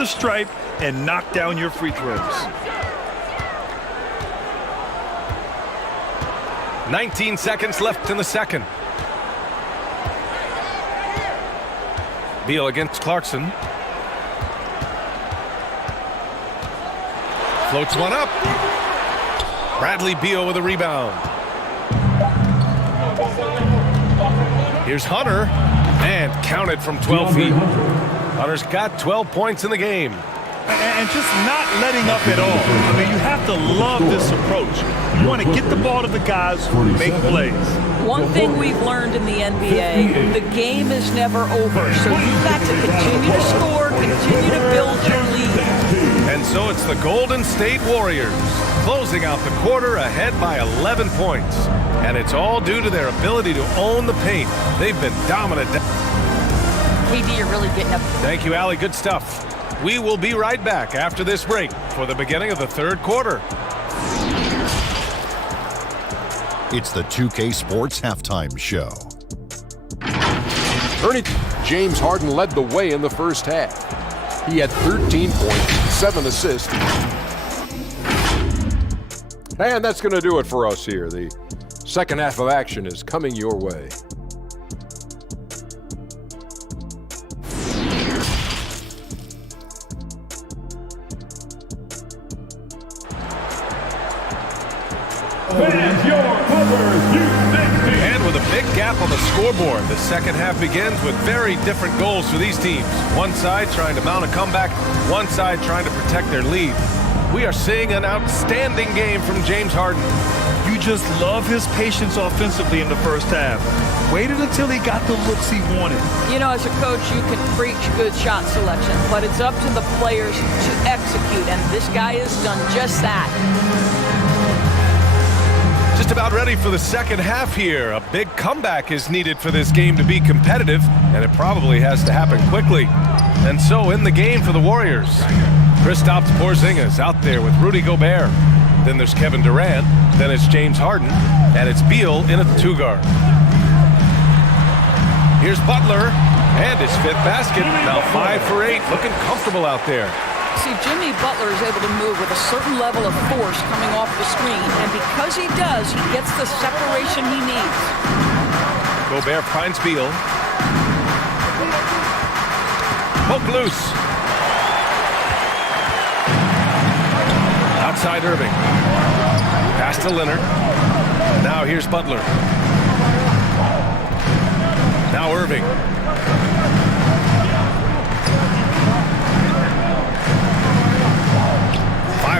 the stripe and knock down your free throws. 19 seconds left in the second. Beal against Clarkson. Floats one up. Bradley Beal with a rebound. Here's Hunter, and counted from 12 feet. Hunter's got 12 points in the game. And just not letting up at all. I mean, you have to love this approach. You want to get the ball to the guys who make plays. One thing we've learned in the NBA, the game is never over. So you've got to continue to score, continue to build your lead. And so it's the Golden State Warriors closing out the quarter ahead by 11 points. And it's all due to their ability to own the paint. They've been dominant. KD, you're really getting up. Thank you, Allie. Good stuff. We will be right back after this break for the beginning of the third quarter. It's the 2K Sports Halftime Show. James Harden led the way in the first half. He had 13 points, 7 assists. And that's going to do it for us here. The second half of action is coming your way. And with a big gap on the scoreboard, the second half begins with very different goals for these teams. One side trying to mount a comeback, one side trying to protect their lead. We are seeing an outstanding game from James Harden. You just love his patience offensively in the first half. Waited until he got the looks he wanted. You know, as a coach, you can preach good shot selection, but it's up to the players to execute, and this guy has done just that. Just about ready for the second half here. A big comeback is needed for this game to be competitive, and it probably has to happen quickly. And so in the game for the Warriors, Kristaps Porzingis out there with Rudy Gobert. Then there's Kevin Durant. Then it's James Harden, and it's Beal in a two-guard. Here's Butler, and his fifth basket. Now 5 for 8, looking comfortable out there. See, Jimmy Butler is able to move with a certain level of force coming off the screen, and because he does, he gets the separation he needs. Gobert finds Beal. Poke loose. Outside Irving. Pass to Leonard. Now here's Butler. Now Irving.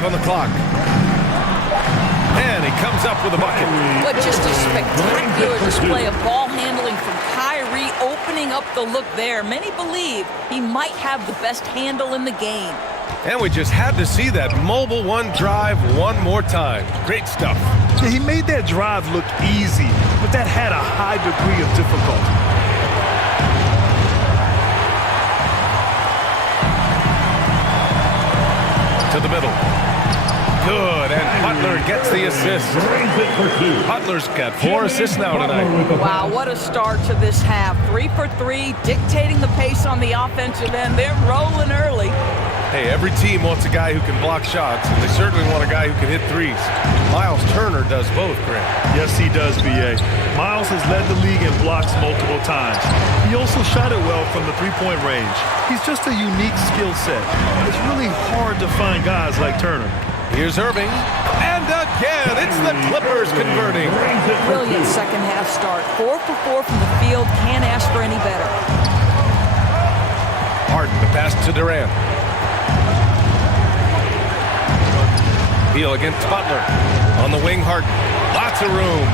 On the clock. And he comes up with a bucket. But just a spectacular display of ball handling from Kyrie, opening up the look there. Many believe he might have the best handle in the game. And we just had to see that mobile one drive one more time. Great stuff. Yeah, he made that drive look easy, but that had a high degree of difficulty. To the middle. Good, and Butler gets the assist. Butler's got 4 assists now tonight. Wow, what a start to this half. 3 for 3, dictating the pace on the offensive end. They're rolling early. Hey, every team wants a guy who can block shots, and they certainly want a guy who can hit threes. Miles Turner does both, Grant. Yes, he does, B.A. Miles has led the league in blocks multiple times. He also shot it well from the three-point range. He's just a unique skill set. It's really hard to find guys like Turner. Here's Irving, and again, it's the Clippers converting. Brilliant second half start. 4 for 4 from the field. Can't ask for any better. Harden, the pass to Durant. Beal against Butler. On the wing, Harden. Lots of room.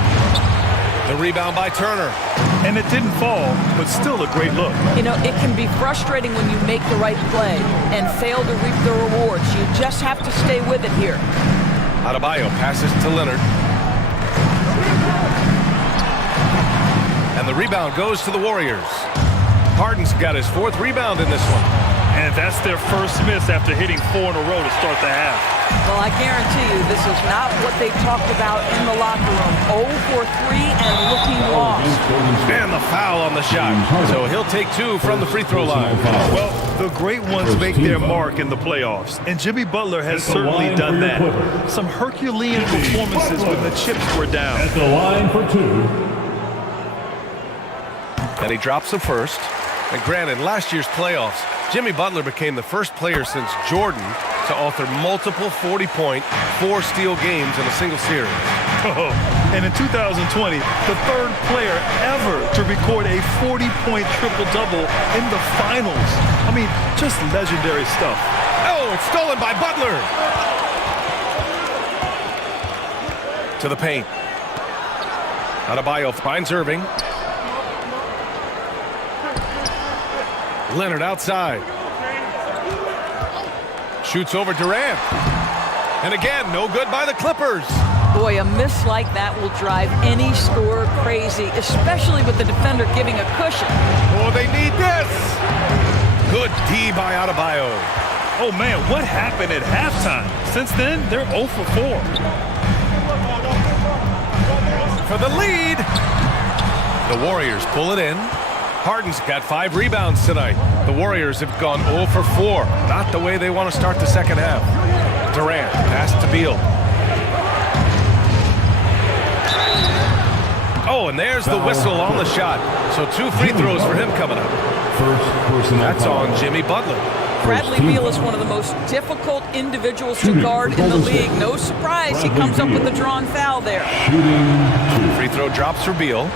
The rebound by Turner. And it didn't fall, but still a great look. You know, it can be frustrating when you make the right play and fail to reap the rewards. You just have to stay with it here. Adebayo passes to Leonard. And the rebound goes to the Warriors. Harden's got his 4th rebound in this one. And that's their first miss after hitting 4 in a row to start the half. Well, I guarantee you this is not what they talked about in the locker room. 0 for 3 and looking lost. And the foul on the shot. So he'll take 2 from the free throw line. Well, the great ones make their mark in the playoffs, and Jimmy Butler has certainly done that. Some Herculean performances when the chips were down. At the line for 2. And he drops the first. And granted, last year's playoffs, Jimmy Butler became the first player since Jordan to author multiple 40-point, 4-steal games in a single series. Oh, and in 2020, the third player ever to record a 40-point triple-double in the finals. I mean, just legendary stuff. Oh, it's stolen by Butler. To the paint. Adebayo finds Irving. Leonard outside. Shoots over Durant. And again, no good by the Clippers. Boy, a miss like that will drive any scorer crazy, especially with the defender giving a cushion. Oh, they need this. Good D by Adebayo. Oh, man, what happened at halftime? Since then, they're 0 for 4. For the lead. The Warriors pull it in. Harden's got 5 rebounds tonight. The Warriors have gone 0 for 4. Not the way they want to start the second half. Durant, pass to Beal. Oh, and there's the whistle on the shot. So 2 free throws for him coming up. That's on Jimmy Butler. Bradley Beal is one of the most difficult individuals to guard in the league. No surprise he comes up with the drawn foul there. Free throw drops for Beal.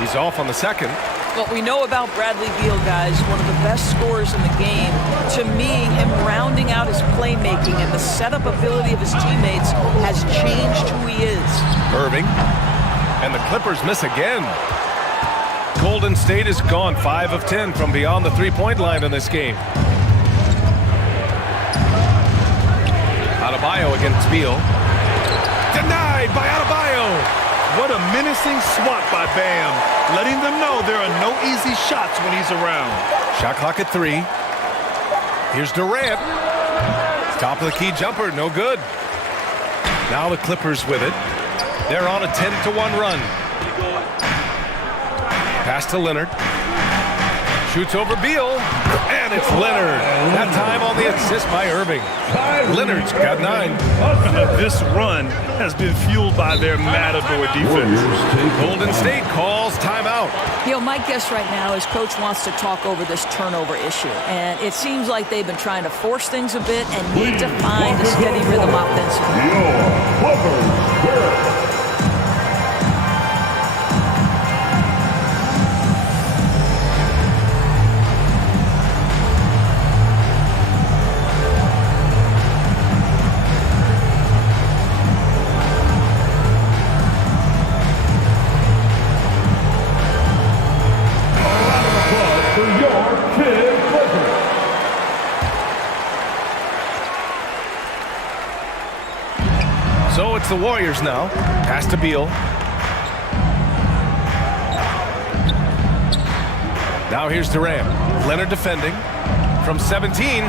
He's off on the second. What we know about Bradley Beal, guys, one of the best scorers in the game. To me, him rounding out his playmaking and the setup ability of his teammates has changed who he is. Irving. And the Clippers miss again. Golden State is gone 5 of 10 from beyond the three-point line in this game. Adebayo against Beal. Denied by Adebayo. What a menacing swat by Bam, letting them know there are no easy shots when he's around. Shot clock at 3. Here's Durant. Top of the key jumper, no good. Now the Clippers with it. They're on a 10-1 run. Pass to Leonard. Shoots over Beal. And it's Leonard. That time on the assist by Irving. Leonard's got 9. This run has been fueled by their matador defense. Golden State calls timeout. You know, my guess right now is Coach wants to talk over this turnover issue. And it seems like they've been trying to force things a bit and need to find a steady rhythm offensively. So it's the Warriors now. Pass to Beal. Now here's Durant. Leonard defending. From 17.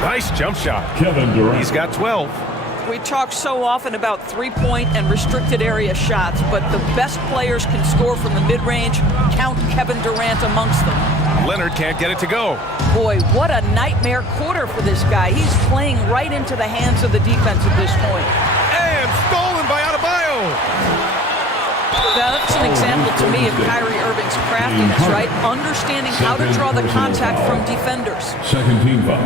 Nice jump shot. Kevin Durant. He's got 12. We talk so often about three-point and restricted area shots, but the best players can score from the mid-range. Count Kevin Durant amongst them. Leonard can't get it to go. Boy, what a nightmare quarter for this guy. He's playing right into the hands of the defense at this point. And stolen by Adebayo. Now, that's an example to me of Kyrie Irving's craftiness, right? Understanding how to draw the contact from defenders. Second team foul.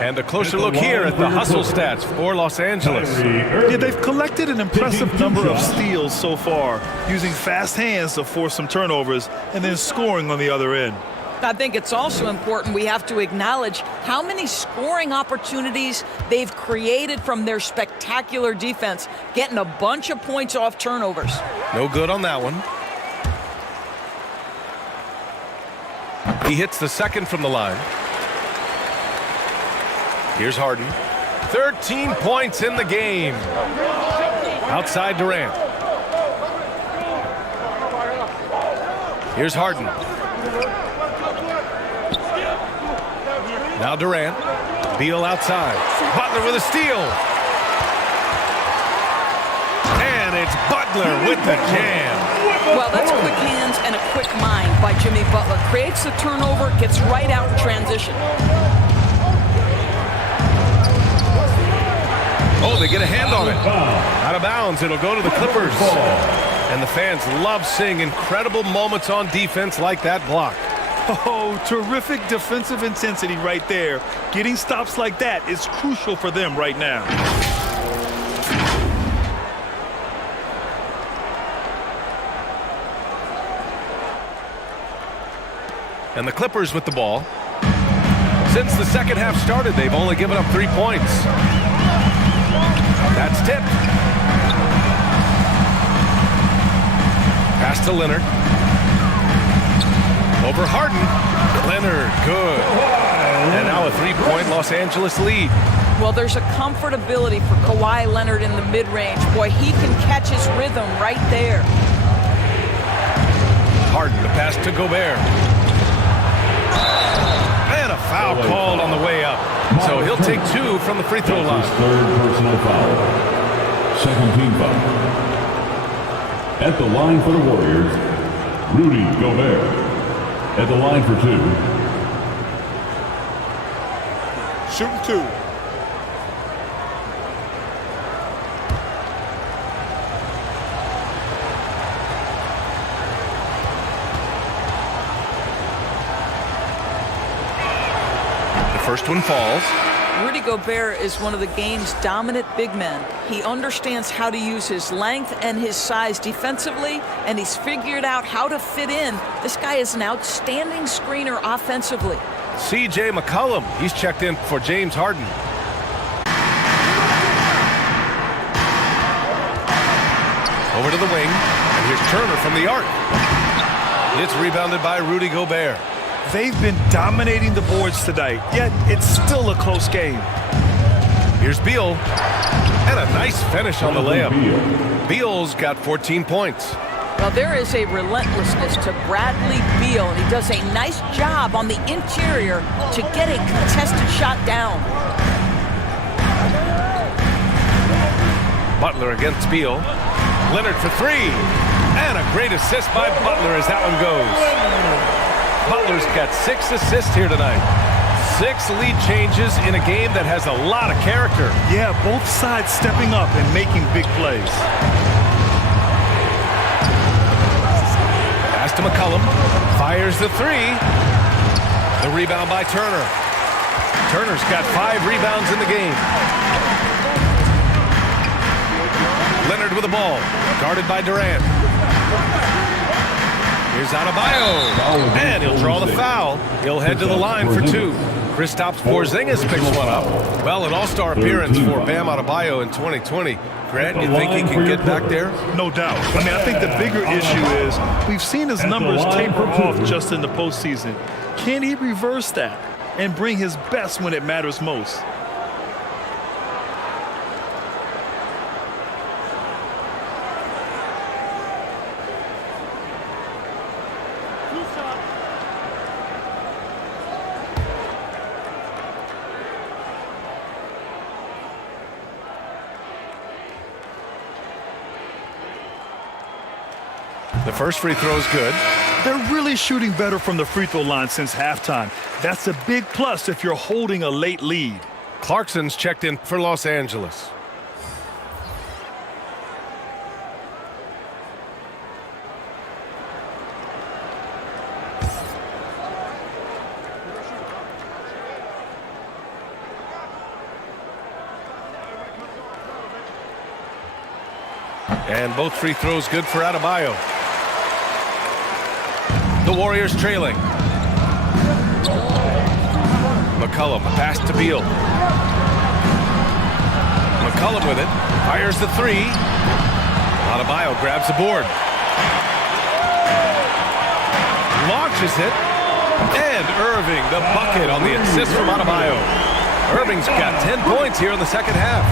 And a closer look here at the hustle stats for Los Angeles. Yeah, they've collected an impressive number of steals so far, using fast hands to force some turnovers and then scoring on the other end. I think it's also important we have to acknowledge how many scoring opportunities they've created from their spectacular defense, getting a bunch of points off turnovers. No good on that one. He hits the second from the line. Here's Harden. 13 points in the game. Outside Durant. Here's Harden. Now Durant. Beal outside. Butler with a steal. And it's Butler with the jam. Well, that's quick hands and a quick mind by Jimmy Butler. Creates the turnover, gets right out in transition. Oh, they get a hand on it. Out of bounds, it'll go to the Clippers. And the fans love seeing incredible moments on defense like that block. Oh, terrific defensive intensity right there. Getting stops like that is crucial for them right now. And the Clippers with the ball. Since the second half started, they've only given up 3 points. That's tipped. Pass to Leonard. Over Harden. Leonard, good. And now a 3-point Los Angeles lead. Well, there's a comfortability for Kawhi Leonard in the mid-range. Boy, he can catch his rhythm right there. Harden, the pass to Gobert. And a foul called on the way up. So he'll take 2 from the free throw line. Third personal foul. Second team foul. At the line for the Warriors, Rudy Gobert. At the line for 2. Shooting 2. First one falls. Rudy Gobert is one of the game's dominant big men. He understands how to use his length and his size defensively, and he's figured out how to fit in. This guy is an outstanding screener offensively. C.J. McCollum, he's checked in for James Harden. Over to the wing, and here's Turner from the arc. It's rebounded by Rudy Gobert. They've been dominating the boards tonight, yet it's still a close game. Here's Beal, and a nice finish on the layup. Beal's got 14 points. Well, there is a relentlessness to Bradley Beal, and he does a nice job on the interior to get a contested shot down. Butler against Beal. Leonard for 3, and a great assist by Butler as that one goes. Butler's got 6 assists here tonight. 6 lead changes in a game that has a lot of character. Yeah, both sides stepping up and making big plays. Pass to McCollum. Fires the 3. The rebound by Turner. Turner's got 5 rebounds in the game. Leonard with the ball. Guarded by Durant. Here's Adebayo, and he'll draw the foul. He'll head to the line for 2. Kristaps Porzingis picks one up. Well, an all-star appearance for Bam Adebayo in 2020. Grant, you think he can get back there? No doubt. I mean, I think the bigger issue is we've seen his numbers taper off just in the postseason. Can he reverse that and bring his best when it matters most? The first free throw is good. They're really shooting better from the free throw line since halftime. That's a big plus if you're holding a late lead. Clarkson's checked in for Los Angeles. And both free throws good for Adebayo. The Warriors trailing. McCollum, pass to Beal. McCollum with it, fires the three. Adebayo grabs the board. Launches it. And Irving, the bucket on the assist from Adebayo. Irving's got 10 points here in the second half.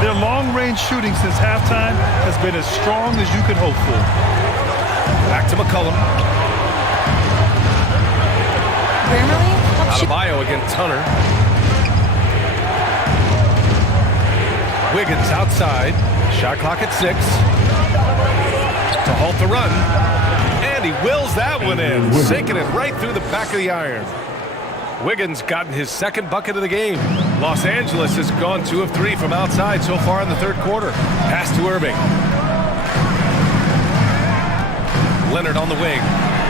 Their long-range shooting since halftime has been as strong as you could hope for. Back to McCollum. Adebayo against Hunter. Wiggins outside. Shot clock at 6. To halt the run. And he wills that one in. Sinking it right through the back of the iron. Wiggins gotten his second bucket of the game. Los Angeles has gone 2 of 3 from outside so far in the third quarter. Pass to Irving. Leonard on the wing.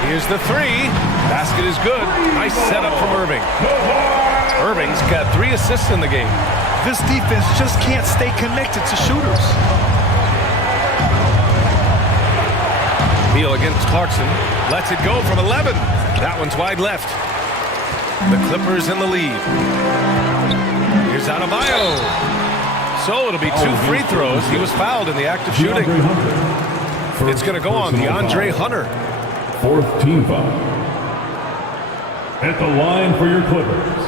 Here's the three. Basket is good. Nice setup from Irving. Irving's got 3 assists in the game. This defense just can't stay connected to shooters. Beal against Clarkson. Lets it go from 11. That one's wide left. The Clippers in the lead. Here's Adebayo. So it'll be 2 free throws. He was fouled in the act of shooting. It's going to go on DeAndre Hunter. 4th team foul. At the line for your Clippers,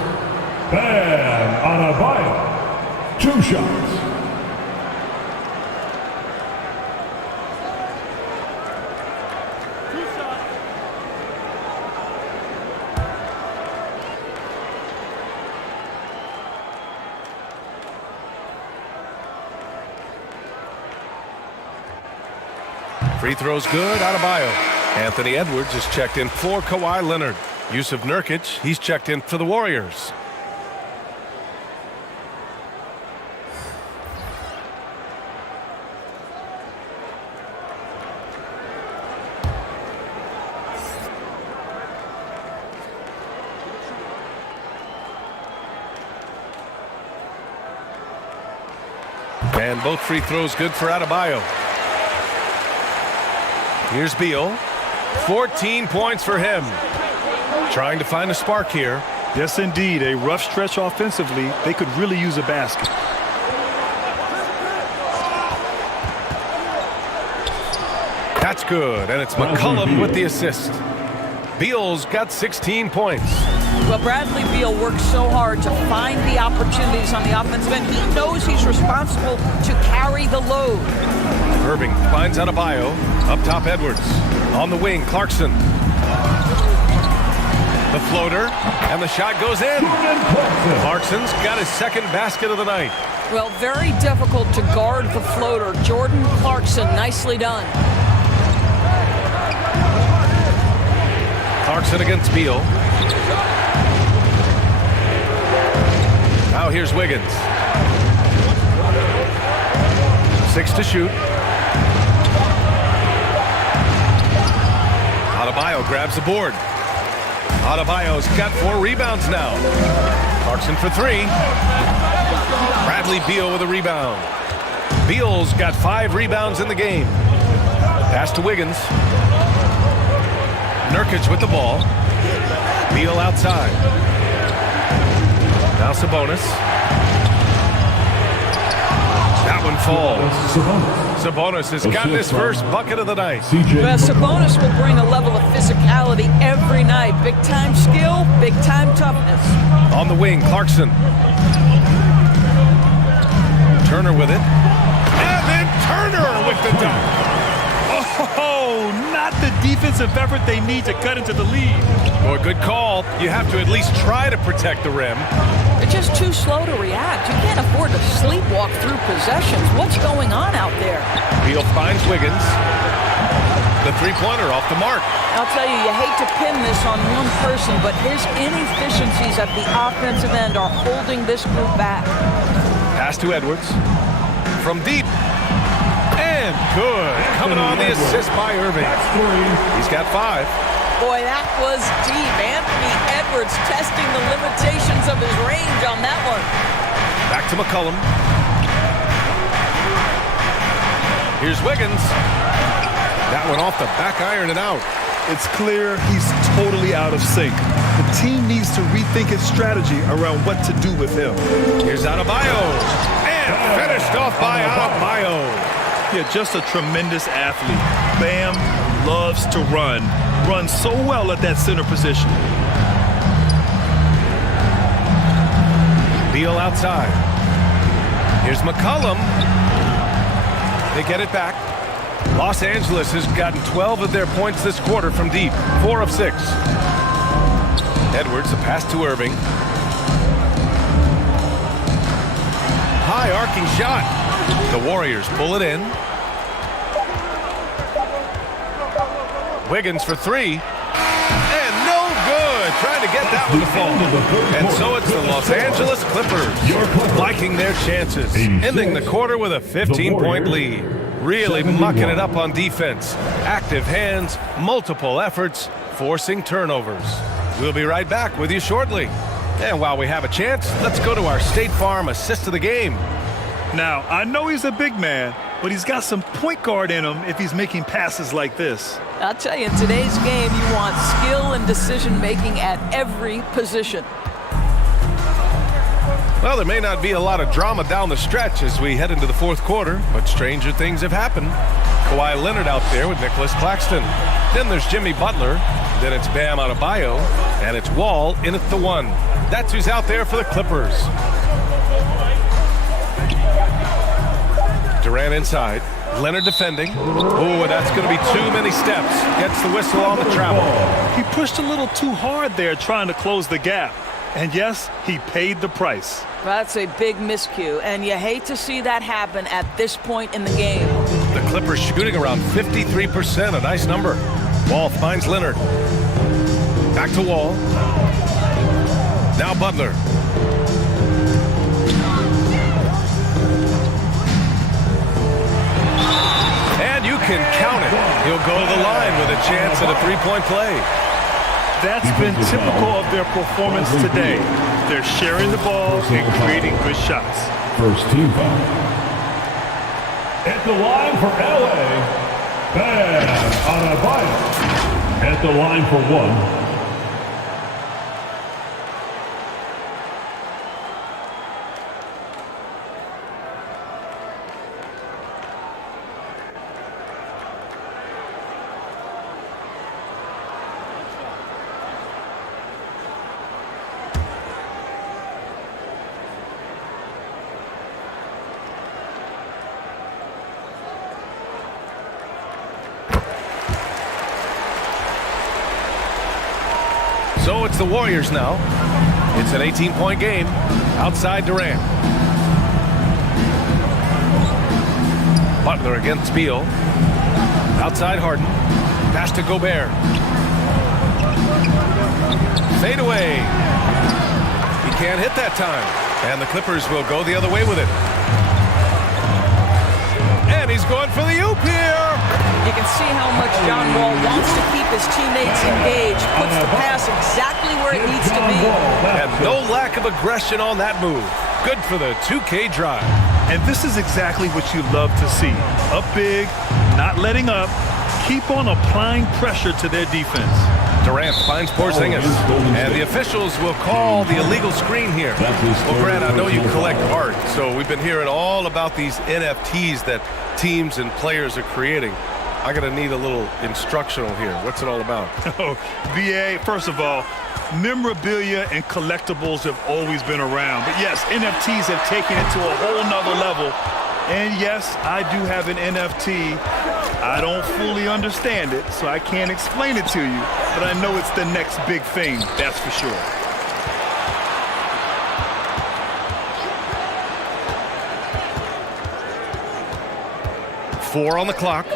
Bam Adebayo. 2 shots. Free throws good, Adebayo. Anthony Edwards is checked in for Kawhi Leonard. Yusuf Nurkic, he's checked in for the Warriors. And both free throws good for Adebayo. Here's Beal. 14 points for him. Trying to find a spark here. Yes, indeed. A rough stretch offensively. They could really use a basket. That's good, and it's McCollum with the assist. Beal's got 16 points. Well, Bradley Beal works so hard to find the opportunities on the offensive end. He knows he's responsible to carry the load. Irving finds Adebayo. Up top, Edwards. On the wing, Clarkson. The floater, and the shot goes in. Clarkson's got his second basket of the night. Well, very difficult to guard the floater. Jordan Clarkson, nicely done. Clarkson against Beal. Now here's Wiggins. 6 to shoot. Adebayo grabs the board. Adebayo's got 4 rebounds now. Clarkson for 3. Bradley Beal with a rebound. Beal's got 5 rebounds in the game. Pass to Wiggins. Nurkic with the ball. Beal outside. Now Sabonis. That one falls. Sabonis has gotten his first bucket of the night. Well, Sabonis will bring a level of physicality every night. Big-time skill, big-time toughness. On the wing, Clarkson. Turner with it. And then Turner with the dunk. Oh, not the defensive effort they need to cut into the lead. Boy, good call. You have to at least try to protect the rim. They're just too slow to react. You can't afford to sleepwalk through possessions. What's going on out there? Beal finds Wiggins. The three-pointer off the mark. I'll tell you, you hate to pin this on one person, but his inefficiencies at the offensive end are holding this group back. Pass to Edwards. From deep. And good. Coming on the assist by Irving. He's got 5. Boy, that was deep. Anthony Edwards testing the limitations of his range on that one. Back to McCollum. Here's Wiggins. That one off the back iron and out. It's clear he's totally out of sync. The team needs to rethink its strategy around what to do with him. Here's Adebayo. And finished off by Adebayo. Yeah, just a tremendous athlete. Bam loves to run. Runs so well at that center position. Beal outside. Here's McCollum. They get it back. Los Angeles has gotten 12 of their points this quarter from deep. 4 of 6. Edwards, a pass to Irving. High arcing shot. The Warriors pull it in. Wiggins for 3. And no good. Trying to get that one to fall. And so it's the Los Angeles Clippers liking their chances. Ending the quarter with a 15-point lead. Really mucking it up on defense. Active hands, multiple efforts, forcing turnovers. We'll be right back with you shortly. And while we have a chance, let's go to our State Farm assist of the game. Now, I know he's a big man, but he's got some point guard in him if he's making passes like this. I'll tell you, in today's game, you want skill and decision-making at every position. Well, there may not be a lot of drama down the stretch as we head into the fourth quarter, but stranger things have happened. Kawhi Leonard out there with Nicholas Claxton. Then there's Jimmy Butler. Then it's Bam Adebayo. And it's Wall in at the 1. That's who's out there for the Clippers. Durant inside. Leonard defending. Oh, that's going to be too many steps. Gets the whistle on the travel. He pushed a little too hard there trying to close the gap. And yes, he paid the price. That's a big miscue, and you hate to see that happen at this point in the game. The Clippers shooting around 53%, a nice number. Wall finds Leonard. Back to Wall. Now Butler. And you can count it. He'll go to the line with a chance at a three-point play. That's been typical of their performance today. They're sharing the ball and creating good shots. First team foul. At the line for LA, Bam Adebayo. At the line for 1. So it's the Warriors now. It's an 18-point game. Outside Durant. Butler against Beal. Outside Harden. Pass to Gobert. Fade away. He can't hit that time. And the Clippers will go the other way with it. And he's going for the oop here. You can see how much John Wall wants to keep his teammates engaged. Puts the pass exactly where it needs to be. And no lack of aggression on that move. Good for the 2K drive. And this is exactly what you love to see. Up big, not letting up. Keep on applying pressure to their defense. Durant finds Porzingis, and the officials will call the illegal screen here. Well, Grant, I know you collect art, so we've been hearing all about these NFTs that teams and players are creating. I'm going to need a little instructional here. What's it all about? Oh, VA, first of all, memorabilia and collectibles have always been around. But yes, NFTs have taken it to a whole nother level. And yes, I do have an NFT. I don't fully understand it, so I can't explain it to you. But I know it's the next big thing, that's for sure. Four on the clock.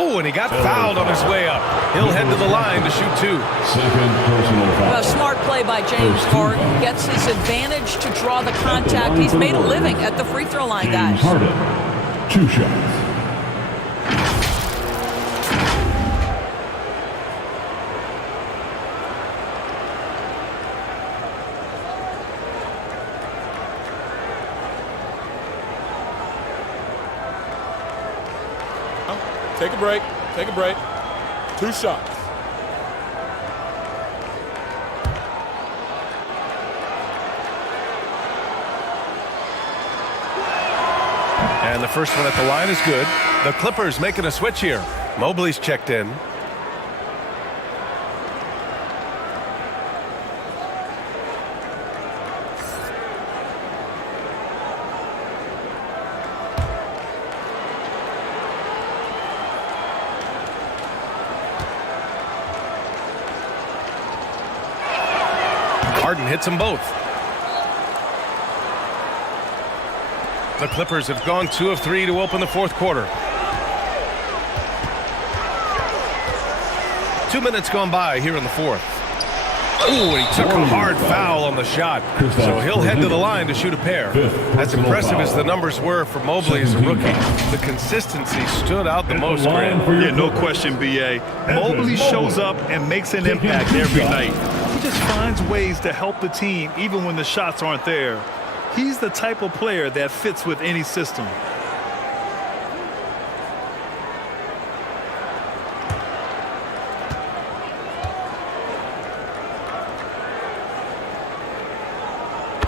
Oh, and he got fouled on his way up. He'll head to the line to shoot 2. Second personal foul. Well, smart play by James Harden. Gets his advantage to draw the contact. He's made a living at the free throw line, guys. James Harden, 2 shots. Take a break. Take a break. 2 shots. And the first one at the line is good. The Clippers making a switch here. Mobley's checked in. Harden hits them both. The Clippers have gone 2 of 3 to open the fourth quarter. 2 minutes gone by here in the fourth. Ooh, he took a hard foul on the shot. So he'll head to the line to shoot a pair. As impressive as the numbers were for Mobley as a rookie, the consistency stood out the most, Grant. Yeah, no question, B.A. Mobley shows up and makes an impact every night. He just finds ways to help the team even when the shots aren't there. He's the type of player that fits with any system.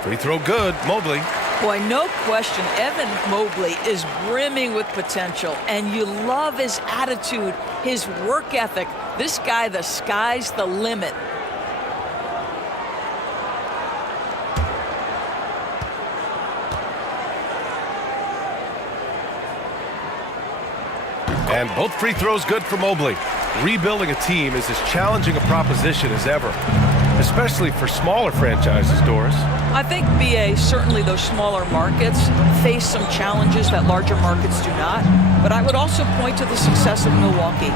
Free throw good, Mobley. Boy, no question, Evan Mobley is brimming with potential, and you love his attitude, his work ethic. This guy, the sky's the limit. And both free throws good for Mobley. Rebuilding a team is as challenging a proposition as ever, especially for smaller franchises, Doris. I think, B.A., certainly those smaller markets face some challenges that larger markets do not. But I would also point to the success of Milwaukee.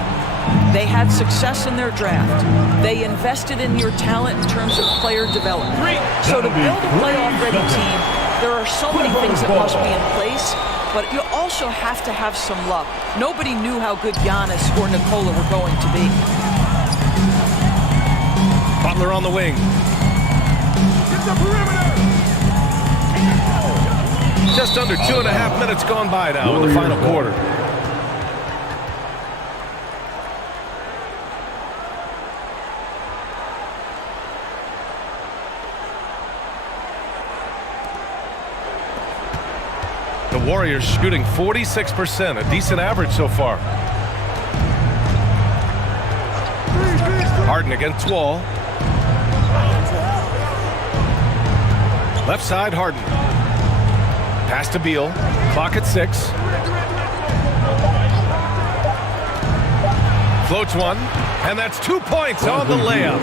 They had success in their draft. They invested in your talent in terms of player development. So to build a playoff-ready team, there are so many things that must be in place. But you also have to have some luck. Nobody knew how good Giannis or Nikola were going to be. Butler on the wing. Get the perimeter! Just under 2.5 minutes gone by now in the final quarter. The Warriors shooting 46%, a decent average so far. Harden against Wall. Left side, Harden. Pass to Beal. Clock at 6. Floats one, and that's 2 points on the layup.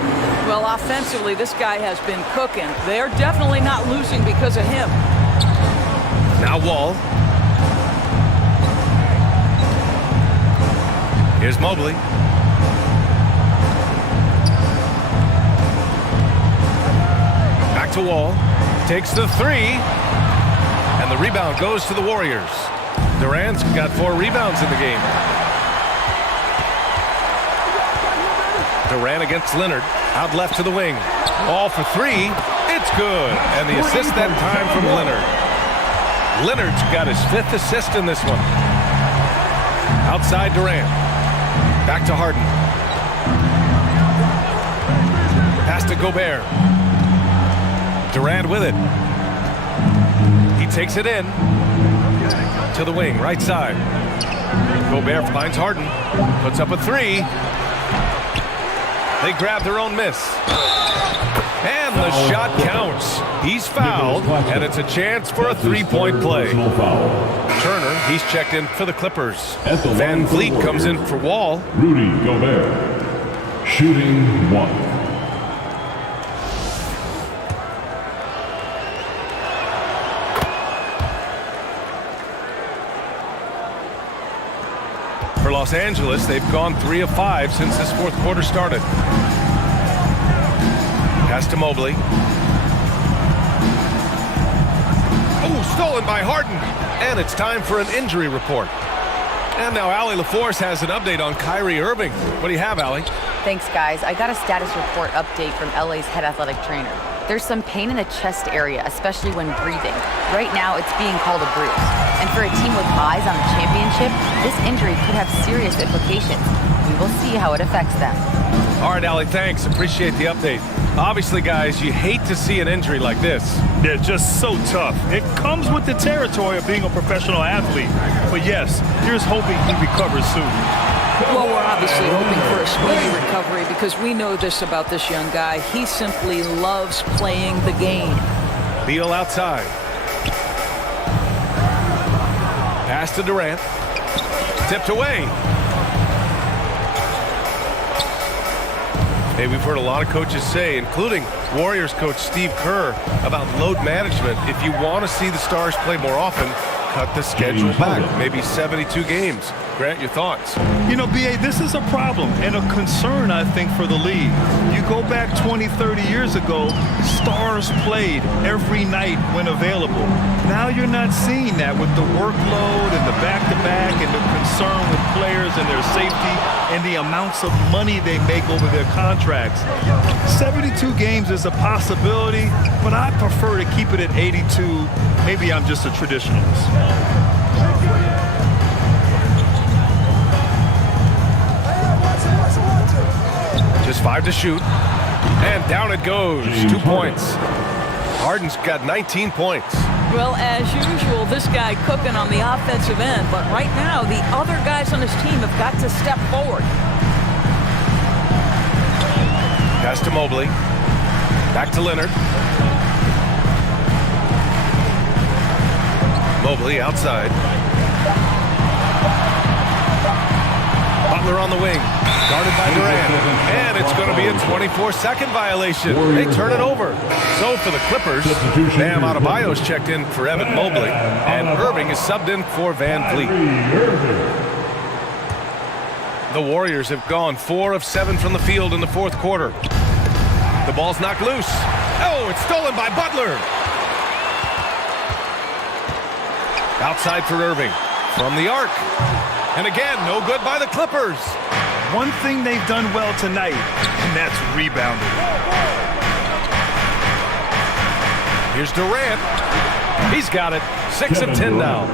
Well, offensively, this guy has been cooking. They're definitely not losing because of him. Now Wall. Here's Mobley. Back to Wall. Takes the 3. And the rebound goes to the Warriors. Durant's got 4 rebounds in the game. Durant against Leonard. Out left to the wing. Ball for 3. It's good. And the assist that time from Leonard. Leonard's got his 5th assist in this one. Outside Durant. Back to Harden. Pass to Gobert. Durant with it. He takes it in. To the wing, right side. Gobert finds Harden. Puts up a 3. They grab their own miss. And the shot counts. He's fouled, and it's a chance for a 3-point play. Turner, he's checked in for the Clippers. Van Vliet comes in for Wall. Rudy Gobert, shooting 1. For Los Angeles, they've gone 3 of 5 since this fourth quarter started. Pass to Mobley. Oh, stolen by Harden. And it's time for an injury report. And now Allie LaForce has an update on Kyrie Irving. What do you have, Allie? Thanks, guys. I got a status report update from LA's head athletic trainer. There's some pain in the chest area, especially when breathing. Right now, it's being called a bruise. And for a team with eyes on the championship, this injury could have serious implications. We will see how it affects them. All right, Allie, thanks. Appreciate the update. Obviously, guys, you hate to see an injury like this. They're just so tough. It comes with the territory of being a professional athlete. But yes, here's hoping he recovers soon. Well, we're obviously hoping for a speedy recovery because we know this about this young guy. He simply loves playing the game. Beal outside. Pass to Durant. Tipped away. Hey, we've heard a lot of coaches say, including Warriors coach Steve Kerr, about load management. If you want to see the Stars play more often, cut the schedule back, maybe 72 games. Grant, your thoughts? You know, B.A., this is a problem and a concern, I think, for the league. You go back 20, 30 years ago, Stars played every night when available. Now you're not seeing that with the workload and the back-to-back and the concern with players and their safety and the amounts of money they make over their contracts. 72 games is a possibility, but I prefer to keep it at 82. Maybe I'm just a traditionalist. Just 5 to shoot. And down it goes. 2 points. Harden's got 19 points. Well, as usual, this guy cooking on the offensive end. But right now, the other guys on his team have got to step forward. Pass to Mobley. Back to Leonard. Mobley outside. Butler on the wing. Guarded by Durant. And it's going to be a 24-second violation. They turn it over. So for the Clippers, Bam Adebayo's checked in for Evan Mobley. And Irving is subbed in for Van Vliet. The Warriors have gone 4 of 7 from the field in the fourth quarter. The ball's knocked loose. Oh, it's stolen by Butler. Outside for Irving. From the arc. And again, no good by the Clippers. One thing they've done well tonight, and that's rebounding. Here's Durant. He's got it. 6 of 10 now.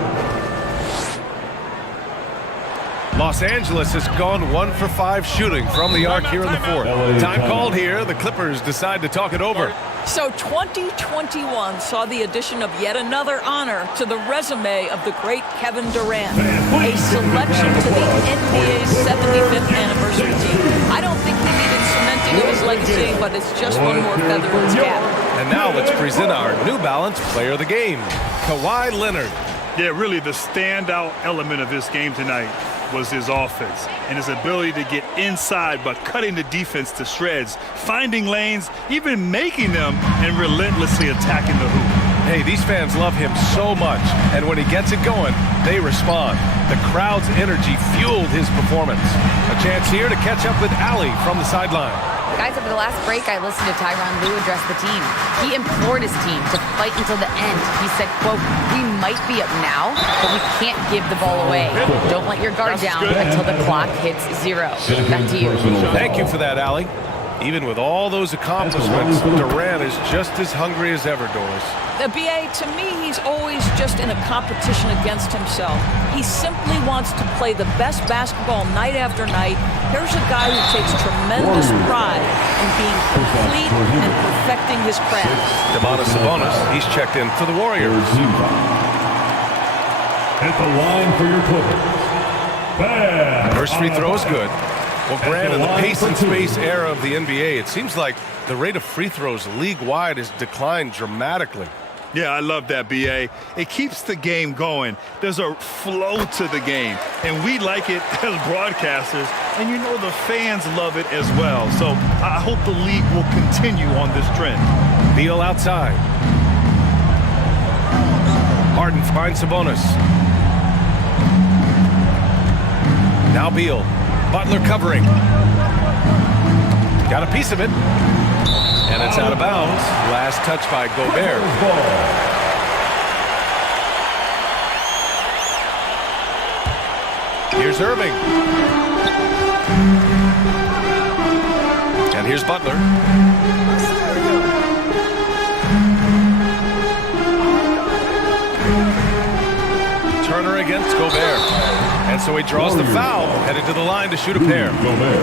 Los Angeles has gone 1 for 5 shooting from the arc here in the fourth. Time called here. The Clippers decide to talk it over. So 2021 saw the addition of yet another honor to the resume of the great Kevin Durant, a selection to the NBA's 75th anniversary team. I don't think he needed cementing of his legacy, but it's just one more feather in his cap. And now let's present our New Balance Player of the Game, Kawhi Leonard. Yeah, really the standout element of this game tonight was his offense and his ability to get inside by cutting the defense to shreds, finding lanes, even making them, and relentlessly attacking the hoop. Hey, these fans love him so much, and when he gets it going, they respond. The crowd's energy fueled his performance. A chance here to catch up with Allie from the sideline. Guys, over the last break, I listened to Tyronn Lue address the team. He implored his team to fight until the end. He said, quote, "We might be up now, but we can't give the ball away. Don't let your guard down until the clock hits 0. Back to you." Thank you for that, Allie. Even with all those accomplishments, Durant is just as hungry as ever, Doris. The BA, to me, he's always just in a competition against himself. He simply wants to play the best basketball night after night. Here's a guy who takes tremendous pride in being complete and perfecting his craft. Domantas Sabonis, he's checked in for the Warriors. At the line for your Clippers. First free throw is good. Well, Grant, in the pace and space era of the NBA, it seems like the rate of free throws league-wide has declined dramatically. Yeah, I love that, B.A. It keeps the game going. There's a flow to the game, and we like it as broadcasters, and you know the fans love it as well. So I hope the league will continue on this trend. Beal outside. Harden finds Sabonis. Now Beal. Butler covering. Got a piece of it. And it's out of bounds. Last touch by Gobert. Here's Irving. And here's Butler. against Gobert. And so he draws the foul, headed to the line to shoot a pair.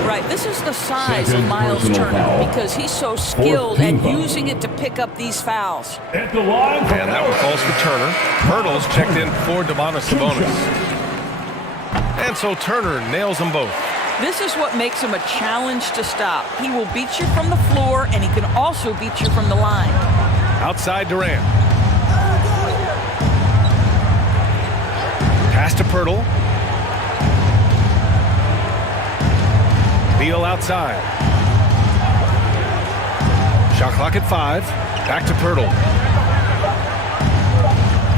Right, this is the size of Miles Turner because he's so skilled at using it to pick up these fouls. At the line. And that one falls for Turner. Hurdles checked in for Domantas Sabonis. And so Turner nails them both. This is what makes him a challenge to stop. He will beat you from the floor, and he can also beat you from the line. Outside Durant. Pass to Pirtle. Beal outside. Shot clock at 5. Back to Pirtle.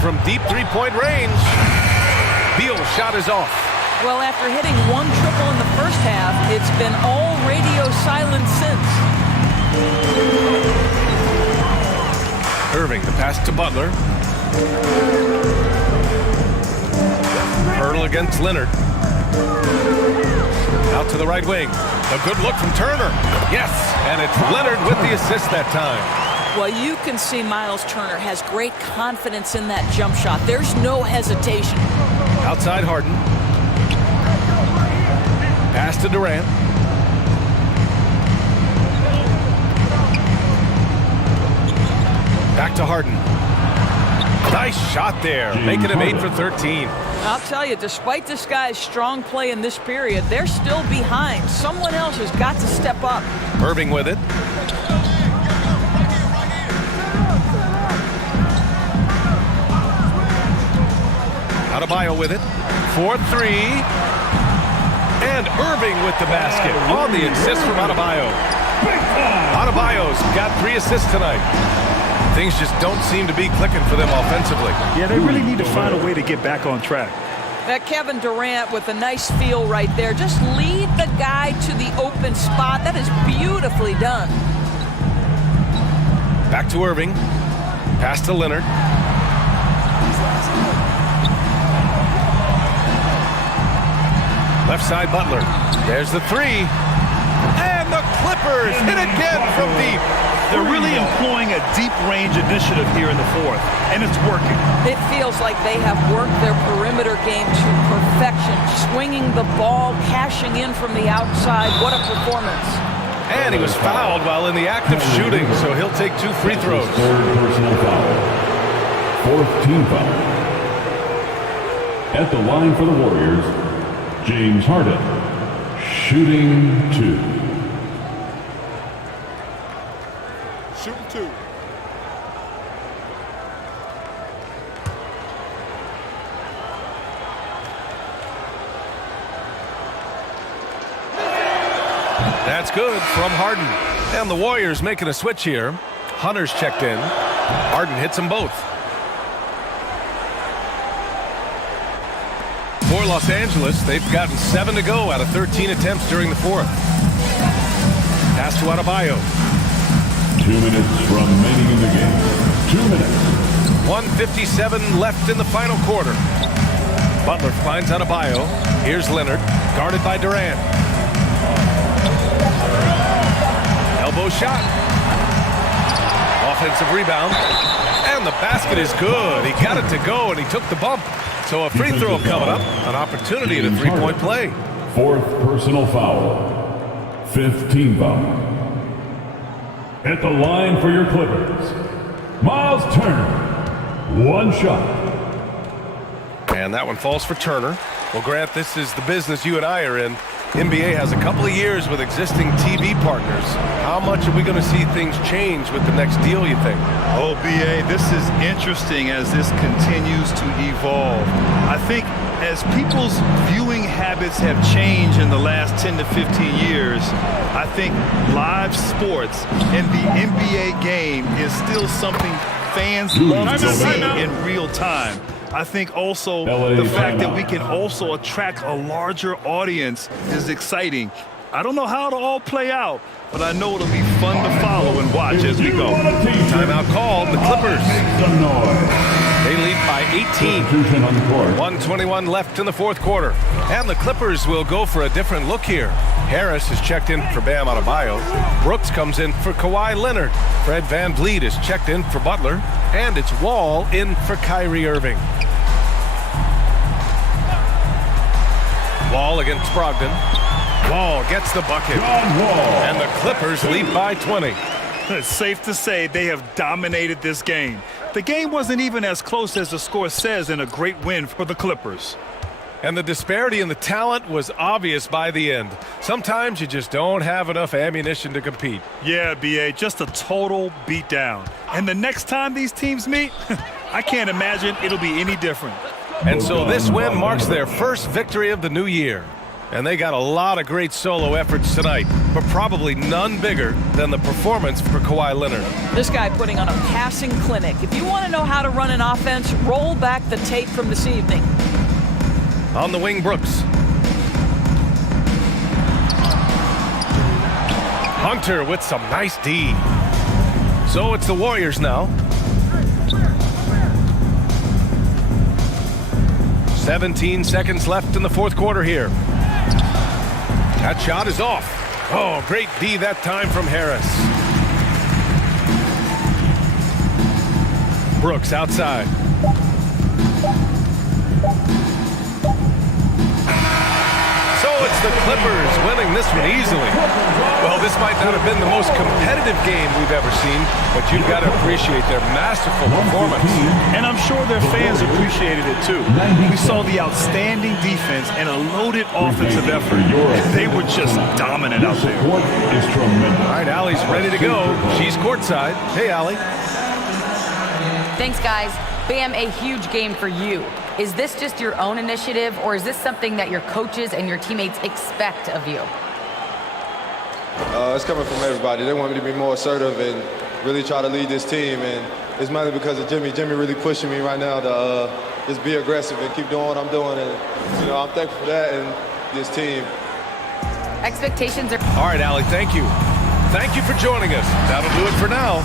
From deep three-point range. Beal's shot is off. Well, after hitting one triple in the first half, it's been all radio silent since. Irving, the pass to Butler. Pirtle against Leonard. Out to the right wing. A good look from Turner. Yes, and it's Leonard with the assist that time. Well, you can see Miles Turner has great confidence in that jump shot. There's no hesitation. Outside Harden. Pass to Durant. Back to Harden. Nice shot there, making him 8 for 13. I'll tell you, despite this guy's strong play in this period, they're still behind. Someone else has got to step up. Irving with it. Adebayo with it. 4-3. And Irving with the basket on the assist from Adebayo. Adebayo's got 3 assists tonight. Things just don't seem to be clicking for them offensively. Yeah, they really need to find a way to get back on track. That Kevin Durant with a nice feel right there. Just lead the guy to the open spot. That is beautifully done. Back to Irving. Pass to Leonard. Left side Butler. There's the 3. And the Clippers hit again from deep. They're really employing a deep range initiative here in the fourth, and it's working. It feels like they have worked their perimeter game to perfection, swinging the ball, cashing in from the outside. What a performance. And he was fouled while in the act of shooting, so he'll take 2 free throws. Third personal foul. Fourth team foul. At the line for the Warriors, James Harden. Shooting 2. Shooting 2. That's good from Harden. And the Warriors making a switch here. Hunter's checked in. Harden hits them both. For Los Angeles, they've gotten 7 to go out of 13 attempts during the fourth. Pass to Adebayo. 2 minutes remaining in the game. 2 minutes. 1:57 left in the final quarter. Butler finds Adebayo. Here's Leonard, guarded by Durant. Elbow shot. Offensive rebound. And the basket is good. He got it to go, and he took the bump. So a free throw coming up. An opportunity at a three-point play. Fourth personal foul. 15 foul. At the line for your Clippers, Miles Turner. 1 shot. And that one falls for Turner. Well, Grant, this is the business you and I are in. NBA has a couple of years with existing TV partners. How much are we going to see things change with the next deal, you think? Oh, BA, this is interesting as this continues to evolve. I think as people's viewing habits have changed in the last 10 to 15 years, I think live sports and the NBA game is still something fans love to see in real time. I think also the fact that we can also attract a larger audience is exciting. I don't know how it'll all play out, but I know it'll be fun to follow and watch as we go. Timeout called, the Clippers. They lead by 18. 1:21 left in the fourth quarter. And the Clippers will go for a different look here. Harris is checked in for Bam Adebayo. Brooks comes in for Kawhi Leonard. Fred VanVleet is checked in for Butler. And it's Wall in for Kyrie Irving. Wall against Brogdon. Wall gets the bucket. John Wall. And the Clippers lead by 20. It's safe to say they have dominated this game. The game wasn't even as close as the score says in a great win for the Clippers. And the disparity in the talent was obvious by the end. Sometimes you just don't have enough ammunition to compete. Yeah, B.A., just a total beatdown. And the next time these teams meet, I can't imagine it'll be any different. And so this win marks their first victory of the new year. And they got a lot of great solo efforts tonight, but probably none bigger than the performance for Kawhi Leonard. This guy putting on a passing clinic. If you want to know how to run an offense, roll back the tape from this evening. On the wing, Brooks. Hunter with some nice D. So it's the Warriors now. 17 seconds left in the fourth quarter here. That shot is off. Oh, great D that time from Harris. Brooks outside. So it's the Clippers winning this one easily. Well, this might not have been the most competitive game we've ever seen, but you've got to appreciate their masterful performance. And I'm sure their fans appreciated it too. We saw the outstanding defense and a loaded offensive effort. They were just dominant out there. Support is tremendous. All right, Allie's ready to go. She's courtside. Hey, Allie. Thanks, guys. Bam, a huge game for you. Is this just your own initiative, or is this something that your coaches and your teammates expect of you? It's coming from everybody. They want me to be more assertive and really try to lead this team, and it's mainly because of Jimmy. Jimmy really pushing me right now to just be aggressive and keep doing what I'm doing, and I'm thankful for that and this team. Expectations are... All right, Allie, thank you. Thank you for joining us. That'll do it for now.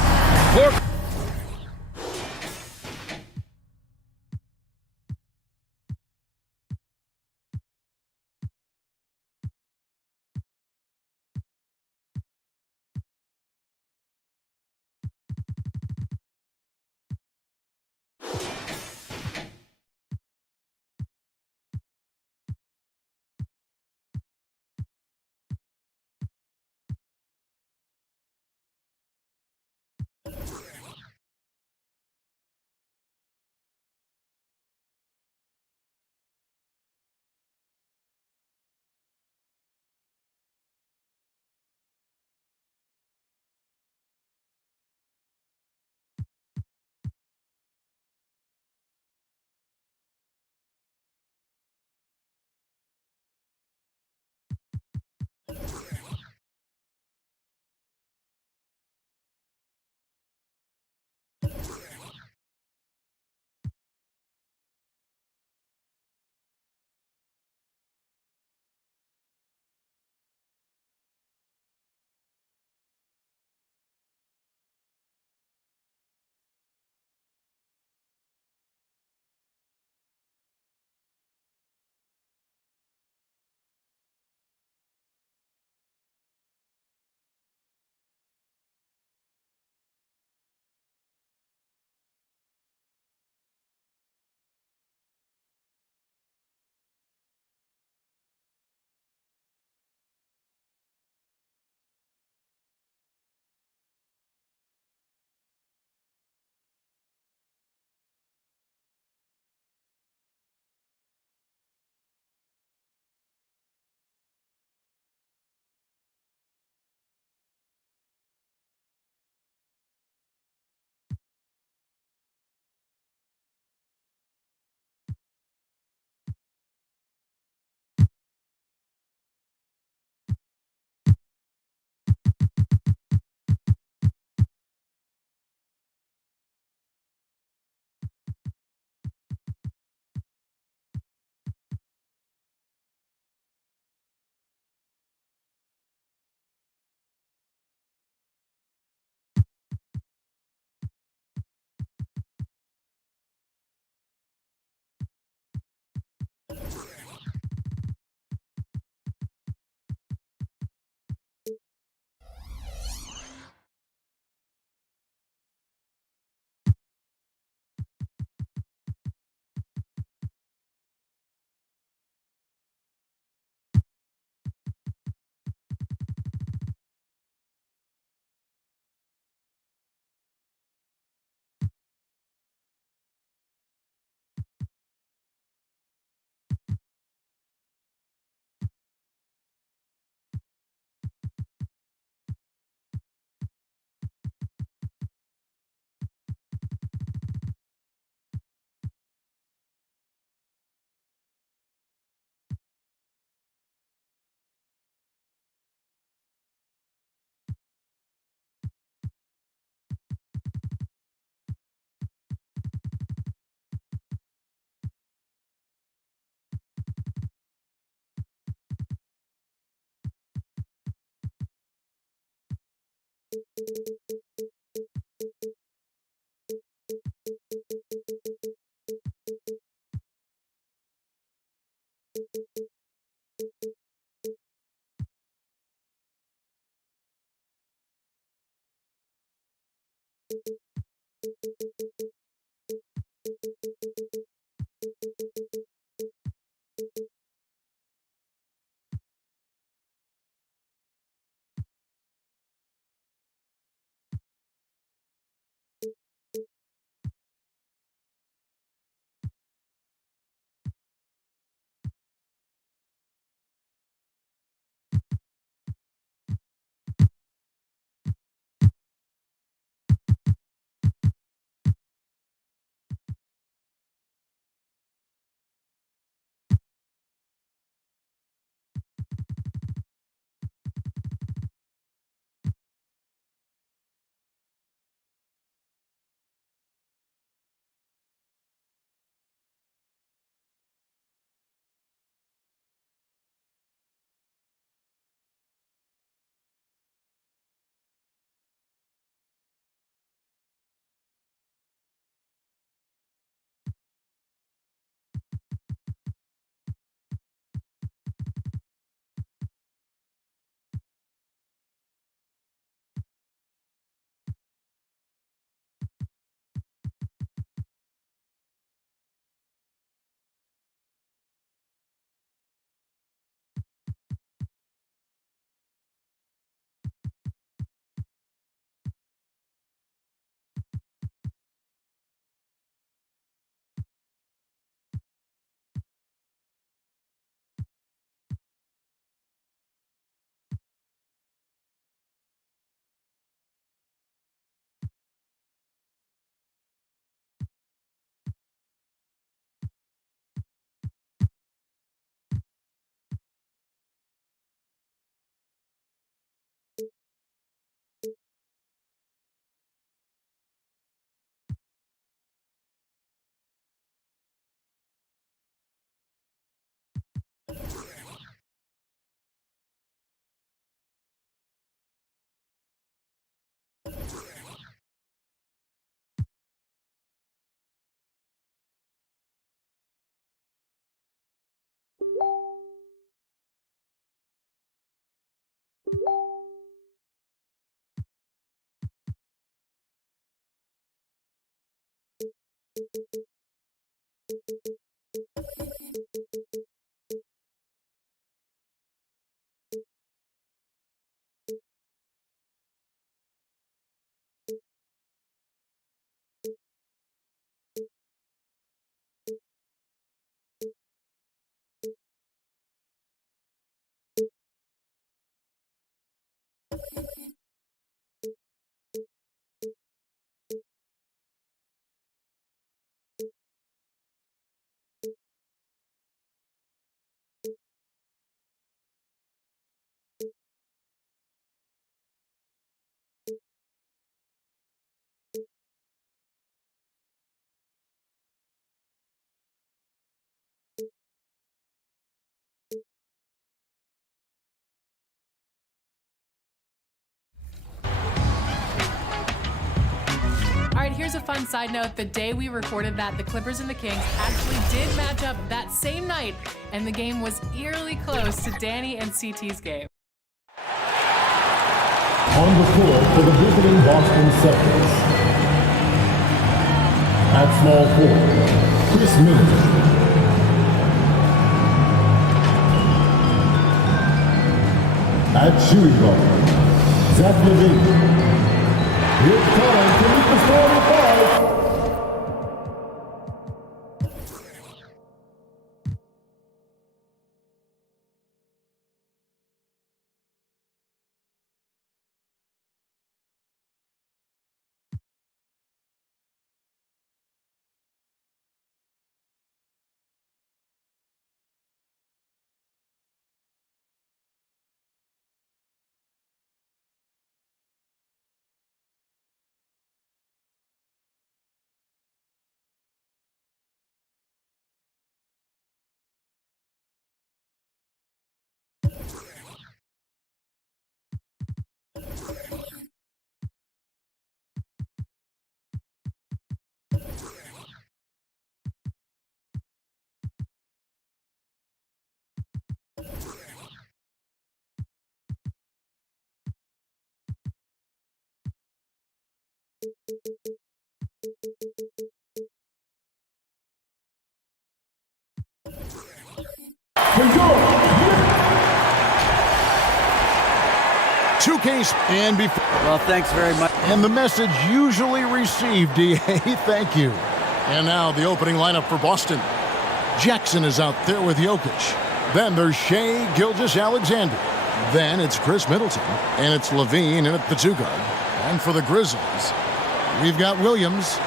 All right, here's a fun side note. The day we recorded that, the Clippers and the Kings actually did match up that same night, and the game was eerily close to Danny and CT's game. On the floor for the visiting Boston Celtics. At small forward, Chris Middleton. At shooting guard, Zach LaVine. It's time to meet the starting five. Two-case and before. Well, thanks very much. And the message usually received, D.A. Thank you. And now the opening lineup for Boston. Jackson is out there with Jokic. Then there's Shea Gilgeous-Alexander. Then it's Chris Middleton. And it's Levine in at the 2 guard. And for the Grizzlies, we've got Williams.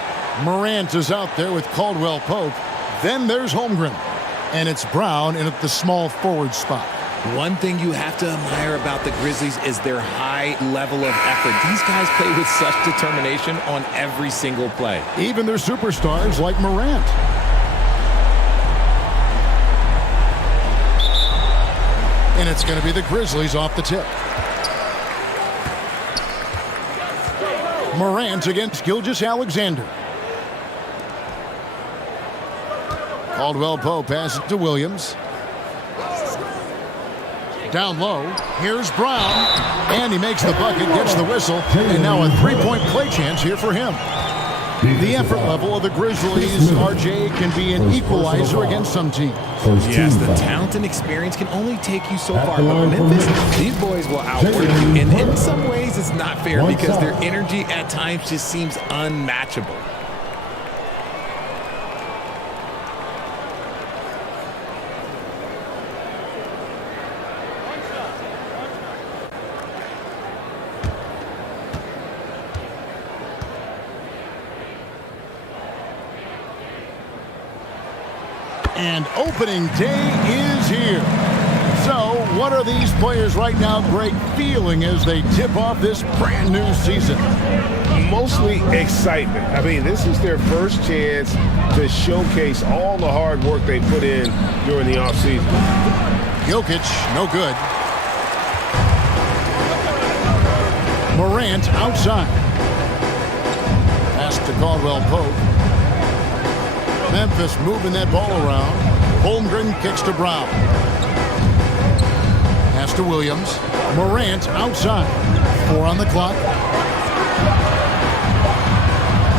Morant is out there with Caldwell Pope. Then there's Holmgren. And it's Brown in at the small forward spot. One thing you have to admire about the Grizzlies is their high level of effort. These guys play with such determination on every single play. Even their superstars like Morant. And it's going to be the Grizzlies off the tip. Morant against Gilgeous-Alexander. Caldwell Pope passes to Williams. Down low, here's Brown, and he makes the bucket, gets the whistle, and now a three-point play chance here for him. The effort level of the Grizzlies, RJ, can be an equalizer against some teams. Yes, the talent and experience can only take you so far, but Memphis, these boys will outwork you, and in some ways it's not fair because their energy at times just seems unmatchable. And opening day is here. So, what are these players right now, Greg, feeling as they tip off this brand new season? Mostly excitement. I mean, this is their first chance to showcase all the hard work they put in during the offseason. Jokic, no good. Morant outside. Pass to Caldwell Pope. Memphis moving that ball around. Holmgren kicks to Brown. Pass to Williams. Morant outside. 4 on the clock.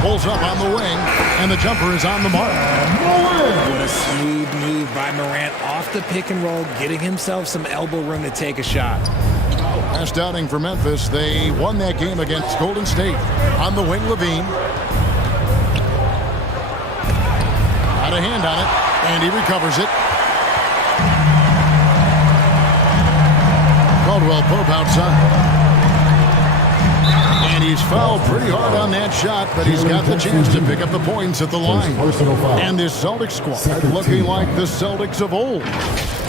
Pulls up on the wing, and the jumper is on the mark. What a smooth move by Morant off the pick and roll, getting himself some elbow room to take a shot. Last outing for Memphis, they won that game against Golden State. On the wing, Levine. Got a hand on it, and he recovers it. Caldwell Pope outside. And he's fouled pretty hard on that shot, but he's got the chance to pick up the points at the line. And this Celtics squad looking like the Celtics of old.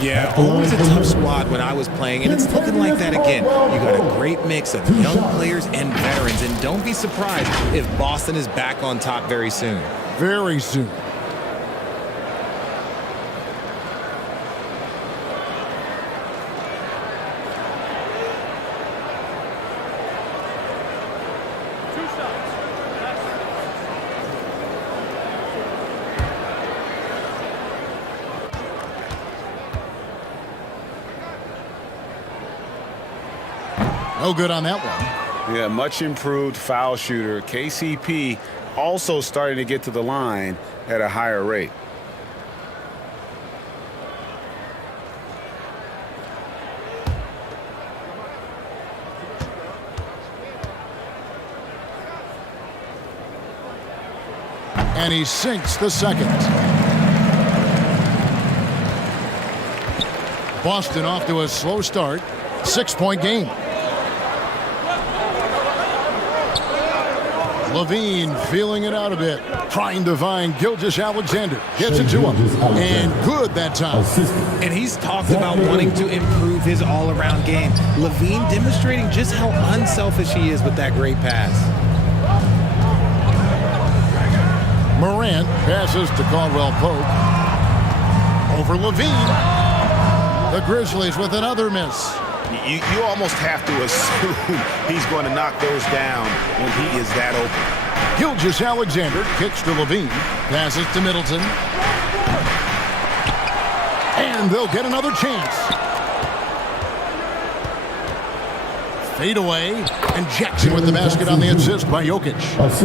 Yeah, always a tough squad when I was playing, and it's looking like that again. You got a great mix of young players and veterans, and don't be surprised if Boston is back on top very soon. Very soon. No good on that one. Yeah, much improved foul shooter. KCP also starting to get to the line at a higher rate. And he sinks the second. Boston off to a slow start. 6-point game. Levine feeling it out a bit, trying to find Gilgeous-Alexander. Gets it to him, and good that time. And he's talked about wanting to improve his all-around game. Levine demonstrating just how unselfish he is with that great pass. Morant passes to Caldwell Pope. Over Levine. The Grizzlies with another miss. You almost have to assume he's going to knock those down when he is that open. Gilgeous-Alexander kicks to Levine. Passes to Middleton. And they'll get another chance. Fade away, and Jackson with the basket on the assist by Jokic.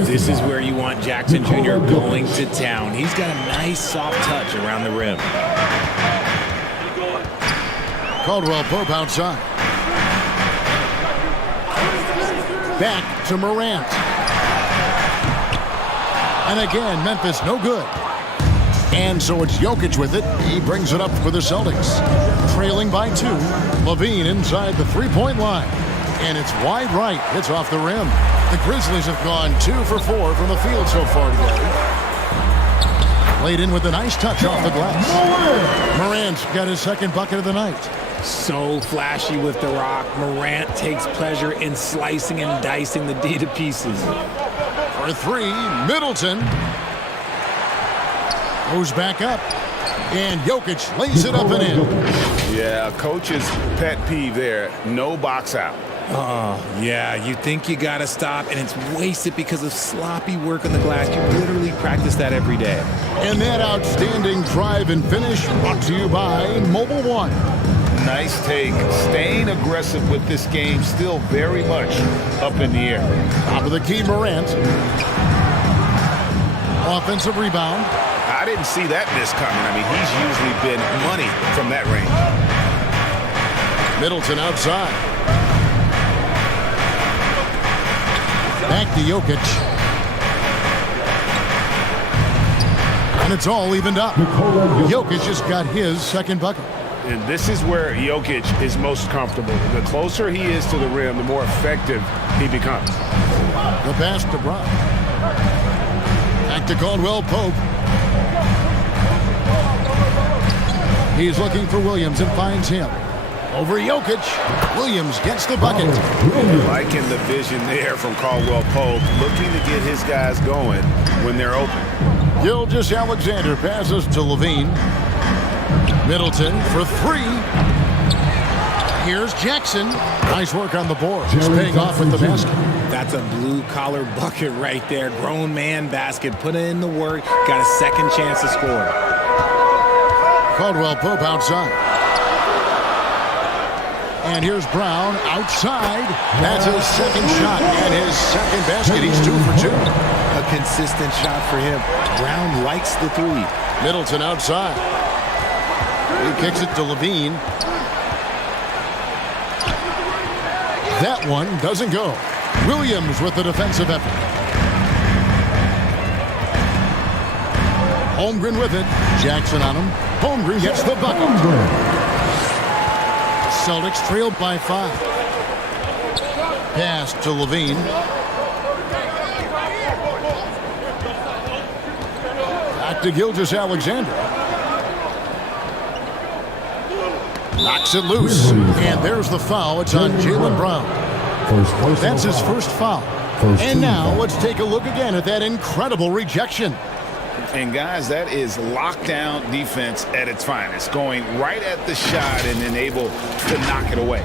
This is where you want Jackson Jr. going to town. He's got a nice soft touch around the rim. Caldwell Pope outside. Back to Morant. And again, Memphis no good. And so it's Jokic with it. He brings it up for the Celtics. Trailing by 2. LaVine inside the three-point line. And it's wide right. It's off the rim. The Grizzlies have gone 2 for 4 from the field so far today. Played in with a nice touch off the glass. Morant's got his second bucket of the night. So flashy with the rock. Morant takes pleasure in slicing and dicing the D to pieces. For 3, Middleton goes back up. And Jokic lays it up and in. Yeah, coach's pet peeve there. No box out. Oh, yeah, you think you got to stop, and it's wasted because of sloppy work on the glass. You literally practice that every day. And that outstanding drive and finish brought to you by Mobile One. Nice take. Staying aggressive with this game, still very much up in the air. Top of the key, Morant. Offensive rebound. I didn't see that miss coming. I mean, he's usually been money from that range. Middleton outside. Back to Jokic. And it's all evened up. Jokic just got his second bucket. And this is where Jokic is most comfortable. The closer he is to the rim, the more effective he becomes. The pass to Brown. Back to Caldwell Pope. He's looking for Williams and finds him. Over Jokic. Williams gets the bucket. Liking the vision there from Caldwell Pope, looking to get his guys going when they're open. Gilgeous-Alexander passes to LaVine. Middleton for 3. Here's Jackson. Nice work on the board. He's paying off with the basket. That's a blue-collar bucket right there. Grown man basket. Put in the work. Got a second chance to score. Caldwell Pope outside. And here's Brown outside. That's his second shot and his second basket. He's 2 for 2. A consistent shot for him. Brown likes the 3. Middleton outside. He kicks it to LaVine. That one doesn't go. Williams with the defensive effort. Holmgren with it. Jackson on him. Holmgren gets the bucket. Celtics trailed by 5. Pass to LaVine. Back to Gilgeous-Alexander. Knocks it loose. And there's the foul. It's on Jaylen Brown. That's his first foul. And now let's take a look again at that incredible rejection. And guys, that is lockdown defense at its finest. Going right at the shot and then able to knock it away.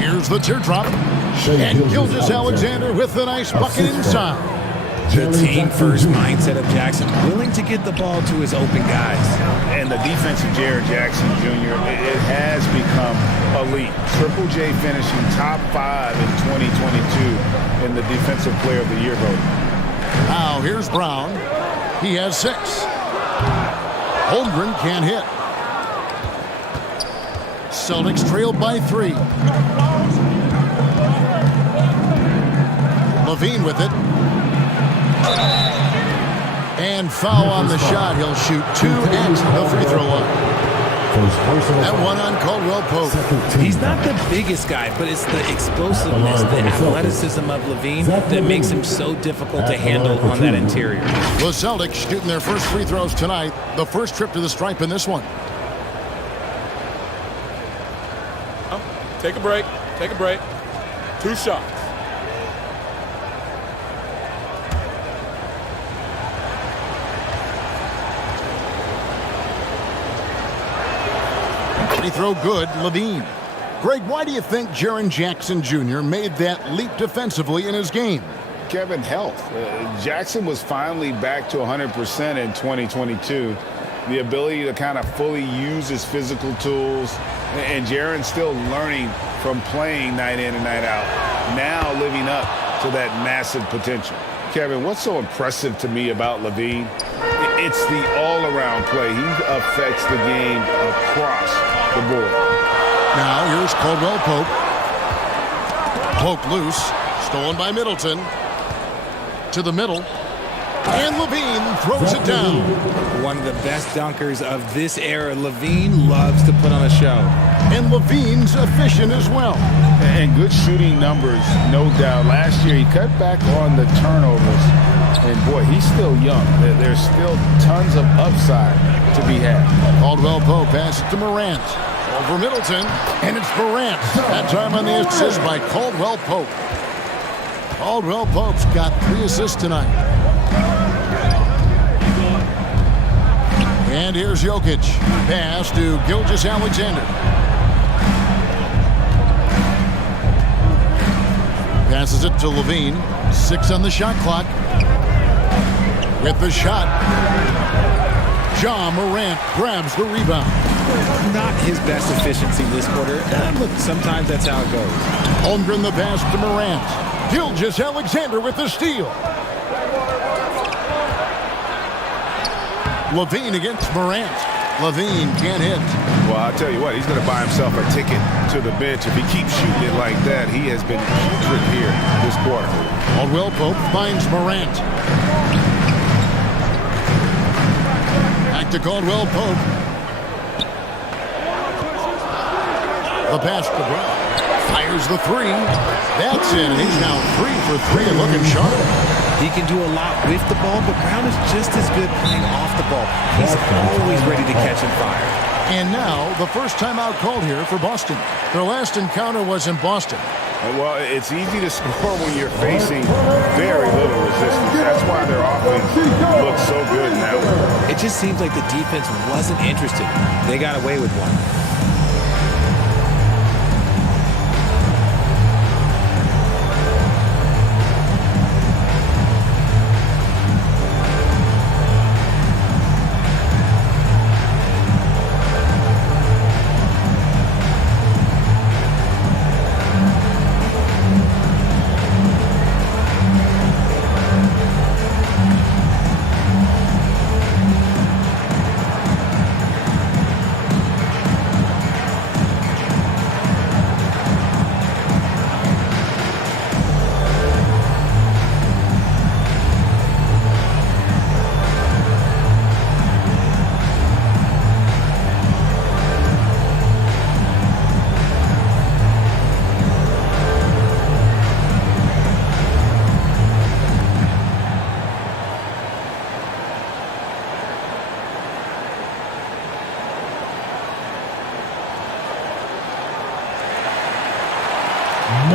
Here's the teardrop. And Gilgeous-Alexander with the nice bucket inside. The team-first mindset of Jackson, willing to get the ball to his open guys. And the defense of Jared Jackson Jr., it has become elite. Triple J finishing top 5 in 2022 in the Defensive Player of the Year voting. Now here's Brown. He has 6. Holmgren can't hit. Celtics trailed by 3. LaVine with it. And foul on the shot. He'll shoot 2 at the free throw line. That one on Caldwell Pope. He's not the biggest guy, but it's the explosiveness, the athleticism of LaVine that makes him so difficult to handle on that interior. The Celtics shooting their first free throws tonight. The first trip to the stripe in this one. Take a break. Take a break. 2 shots. Free throw good, LaVine. Greg, why do you think Jaren Jackson Jr. made that leap defensively in his game? Kevin, health. Jackson was finally back to 100% in 2022. The ability to kind of fully use his physical tools. And Jaren's still learning from playing night in and night out, now living up to that massive potential. Kevin, what's so impressive to me about Levine? It's the all-around play. He affects the game across the board. Now here's Caldwell Pope. Pope loose, stolen by Middleton. To the middle. And Levine throws it down. One of the best dunkers of this era. Levine loves to put on a show. And Levine's efficient as well. And good shooting numbers, no doubt. Last year, he cut back on the turnovers. And, boy, he's still young. There's still tons of upside to be had. Caldwell Pope passes to Morant. Over Middleton. And it's Morant. That time on the assist by Caldwell Pope. Caldwell Pope's got 3 assists tonight. And here's Jokic. Pass to Gilgeous-Alexander. Passes it to Levine. 6 on the shot clock. With the shot. Ja Morant grabs the rebound. Not his best efficiency this quarter. Look, sometimes that's how it goes. Holmgren the pass to Morant. Gilgeous-Alexander with the steal. Levine against Morant. Levine can't hit. Well, I'll tell you what, he's going to buy himself a ticket to the bench. If he keeps shooting it like that, he has been putrid here this quarter. Caldwell Pope finds Morant. Back to Caldwell Pope. The pass to Brown. Fires the 3. That's it. And he's now 3 for 3 and looking sharp. He can do a lot with the ball, but Brown is just as good playing off the ball. He's always ready to catch and fire. And now, the first timeout called here for Boston. Their last encounter was in Boston. Well, it's easy to score when you're facing very little resistance. That's why their offense looks so good now. It just seems like the defense wasn't interested. They got away with one. So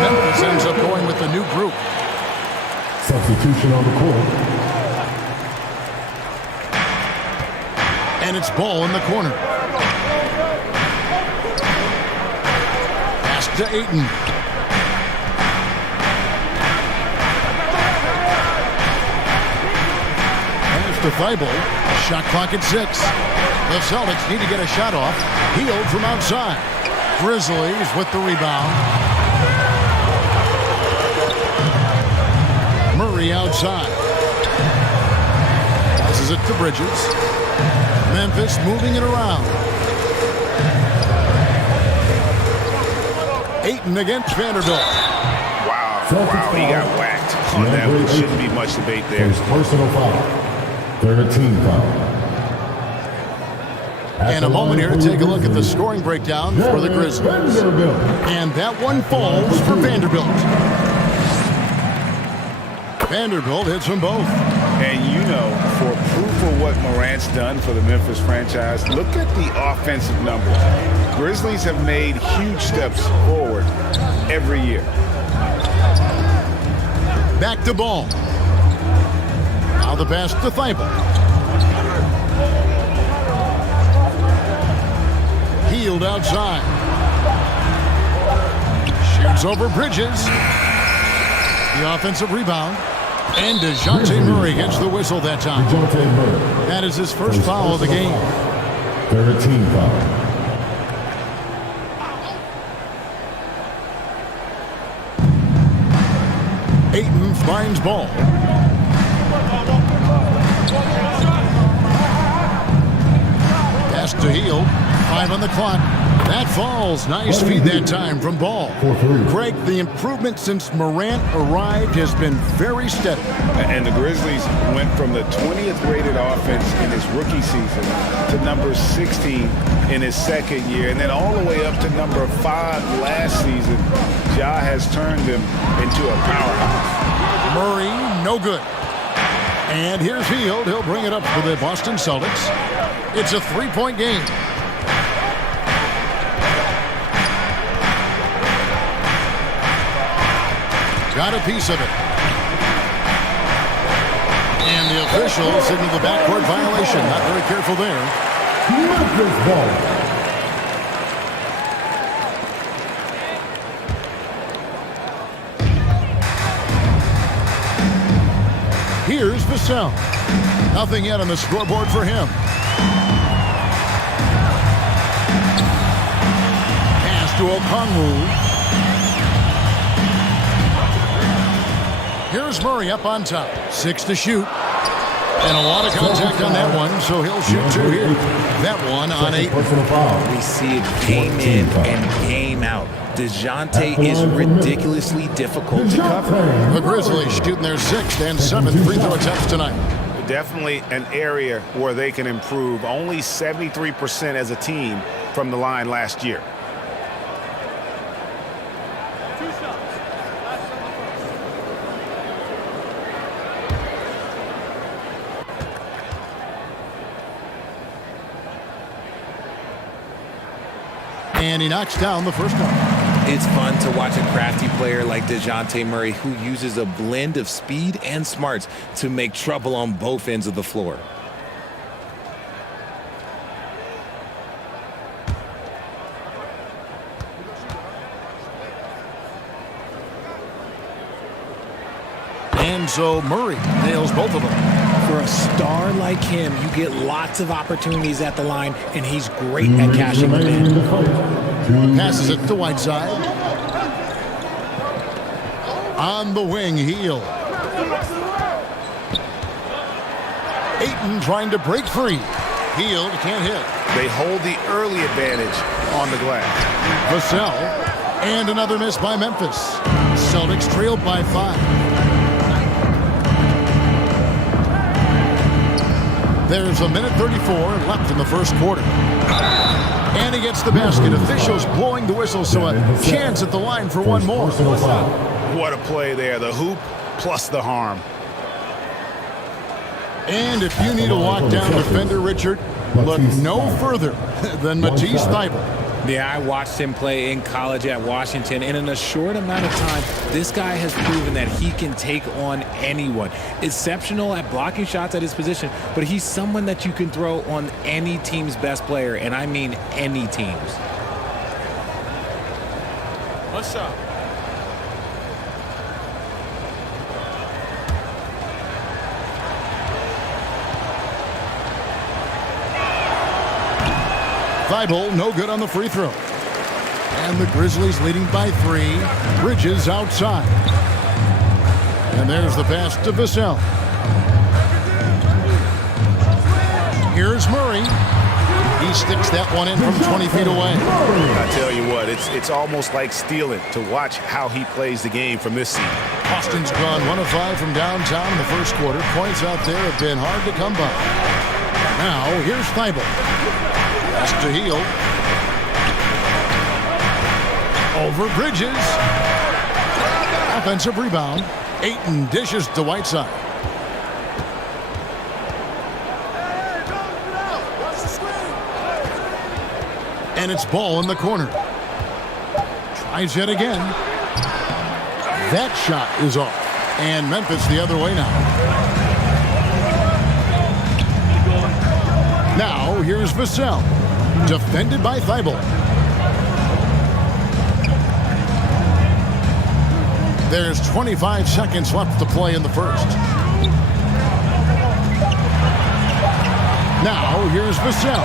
Memphis ends up going with the new group. Substitution on the court. And it's Ball in the corner. Pass to Ayton. Pass to Thibault. Shot clock at 6. The Celtics need to get a shot off. Healed from outside. Grizzlies with the rebound. Murray outside. Passes it to Bridges. Memphis moving it around. Ayton against Vanderbilt. Wow, he got whacked on that one. Shouldn't be much debate there. First personal foul. 13 foul. And a moment here to take a look at the scoring breakdown for the Grizzlies. And that one falls for Vanderbilt. Vanderbilt hits them both. And you know, for proof of what Morant's done for the Memphis franchise, look at the offensive numbers. Grizzlies have made huge steps forward every year. Back to Ball. Now the pass to Thibault. Healed outside. Shoots over Bridges. The offensive rebound. And DeJounte Murray gets the whistle that time. That is his first foul of the game. 13 foul. Ayton finds ball. Pass to Hield. 5 on the clock. That falls. Nice feed that time from Ball. Greg, the improvement since Morant arrived has been very steady. And the Grizzlies went from the 20th rated offense in his rookie season to number 16 in his second year, and then all the way up to number 5 last season. Ja has turned them into a powerhouse. Murray, no good. And here's Hield. He'll bring it up for the Boston Celtics. It's a 3-point game. Got a piece of it. And the official signaled the backcourt violation. Not very careful there. Memphis ball. Here's Vassell. Nothing yet on the scoreboard for him. Pass to Okongwu. Here's Murray up on top. 6 to shoot. And a lot of contact on that one, so he'll shoot 2 here. That one on 8. We see it game in and game out. DeJounte is ridiculously difficult to cover. The Grizzlies shooting their 6th and 7th free throw attempts tonight. Definitely an area where they can improve. Only 73% as a team from the line last year. And he knocks down the first one. It's fun to watch a crafty player like DeJounte Murray who uses a blend of speed and smarts to make trouble on both ends of the floor. And so Murray nails both of them. For a star like him, you get lots of opportunities at the line, and he's great at cashing them in. Passes it to Whiteside. On the wing, Hield. Ayton trying to break free. Hield can't hit. They hold the early advantage on the glass. Vassell. And another miss by Memphis. Celtics trailed by 5. There's a minute 34 left in the first quarter. And he gets the basket. Officials blowing the whistle, so a chance at the line for one more. What a play there. The hoop plus the harm. And if you need a lockdown defender, Richard, look no further than Matisse Thybulle. Yeah, I watched him play in college at Washington, and in a short amount of time, this guy has proven that he can take on anyone. Exceptional at blocking shots at his position, but he's someone that you can throw on any team's best player, and I mean any team's. One shot. Thybulle, no good on the free throw. And the Grizzlies leading by 3. Bridges outside. And there's the pass to Vassell. Here's Murray. He sticks that one in from 20 feet away. I tell you what, it's almost like stealing to watch how he plays the game from this seat. Boston's gone 1 of 5 from downtown in the first quarter. Points out there have been hard to come by. Now, here's Thybulle. Pass to Hield. Over Bridges. Offensive rebound. Ayton dishes to Whiteside. And it's Ball in the corner. Tries yet again. That shot is off. And Memphis the other way now. Now here's Vassell. Defended by Thybulle. There's 25 seconds left to play in the first. Now, here's Vassell.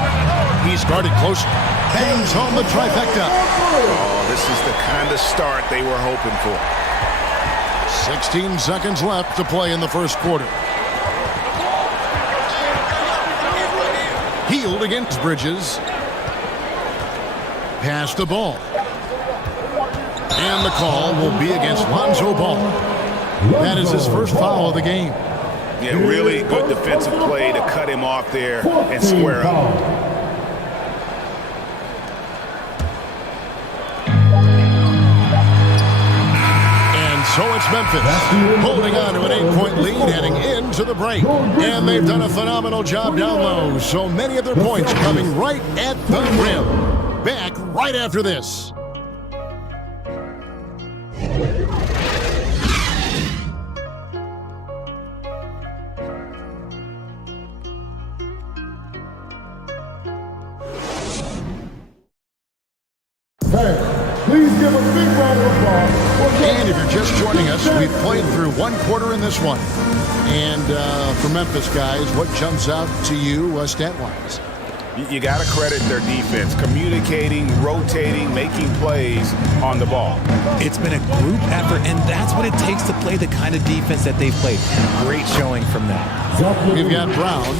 He's guarded close. Bangs home the trifecta. Oh, this is the kind of start they were hoping for. 16 seconds left to play in the first quarter. Healed against Bridges. Pass the ball. And the call will be against Lonzo Ball. That is his first foul of the game. Yeah, really good defensive play to cut him off there and square up. And so it's Memphis holding on to an 8-point lead heading into the break. And they've done a phenomenal job down low. So many of their points coming right at the rim. Back right after this. Please give a big round of applause. And if you're just joining us, we've played through one quarter in this one. And for Memphis guys, what jumps out to you stat-wise? You got to credit their defense, communicating, rotating, making plays on the ball. It's been a group effort, and that's what it takes to play the kind of defense that they've played. Great showing from them. We've got Brown.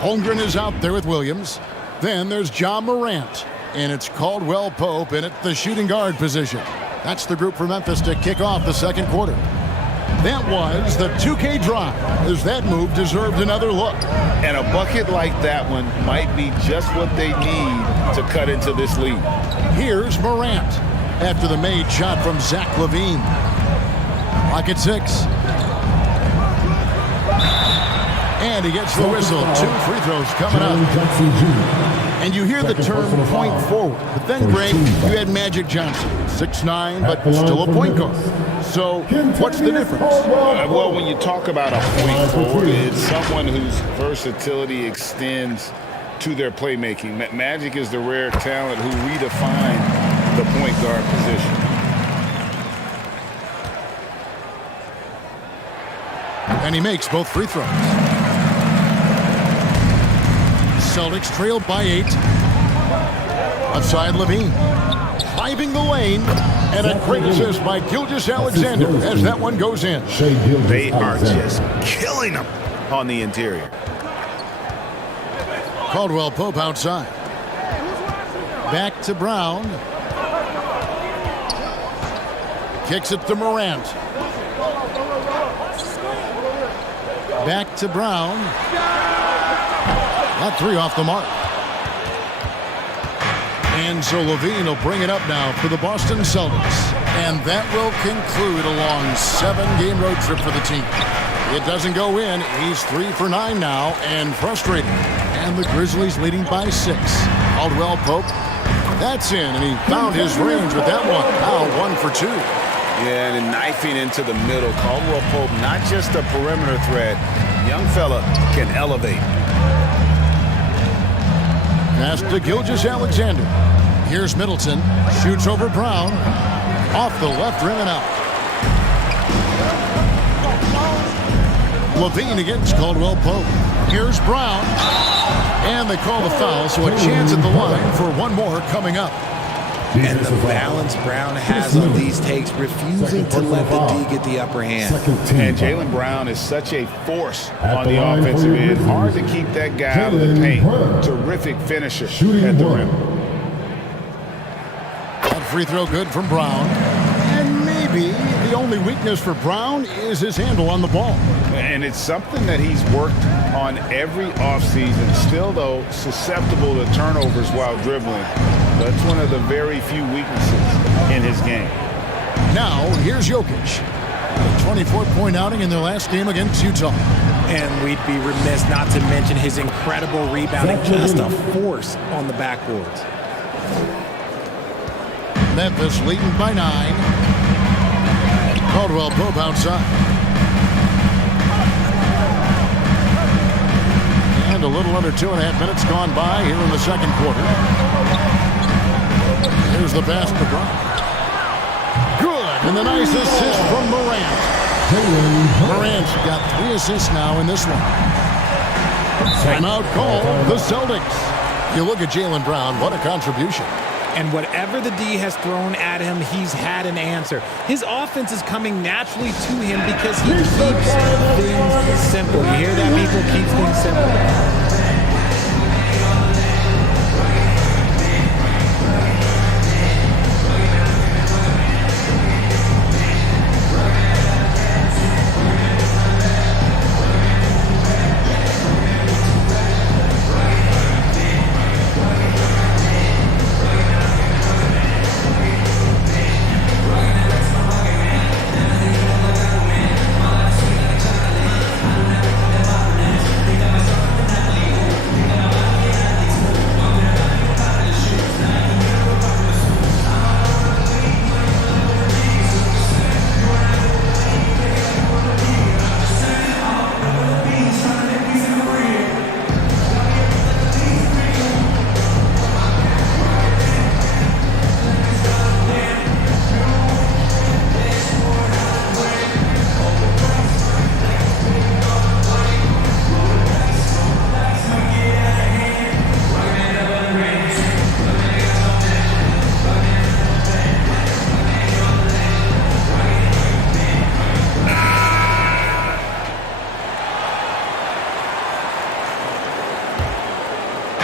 Holmgren is out there with Williams. Then there's John Morant. And it's Caldwell Pope in at the shooting guard position. That's the group for Memphis to kick off the second quarter. That was the 2K drive, as that move deserved another look. And a bucket like that one might be just what they need to cut into this lead. Here's Morant after the made shot from Zach LaVine. Clock at 6. And he gets the whistle. 2 free throws coming up. And you hear the term point forward. But then, Greg, you had Magic Johnson, 6'9", but still a point guard. So what's the difference? Well, when you talk about a point forward, it's someone whose versatility extends to their playmaking. Magic is the rare talent who redefined the point guard position. And he makes both free throws. Celtics trailed by 8. Outside LaVine. Driving the lane. And a great assist by Gilgeous-Alexander as that one goes in. They are just killing them on the interior. Caldwell Pope outside. Back to Brown. Kicks it to Morant. Back to Brown. That 3 off the mark. And so LaVine will bring it up now for the Boston Celtics. And that will conclude a long 7-game road trip for the team. It doesn't go in. He's 3 for 9 now and frustrated. And the Grizzlies leading by 6. Caldwell Pope. That's in, and he found his range with that one. Now 1 for 2. Yeah, and knifing into the middle. Caldwell Pope, not just a perimeter threat. Young fella can elevate. Pass to Gilgeous-Alexander. Here's Middleton. Shoots over Brown. Off the left rim and out. LaVine against Caldwell Pope. Here's Brown. And they call the foul, so a chance at the line for one more coming up. And the balance Brown has on these takes, refusing to let the D get the upper hand. And Jaylen Brown is such a force on the offensive end. Hard to keep that guy out of the paint. Terrific finisher at the rim. That free throw good from Brown. And maybe the only weakness for Brown is his handle on the ball. And it's something that he's worked on every offseason. Still, though, susceptible to turnovers while dribbling. That's one of the very few weaknesses in his game. Now, here's Jokic. A 24-point outing in their last game against Utah. And we'd be remiss not to mention his incredible rebounding. Just a force on the backboards. Memphis leading by 9. Caldwell Pope outside. And a little under 2.5 minutes gone by here in the second quarter. Here's the pass to Brown. Good. And the nice assist from Morant. Morant's got 3 assists now in this one. Timeout call, the Celtics. You look at Jaylen Brown, what a contribution. And whatever the D has thrown at him, he's had an answer. His offense is coming naturally to him because he keeps things simple. You hear that, people? Keeps things simple.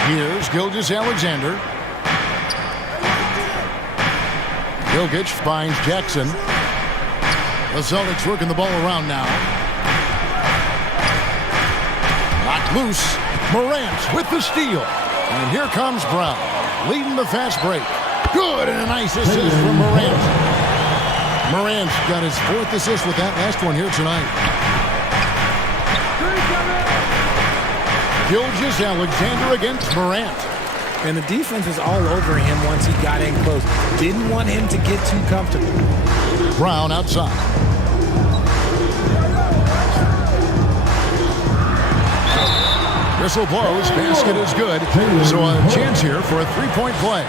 Here's Gilgeous-Alexander. Jokic finds Jackson. The Celtics working the ball around now. Knocked loose. Morant with the steal. And here comes Brown, leading the fast break. Good, and a nice assist from Morant. Morant's got his 4th assist with that last one here tonight. Gilgeous-Alexander against Morant. And the defense was all over him once he got in close. Didn't want him to get too comfortable. Brown outside. Whistle blows. Basket is good. So a chance here for a 3-point play.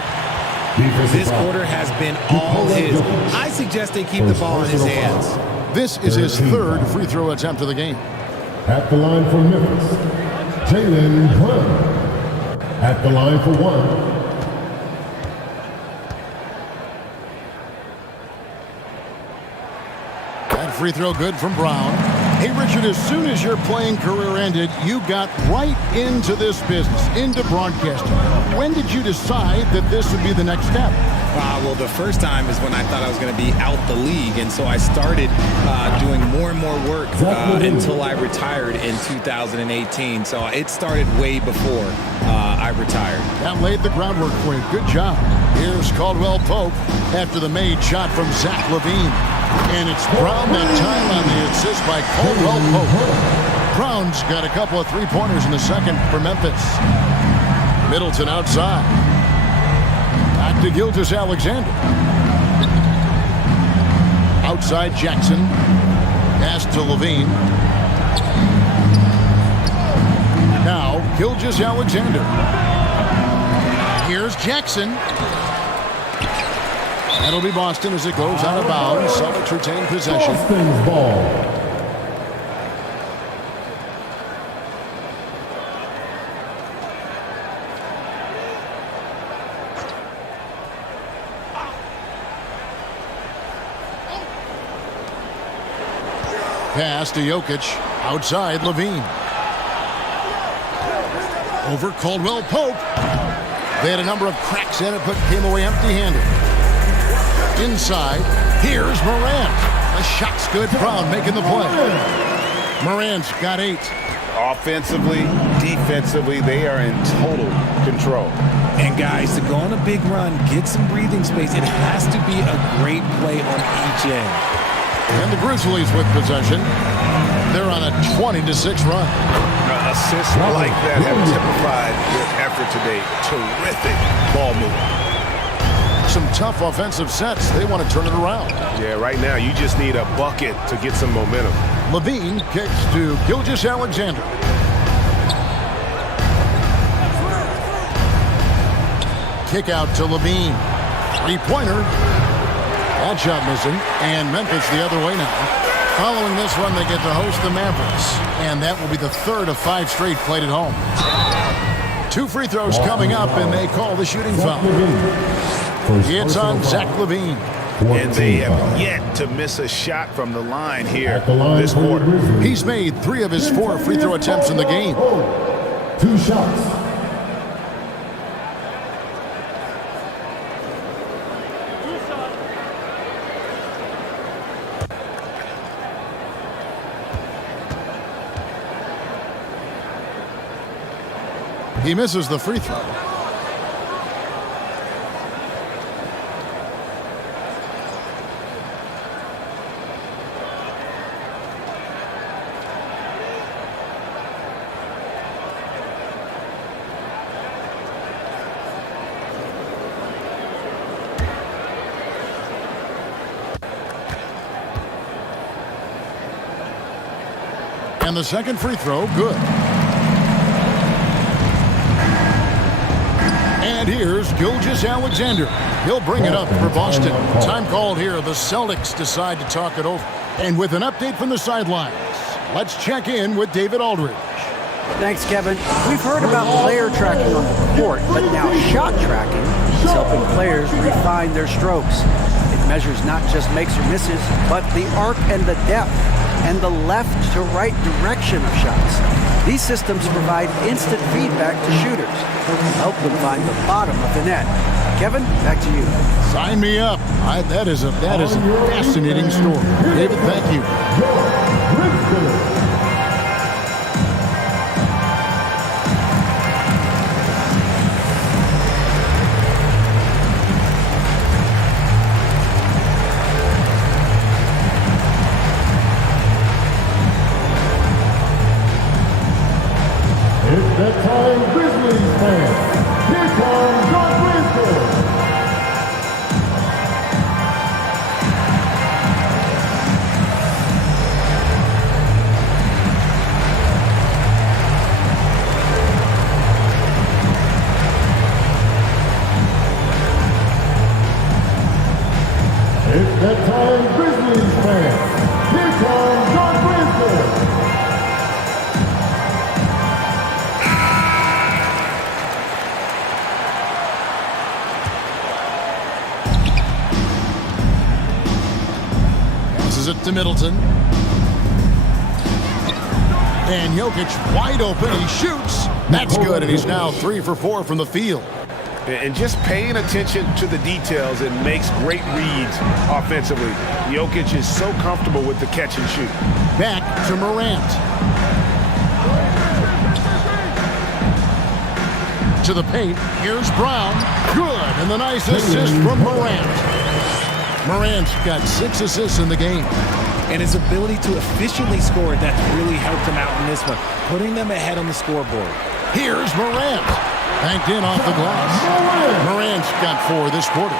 This quarter has been all his. I suggest they keep the ball in his hands. This is his 3rd free throw attempt of the game. At the line for Memphis, Jaylen Brown. At the line for 1. That free throw good from Brown. Hey, Richard, as soon as your playing career ended, you got right into this business, into broadcasting. When did you decide that this would be the next step? Well, the first time is when I thought I was going to be out the league, and so I started doing more and more work until I retired in 2018. So it started way before I retired. That laid the groundwork for you. Good job. Here's Caldwell Pope after the made shot from Zach LaVine. And it's Brown that time on the assist by Caldwell Pope. Brown's got a couple of 3-pointers in the second for Memphis. Middleton outside. Back to Gilgeous-Alexander. Outside Jackson. Pass to LaVine. Now Gilgeous-Alexander. Here's Jackson. That'll be Boston as it goes out of bounds. Celtics retain possession. Boston's ball. Pass to Jokic. Outside LaVine. Over Caldwell Pope. They had a number of cracks in it, but came away empty-handed. Inside, here's Morant. The shot's good. Brown making the play. Morant's got 8. Offensively, defensively, they are in total control. And guys, to go on a big run, get some breathing space, it has to be a great play on each end. And the Grizzlies with possession. They're on a 20-6 run. Assists like that have typified their effort today. Terrific ball movement. Some tough offensive sets. They want to turn it around. Yeah, right now you just need a bucket to get some momentum. LaVine kicks to Gilgeous-Alexander. Kick out to LaVine. 3-pointer. That shot missing, and Memphis the other way now. Following this run, they get to host the Mavericks, and that will be the third of 5 straight played at home. 2 free throws coming up, and they call the shooting foul. It's on Zach LaVine. And they have yet to miss a shot from the line here this quarter. He's made 3 of his 4 free throw attempts in the game. 2 shots. He misses the free throw. And the second free throw, good. And here's Gilgeous-Alexander. He'll bring it up for Boston. Time called here. The Celtics decide to talk it over. And with an update from the sidelines, let's check in with David Aldridge. Thanks, Kevin. We've heard about player tracking on the court, but now shot tracking is helping players refine their strokes. It measures not just makes or misses, but the arc and the depth and the left to right direction of shots. These systems provide instant feedback to shooters and help them find the bottom of the net. Kevin, back to you. Sign me up. That is a fascinating story. David, thank you. It's that time, Grizzlies fans. Here comes your Grizzlies. It's that time, Grizzlies fans. Here comes your Grizzlies. It to Middleton. And Jokic wide open. He shoots. That's good, and he's now 3 for 4 from the field. And just paying attention to the details, it makes great reads offensively. Jokic is so comfortable with the catch and shoot. Back to Morant. To the paint. Here's Brown. Good, and the nice assist from Morant. Morant's got 6 assists in the game. And his ability to efficiently score, that's really helped him out in this one, putting them ahead on the scoreboard. Here's Morant. Banked in off the glass. Morant's got 4 this quarter.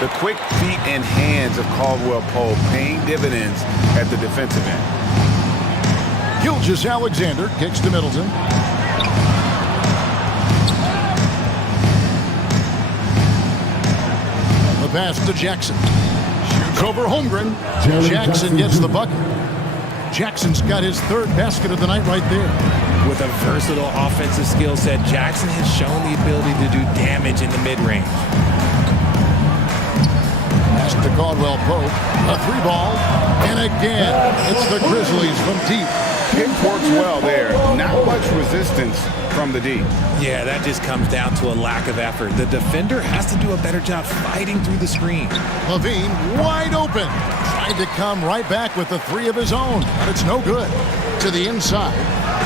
The quick feet and hands of Caldwell Pope paying dividends at the defensive end. Gilgeous-Alexander kicks to Middleton. The pass to Jackson. Shoots over Holmgren. Jackson gets the bucket. Jackson's got his 3rd basket of the night right there. With a versatile offensive skill set, Jackson has shown the ability to do damage in the mid-range. Pass to Caldwell Pope. A 3-ball. And again, it's the Grizzlies from deep. Pinports well there. Not much resistance from the D. Yeah, that just comes down to a lack of effort. The defender has to do a better job fighting through the screen. LaVine wide open. Tried to come right back with the 3 of his own, but it's no good. To the inside,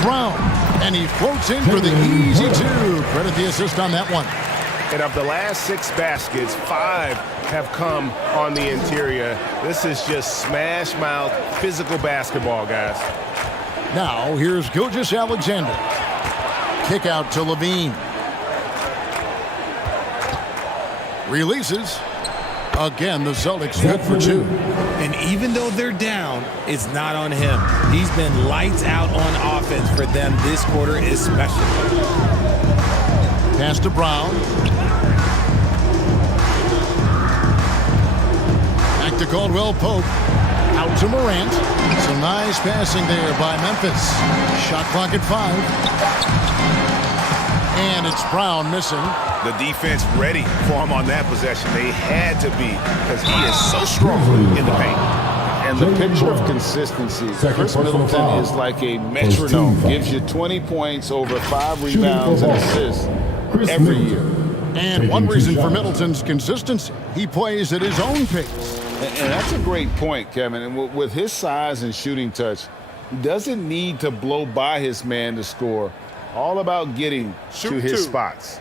Brown. And he floats in for the easy 2. Credit the assist on that one. And of the last 6 baskets, 5 have come on the interior. This is just smash mouth physical basketball, guys. Now, here's Gilgeous-Alexander. Kick out to LaVine. Releases. Again, the Celtics good for 2. And even though they're down, it's not on him. He's been lights out on offense for them this quarter especially. Pass to Brown. Back to Caldwell Pope. Out to Morant. Some nice passing there by Memphis. Shot clock at 5. And it's Brown missing. The defense ready for him on that possession. They had to be because he is so strong in the paint. And the picture of consistency, Chris Middleton is like a metronome. Gives you 20 points, over 5 rebounds and assists every year. And one reason for Middleton's consistency, he plays at his own pace. And that's a great point, Kevin. And with his size and shooting touch, he doesn't need to blow by his man to score. All about getting to his spots.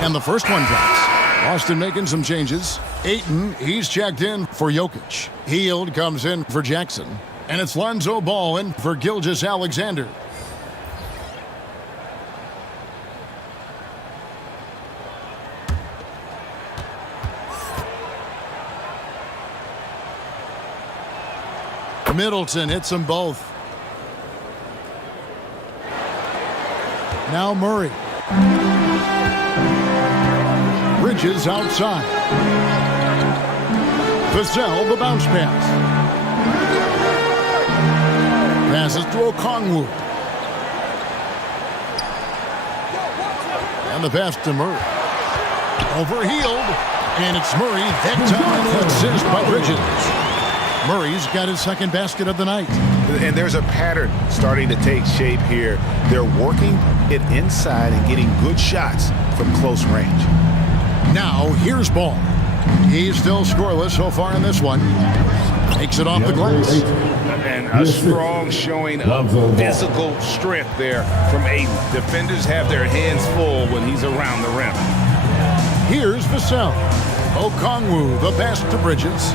And the first one drops. Boston making some changes. Ayton, he's checked in for Jokic. Hield comes in for Jackson. And it's Lonzo Ball in for Gilgeous-Alexander. Middleton hits them both. Now Murray. Bridges outside. Vassell, the bounce pass. Passes to Okongwu. And the pass to Murray. Over Hield. And it's Murray. That time assist by Bridges. Murray's got his second basket of the night. And there's a pattern starting to take shape here. They're working it inside and getting good shots from close range. Now, here's Ball. He's still scoreless so far in this one. Takes it off the glass. And a strong showing of physical strength there from Ayton. Defenders have their hands full when he's around the rim. Here's Vassell. Okongwu, the pass to Bridges.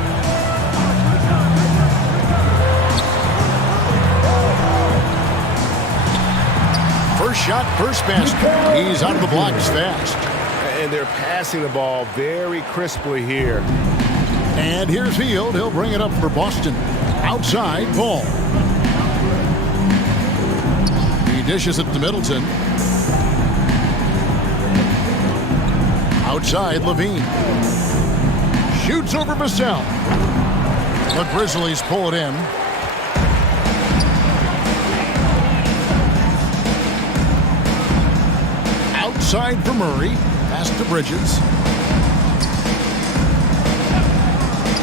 First shot, first basket. He's out of the blocks fast. And they're passing the ball very crisply here. And here's Hield. He'll bring it up for Boston. Outside, Ball. He dishes it to Middleton. Outside, Levine. Shoots over Vassell. The Grizzlies pull it in. Outside for Murray. Pass to Bridges.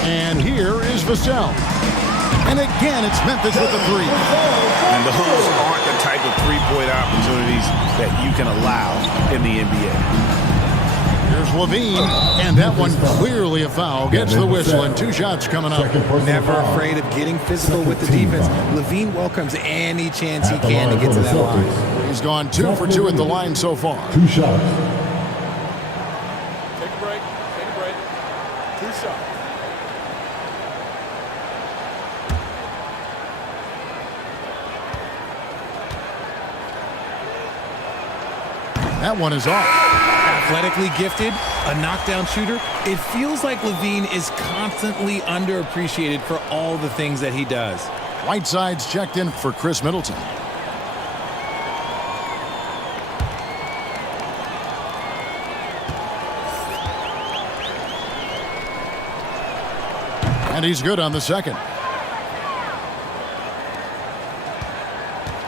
And here is Vassell. And again, it's Memphis with the three. And those aren't the type of three-point opportunities that you can allow in the NBA. Here's Levine, and that one clearly a foul. Gets the whistle, and 2 shots coming up. Never afraid of getting physical with the defense. Levine welcomes any chance he can to get to that line. He's gone 2 for 2 at the line so far. 2 shots. Take a break. Take a break. 2 shots. That one is off. Athletically gifted, a knockdown shooter. It feels like Levine is constantly underappreciated for all the things that he does. Whiteside's checked in for Chris Middleton. And he's good on the second.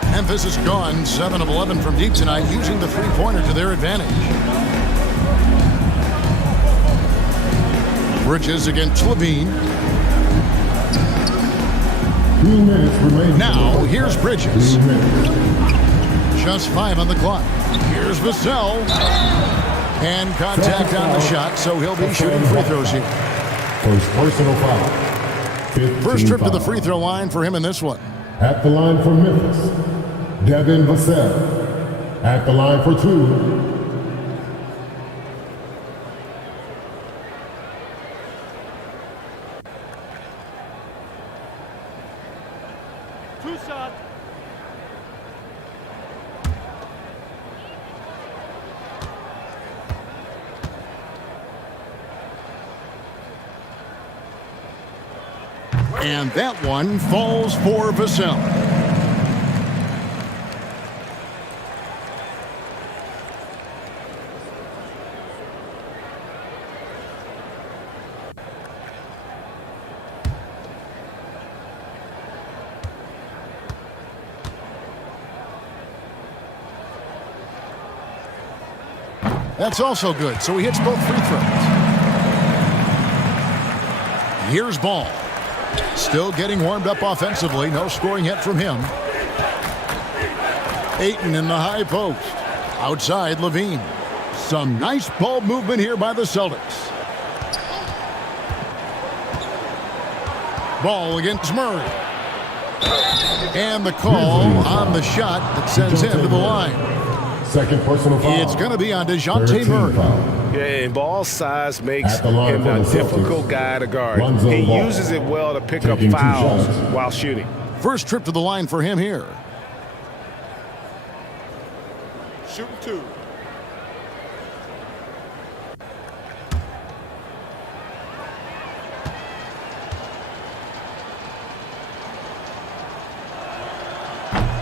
Memphis has gone 7 of 11 from deep tonight, using the three-pointer to their advantage. Bridges against Levine. 2 minutes remaining. Now, here's Bridges. Just 5 on the clock. Here's Vassell. And contact on the shot, so he'll be shooting free throws here. First personal foul. First trip to the free throw line for him in this one. At the line for Memphis, Devin Vassell. At the line for 2. And that one falls for Vassell. That's also good, so he hits both free throws. Here's Ball. Still getting warmed up offensively. No scoring yet from him. Ayton in the high post. Outside, Levine. Some nice ball movement here by the Celtics. Ball against Murray. And the call on the shot that sends him to the line. Second personal foul. It's going to be on DeJounte Murray. Yeah, and ball size makes him a difficult guy to guard. He uses it well to pick up fouls while shooting. First trip to the line for him here. Shooting 2.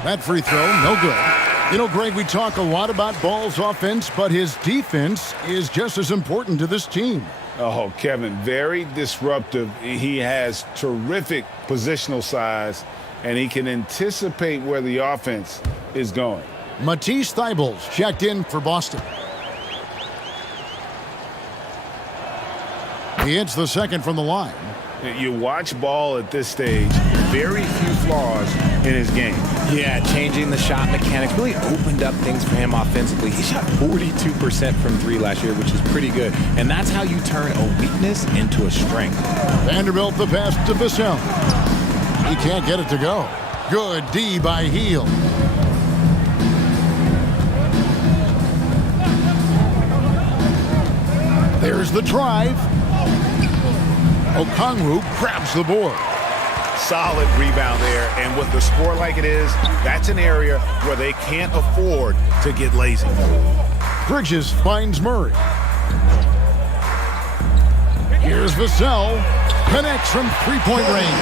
That free throw, no good. You know, Greg, we talk a lot about Ball's offense, but his defense is just as important to this team. Oh, Kevin, very disruptive. He has terrific positional size, and he can anticipate where the offense is going. Matisse Thybulle's checked in for Boston. He hits the second from the line. You watch Ball at this stage, very few flaws in his game. Yeah, changing the shot mechanics really opened up things for him offensively. He shot 42% from 3 last year, which is pretty good. And that's how you turn a weakness into a strength. Vanderbilt the pass to Vassell. He can't get it to go. Good D by Hield. There's the drive. Okongwu grabs the board. Solid rebound there, and with the score like it is, that's an area where they can't afford to get lazy. Bridges finds Murray. Here's Vassell. Connects from three-point range.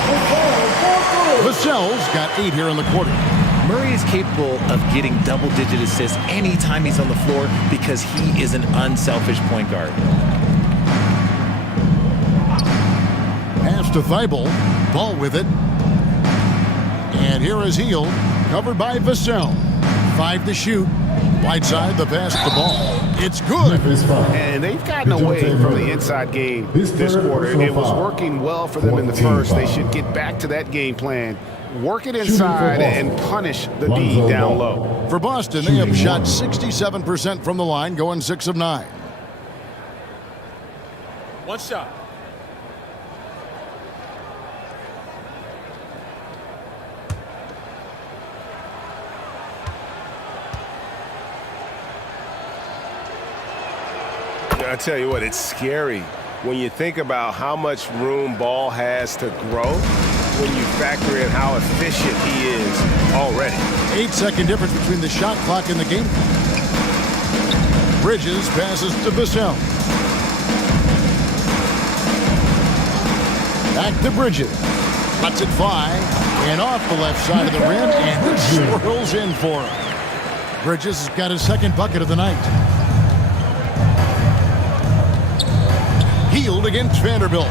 Vassell's got 8 here in the quarter. Murray is capable of getting double-digit assists anytime he's on the floor because he is an unselfish point guard. Pass to Thibault. Ball with it. And here is Hield. Covered by Vassell. 5 to shoot. Right side, the pass to the ball. It's good. And they've gotten away from the inside game this quarter. It was working well for them in the first. They should get back to that game plan. Work it inside and punish the D down low. For Boston, they have shot 67% from the line, going 6 of 9. One shot. I tell you what, it's scary when you think about how much room Ball has to grow when you factor in how efficient he is already. 8-second difference between the shot clock and the game. Bridges passes to Vassell. Back to Bridges. Lets it fly. And off the left side of the rim. And it swirls in for him. Bridges has got his second bucket of the night. Hield against Vanderbilt.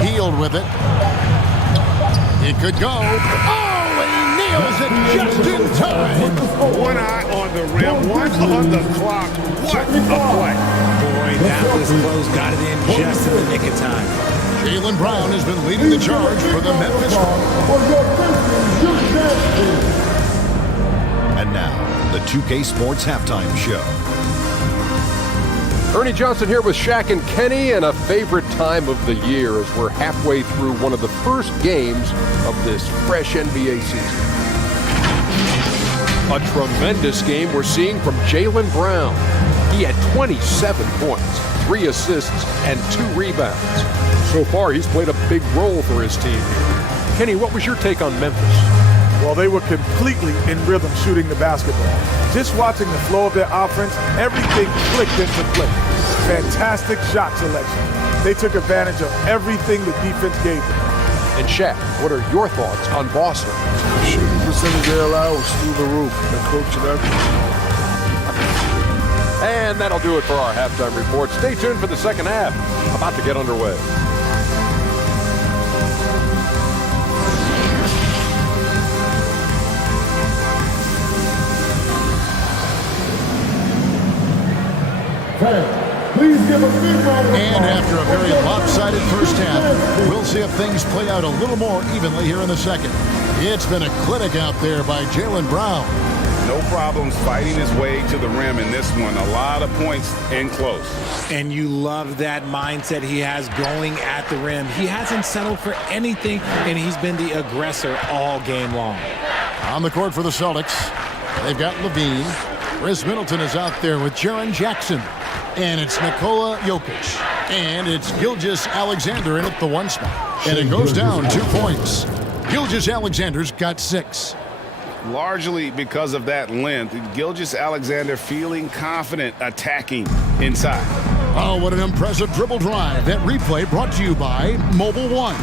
Hield with it. It could go. Oh, and he nails it just in time. One eye on the rim, one on the clock. What a play. Boy, that was close. Got it in just in the nick of time. Jaylen Brown has been leading the charge for the Memphis. And now, the 2K Sports Halftime Show. Ernie Johnson here with Shaq and Kenny, and a favorite time of the year as we're halfway through one of the first games of this fresh NBA season. A tremendous game we're seeing from Jaylen Brown. He had 27 points, 3 assists, and 2 rebounds. So far, he's played a big role for his team. Kenny, what was your take on Memphis? Well, they were completely in rhythm shooting the basketball. Just watching the flow of their offense, everything clicked into place. Fantastic shot selection. They took advantage of everything the defense gave them. And Shaq, what are your thoughts on Boston? Shooting percentage they allow was through the roof. The coach and everything. And that'll do it for our halftime report. Stay tuned for the second half. About to get underway. Fans, please give a big round of applause. And after a very lopsided first half, we'll see if things play out a little more evenly here in the second. It's been a clinic out there by Jaylen Brown. No problems fighting his way to the rim in this one. A lot of points and close. And you love that mindset he has going at the rim. He hasn't settled for anything, and he's been the aggressor all game long. On the court for the Celtics, they've got Levine. Chris Middleton is out there with JORIZ Jackson. And it's Nikola Jokic. And it's Gilgeous-Alexander in at the 1 spot. And it goes down 2 points. Gilgeous-Alexander's got 6. Largely because of that length, Gilgeous-Alexander feeling confident attacking inside. Oh, what an impressive dribble drive. That replay brought to you by Mobile One.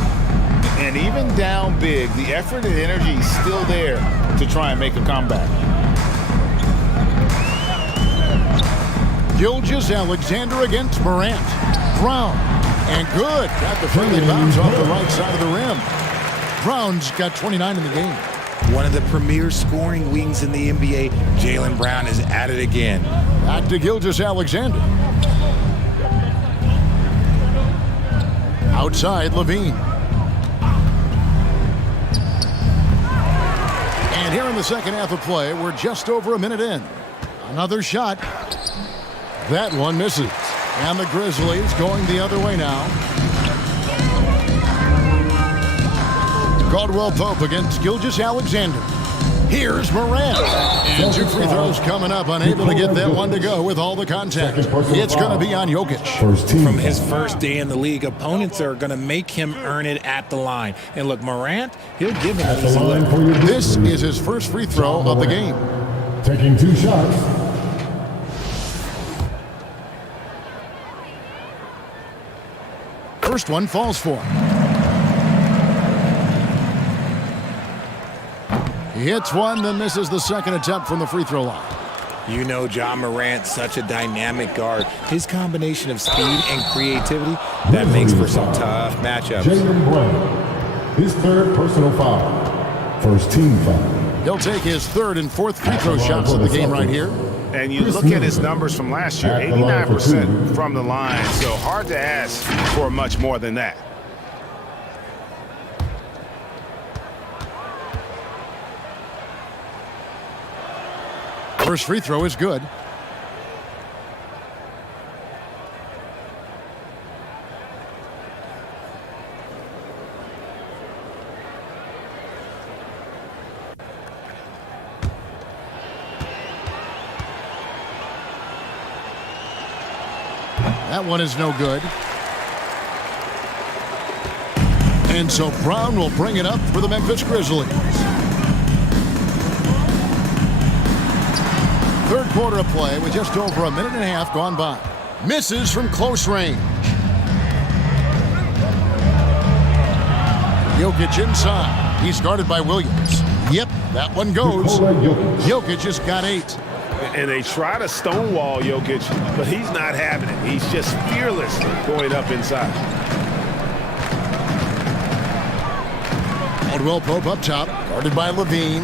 And even down big, the effort and energy is still there to try and make a comeback. Gilgeous-Alexander against Morant. Brown. And good. Got the friendly bounce off the right side of the rim. Brown's got 29 in the game. One of the premier scoring wings in the NBA, Jaylen Brown is at it again. Back to Gilgeous-Alexander. Outside, Levine. And here in the second half of play, we're just over a minute in. Another shot. That one misses. And the Grizzlies going the other way now. Caldwell Pope against Gilgeous-Alexander. Here's Morant. And 2 free throws coming up, unable to get that one to go with all the contact. It's going to be on Jokic. From his first day in the league, opponents are going to make him earn it at the line. And look, Morant, he'll give him an easy look. This is his first free throw of the game. Taking 2 shots. First one falls for him. He hits one, then misses the second attempt from the free throw line. You know Ja Morant, such a dynamic guard. His combination of speed and creativity, that makes for some tough matchups. Jaylen Brown, his 3rd personal foul. First team foul. He'll take his 3rd and 4th free throw shots of the game right here. And you look at his numbers from last year, 89% from the line, so hard to ask for much more than that. First free throw is good. That one is no good. And so Brown will bring it up for the Memphis Grizzlies. 3rd quarter of play with just over a minute and a half gone by. Misses from close range. Jokic inside. He's guarded by Williams. Yep, that one goes. Jokic has got 8. And they try to stonewall Jokic, but he's not having it. He's just fearless going up inside. Caldwell Pope up top, guarded by Levine.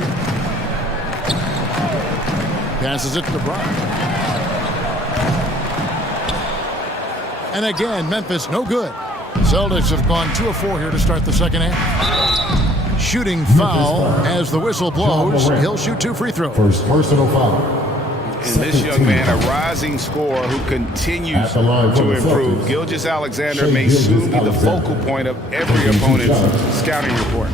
Passes it to Brown. And again, Memphis no good. Celtics have gone 2 of 4 here to start the second half. Shooting foul as the whistle blows. He'll shoot 2 free throws. First personal foul. And this young man, a rising scorer who continues to improve. Gilgeous-Alexander may soon be the focal point of every opponent's scouting report.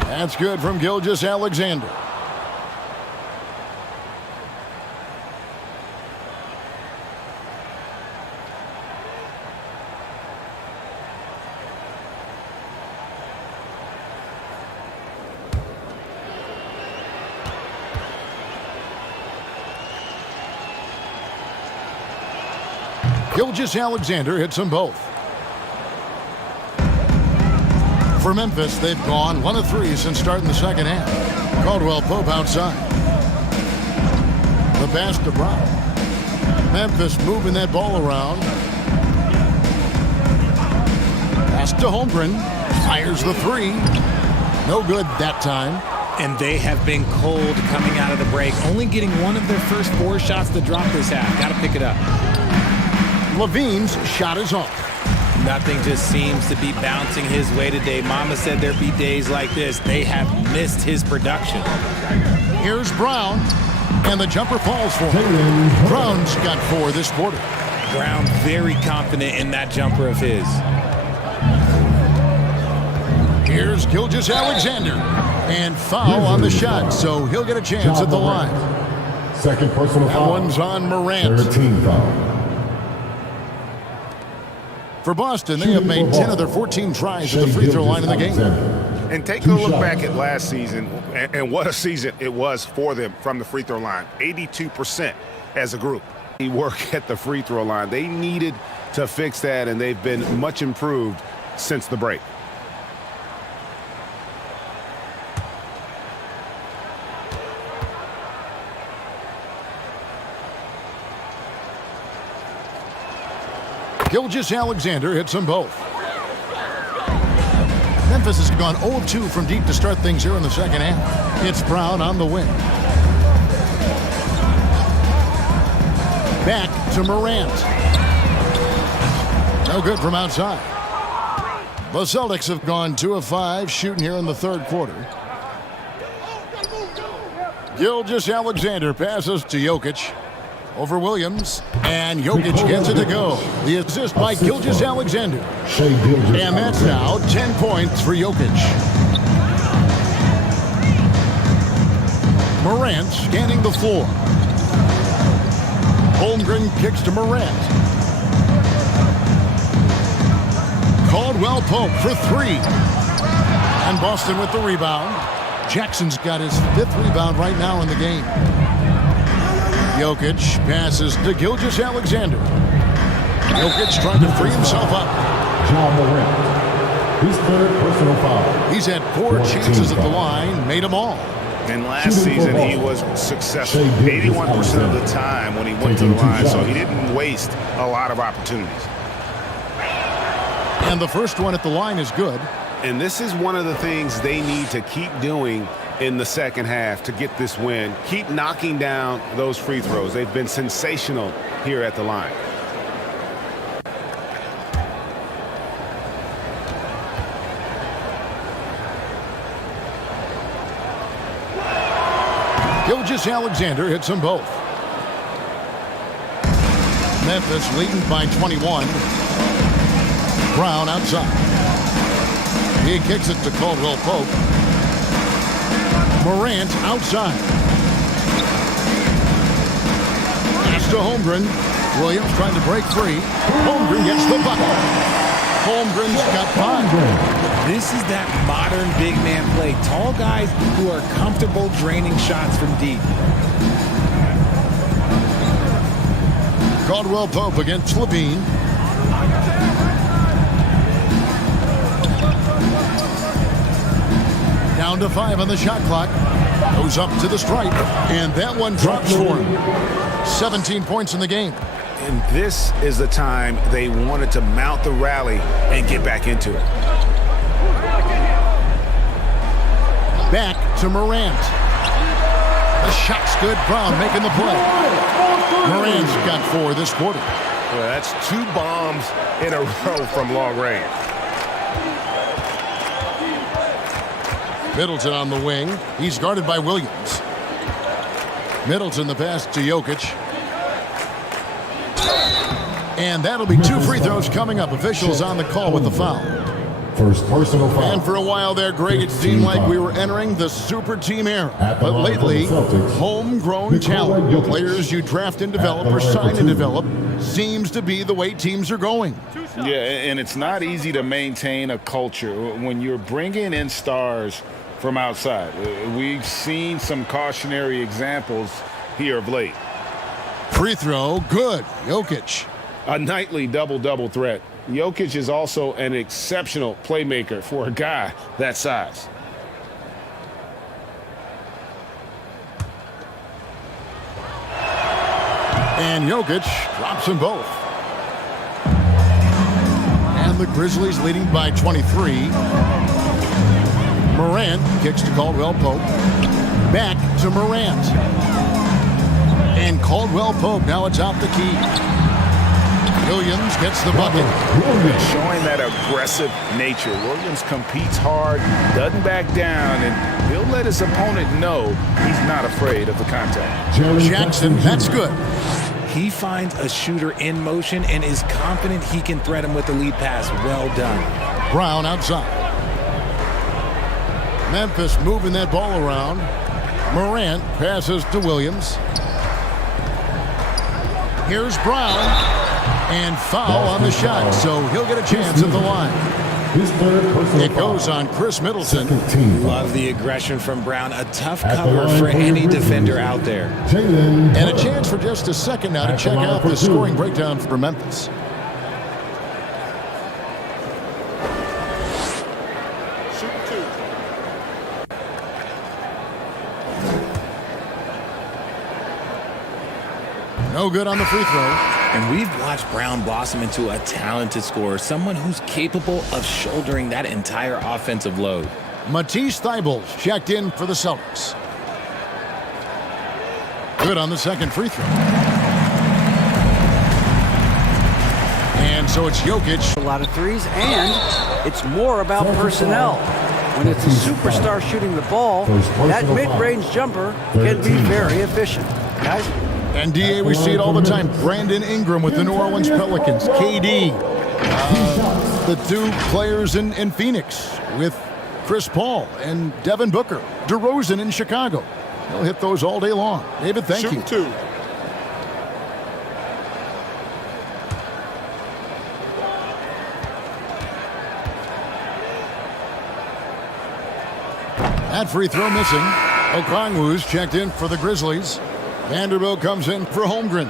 That's good from Gilgeous-Alexander. Gilgeous-Alexander hits them both. For Memphis, they've gone 1 of 3 since starting the second half. Caldwell Pope outside. The pass to Brown. Memphis moving that ball around. Pass to Holmgren. Fires the 3. No good that time. And they have been cold coming out of the break. Only getting 1 of their first 4 shots to drop this half. Got to pick it up. Levine's shot is off. Nothing just seems to be bouncing his way today. Mama said there'd be days like this. They have missed his production. Here's Brown, and the jumper falls for him. Brown's got 4 this quarter. Brown very confident in that jumper of his. Here's Gilgeous-Alexander, and foul on the shot, so he'll get a chance at the line. Second personal foul. That one's on Morant. 13 foul. For Boston, they have made 10 of their 14 tries at the free throw line in the game. And take a look back at last season, and what a season it was for them from the free throw line. 82% as a group. They work at the free throw line. They needed to fix that, and they've been much improved since the break. Gilgeous-Alexander hits them both. Memphis has gone 0 of 2 from deep to start things here in the second half. It's Brown on the wing. Back to Morant. No good from outside. The Celtics have gone 2 of 5 shooting here in the third quarter. Gilgeous-Alexander passes to Jokic. Over Williams, and Jokic gets it to go. The assist by Gilgeous-Alexander. And that's now 10 points for Jokic. Morant scanning the floor. Holmgren kicks to Morant. Caldwell Pope for 3. And Boston with the rebound. Jackson's got his 5th rebound right now in the game. Jokic passes to Gilgeous-Alexander. Jokic trying to free himself up. John Morant. His 3rd personal foul. He's had 4 chances at the line, made them all. And last season he was successful 81% of the time when he went to the line, so he didn't waste a lot of opportunities. And the first one at the line is good. And this is one of the things they need to keep doing in the second half to get this win. Keep knocking down those free throws. They've been sensational here at the line. Gilgeous-Alexander hits them both. Memphis leading by 21. Brown outside. He kicks it to Caldwell Pope. Morant outside. Pass to Holmgren. Williams trying to break free. Holmgren gets the bucket. Holmgren's got 5. This is that modern big man play. Tall guys who are comfortable draining shots from deep. Caldwell Pope against Levine. Down to 5 on the shot clock. Goes up to the stripe. And that one drops for him. 17 points in the game. And this is the time they wanted to mount the rally and get back into it. Back to Morant. The shot's good. Brown making the play. Morant's got 4 this quarter. Well, that's 2 bombs in a row from long range. Middleton on the wing. He's guarded by Williams. Middleton the pass to Jokic. And that'll be 2 free throws coming up. Officials on the call with the foul. First personal foul. And for a while there, Greg, it seemed like we were entering the super team era. But lately, homegrown talent, players you draft and develop or sign and develop, seems to be the way teams are going. Yeah, and it's not easy to maintain a culture when you're bringing in stars from outside. We've seen some cautionary examples here of late. Free throw, good. Jokic. A nightly double-double threat Jokic is also an exceptional playmaker for a guy that size. And Jokic drops them both. And the Grizzlies leading by 23. Morant kicks to Caldwell Pope. Back to Morant. And Caldwell Pope now atop the key. Williams gets the bucket. Showing that aggressive nature. Williams competes hard, doesn't back down, and he'll let his opponent know he's not afraid of the contact. Jackson, that's good. He finds a shooter in motion and is confident he can threat him with the lead pass. Well done. Brown outside. Memphis moving that ball around. Morant passes to Williams. Here's Brown. And foul on the shot, so he'll get a chance at the line. It goes on Chris Middleton. Love the aggression from Brown. A tough cover for any defender out there. And a chance for just a second now to check out the scoring breakdown for Memphis. No good on the free throw. And we've watched Brown blossom into a talented scorer, someone who's capable of shouldering that entire offensive load. Matisse Thybulle checked in for the Celtics. Good on the second free throw. And so it's Jokic. A lot of threes, and it's more about personnel. When it's a superstar shooting the ball, that mid-range jumper can be very efficient. Guys? And DA, we see it all the time. Brandon Ingram with the New Orleans Pelicans. KD. The two players in Phoenix with Chris Paul and Devin Booker. DeRozan in Chicago. He'll hit those all day long. David, thank you. Shoot two. That free throw missing. Okongwu's checked in for the Grizzlies. Vanderbilt comes in for Holmgren.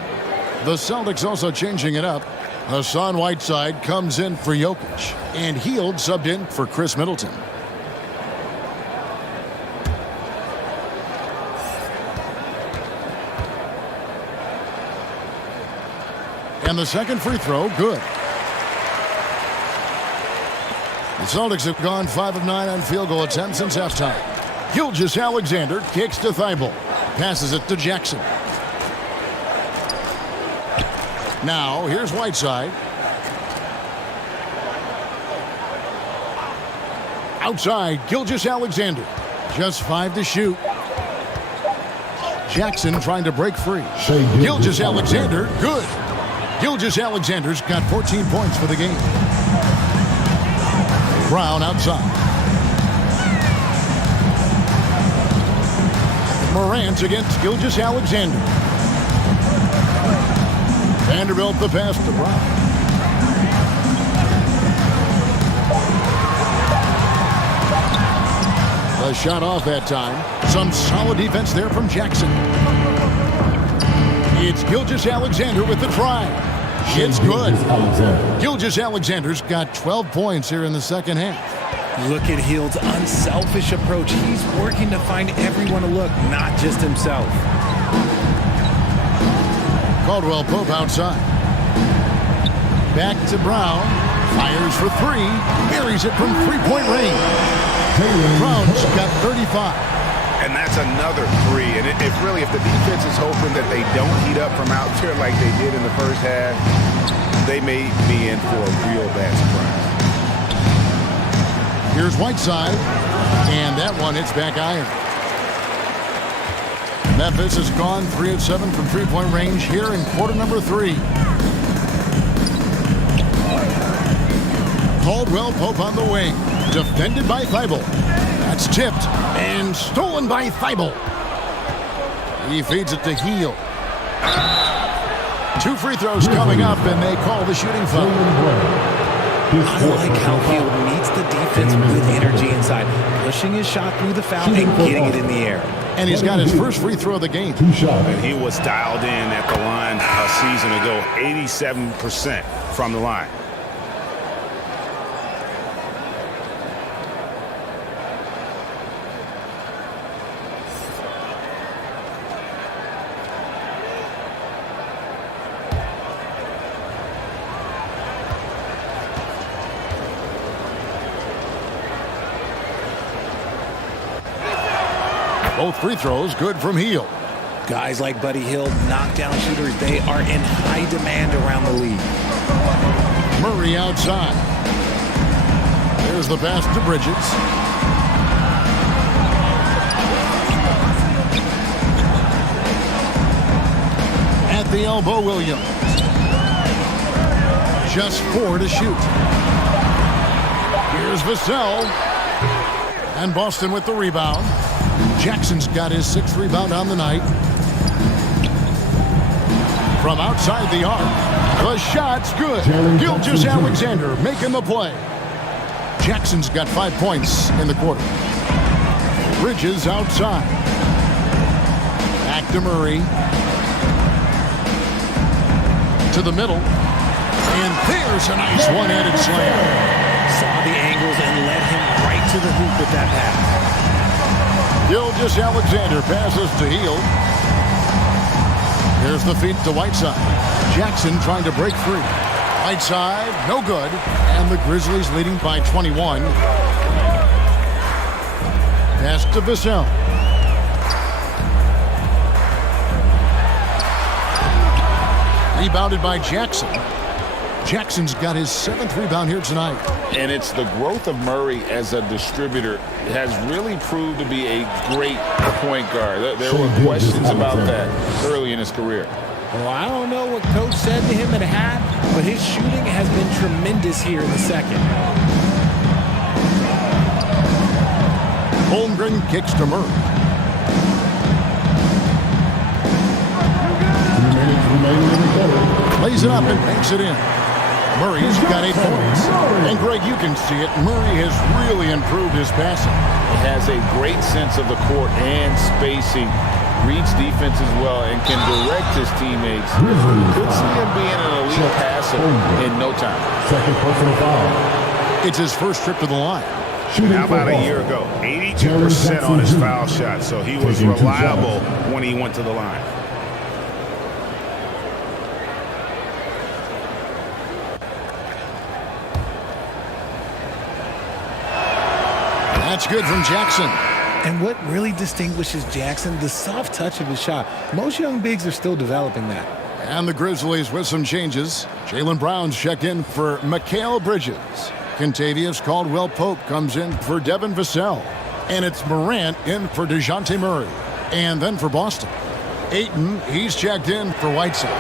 The Celtics also changing it up. Hassan Whiteside comes in for Jokic. And Hield subbed in for Chris Middleton. And the second free throw, good. The Celtics have gone 5 of 9 on field goal attempts since halftime. Gilgeous-Alexander kicks to Thybulle. Passes it to Jackson. Now, here's Whiteside. Outside, Gilgeous-Alexander. Just 5 to shoot. Jackson trying to break free. Gilgeous-Alexander, good. Gilgeous-Alexander's got 14 points for the game. Brown outside. Morant against Gilgeous-Alexander. Vanderbilt the pass to Brown. The shot off that time. Some solid defense there from Jackson. It's Gilgeous-Alexander with the try. It's good. Gilgeous-Alexander's got 12 points here in the second half. Look at Hield's unselfish approach. He's working to find everyone to look, not just himself. Caldwell Pope outside. Back to Brown. Fires for 3. Buries it from three-point range. Brown's got 35. And that's another 3. And if the defense is hoping that they don't heat up from out there like they did in the first half, they may be in for a real bad surprise. Here's Whiteside, and that one hits back iron. Memphis has gone 3 of 7 from three-point range here in quarter number 3. Caldwell Pope on the wing, defended by Thybulle. That's tipped and stolen by Thybulle. He feeds it to Hield. 2 free throws coming up, and they call the shooting foul. I like how Hield meets the defense with energy inside, pushing his shot through the foul and getting it in the air. And he's got his first free throw of the game. And he was dialed in at the line a season ago, 87% from the line. Both free throws good from Hield. Guys like Buddy Hield, knockdown shooters, they are in high demand around the league. Murray outside. There's the pass to Bridges. At the elbow, Williams. Just 4 to shoot. Here's Vassell. And Boston with the rebound. Jackson's got his 6th rebound on the night. From outside the arc. The shot's good. Gilgeous-Alexander making the play. Jackson's got 5 points in the quarter. Bridges outside. Back to Murray. To the middle. And there's a nice one-handed slam. Saw the angles and led him right to the hoop with that pass. Gilgeous-Alexander passes to Hield. Here's the feed to Whiteside. Jackson trying to break free. Whiteside, no good. And the Grizzlies leading by 21. Pass to Vassell. Rebounded by Jackson. Jackson's got his 7th rebound here tonight. And it's the growth of Murray as a distributor has really proved to be a great point guard. There were questions about that early in his career. Well, I don't know what coach said to him at half, but his shooting has been tremendous here in the second. Holmgren kicks to Murray. Lays it up and banks it in. Murray's got 8 points. And Greg, you can see it. Murray has really improved his passing. He has a great sense of the court and spacing. Reads defense as well and can direct his teammates. Could see him being an elite passer in no time. Second personal foul. It's his first trip to the line. How about a year ago? 82% on his foul shot, so he was reliable when he went to the line. That's good from Jackson. And what really distinguishes Jackson, the soft touch of his shot. Most young bigs are still developing that. And the Grizzlies with some changes. Jaylen Brown's checked in for Mikal Bridges. Kentavious Caldwell-Pope comes in for Devin Vassell. And it's Morant in for DeJounte Murray. And then for Boston, Ayton, he's checked in for Whiteside.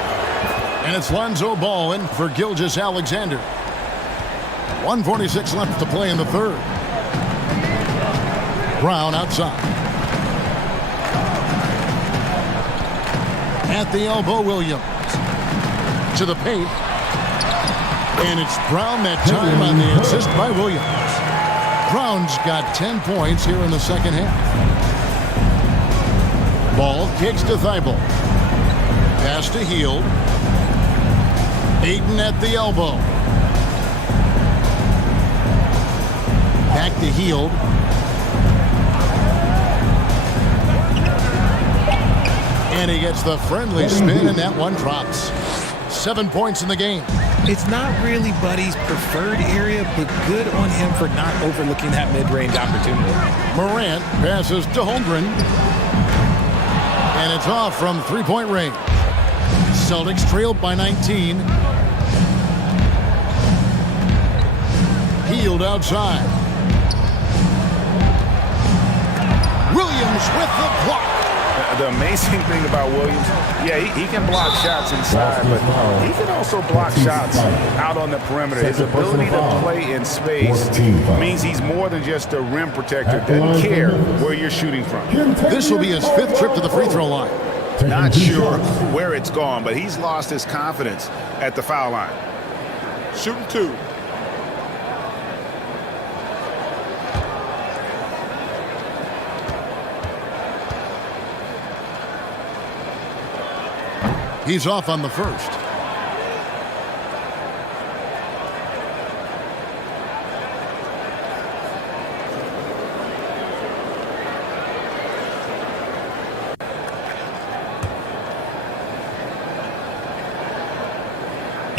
And it's Lonzo Ball in for Gilgeous-Alexander. 1:46 left to play in the third. Brown outside. At the elbow, Williams. To the paint. And it's Brown that time on the assist by Williams. Brown's got 10 points here in the second half. Ball kicks to Thibault. Pass to Hield. Ayton at the elbow. Back to Hield. And he gets the friendly spin, and that one drops. 7 points in the game. It's not really Buddy's preferred area, but good on him for not overlooking that mid-range opportunity. Morant passes to Holmgren. And it's off from three-point range. Celtics trailed by 19. Hield outside. Williams with the block. The amazing thing about Williams, yeah, he can block shots inside, but he can also block shots out on the perimeter. His ability to play in space means he's more than just a rim protector. Doesn't care where you're shooting from. This will be his 5th trip to the free throw line. Not sure where it's gone, but he's lost his confidence at the foul line. Shooting 2. He's off on the first.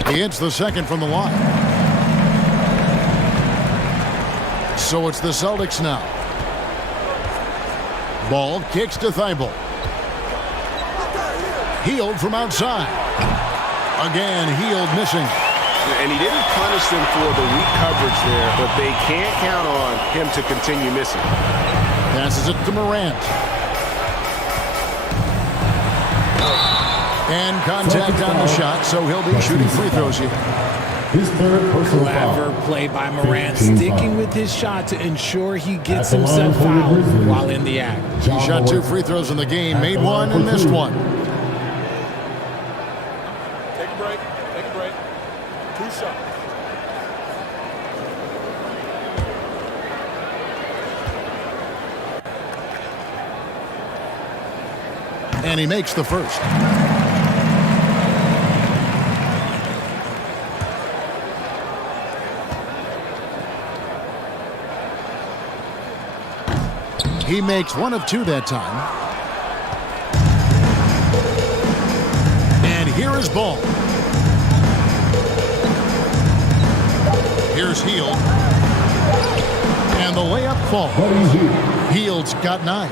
He hits the second from the line. So it's the Celtics now. Ball kicks to Thibault. Healed from outside. Again, Healed missing. And he didn't punish them for the weak coverage there, but they can't count on him to continue missing. Passes it to Morant. And contact on the shot, so he'll be shooting free throws here. Clever play by Morant, sticking with his shot to ensure he gets himself fouled while in the act. He shot 2 free throws in the game, made 1 and missed 1. Take a break. Take a break. 2 shots. And he makes the first. He makes 1 of 2 that time. And here is Ball. Here's Hield. And the layup falls. Hield's got 9.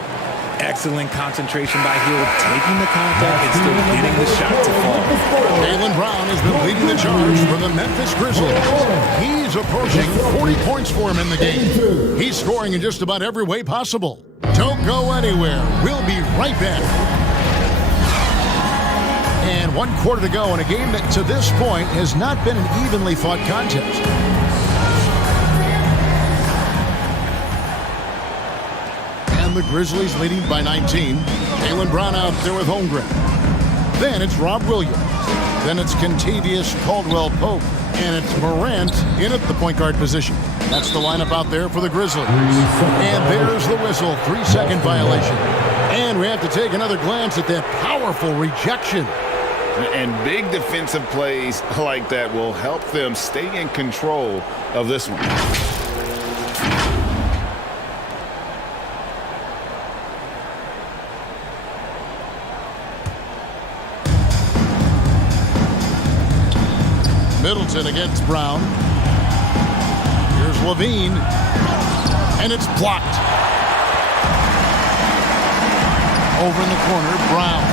Excellent concentration by Hield, taking the contact and still getting the shot to fall. Jaylen Brown has been leading the charge for the Memphis Grizzlies. He's approaching 40 points for him in the game. He's scoring in just about every way possible. Don't go anywhere. We'll be right back. And 1 quarter to go in a game that to this point has not been an evenly fought contest. The Grizzlies leading by 19. Jaylen Brown out there with Holmgren. Then it's Rob Williams. Then it's Kentavious Caldwell-Pope. And it's Morant in at the point guard position. That's the lineup out there for the Grizzlies. And there's the whistle. 3-second violation. And we have to take another glance at that powerful rejection. And big defensive plays like that will help them stay in control of this one. Middleton against Brown. Here's Levine. And it's blocked. Over in the corner, Brown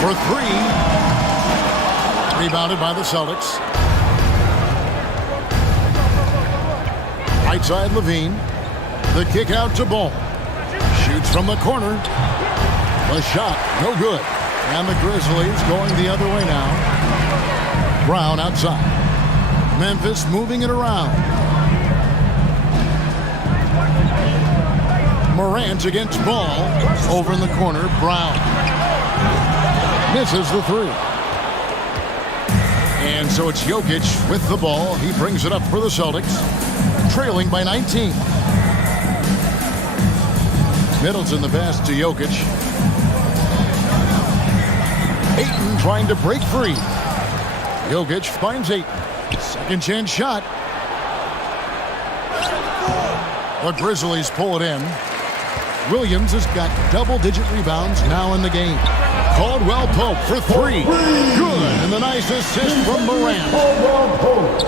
for 3. Rebounded by the Celtics. Right side, Levine. The kick out to Ball. Shoots from the corner. The shot, no good. And the Grizzlies going the other way now. Brown outside. Memphis moving it around. Morant against Ball. Over in the corner, Brown. Misses the 3. And so it's Jokic with the ball. He brings it up for the Celtics. Trailing by 19. Middleton the pass to Jokic. Ayton trying to break free. Jokic finds Ayton. Second chance shot. The Grizzlies pull it in. Williams has got double-digit rebounds now in the game. Caldwell-Pope for 3. Good. And the nice assist from Morant.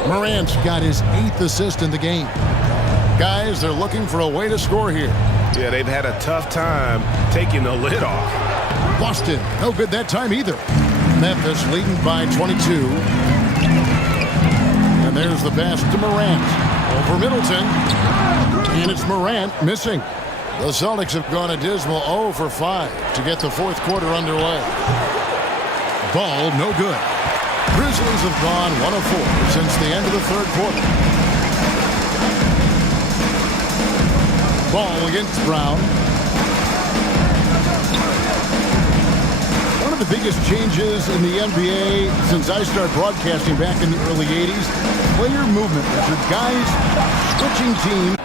Morant's got his 8th assist in the game. Guys, they're looking for a way to score here. Yeah, they've had a tough time taking the lid off. Boston, no good that time either. Memphis leading by 22. And there's the pass to Morant. Over Middleton. And it's Morant missing. The Celtics have gone a dismal 0 for 5 to get the 4th quarter underway. Ball, no good. Grizzlies have gone 1 of 4 since the end of the 3rd quarter. Ball against Brown. One of the biggest changes in the NBA since I started broadcasting back in the early 80s, player movement. Richard, guys switching teams.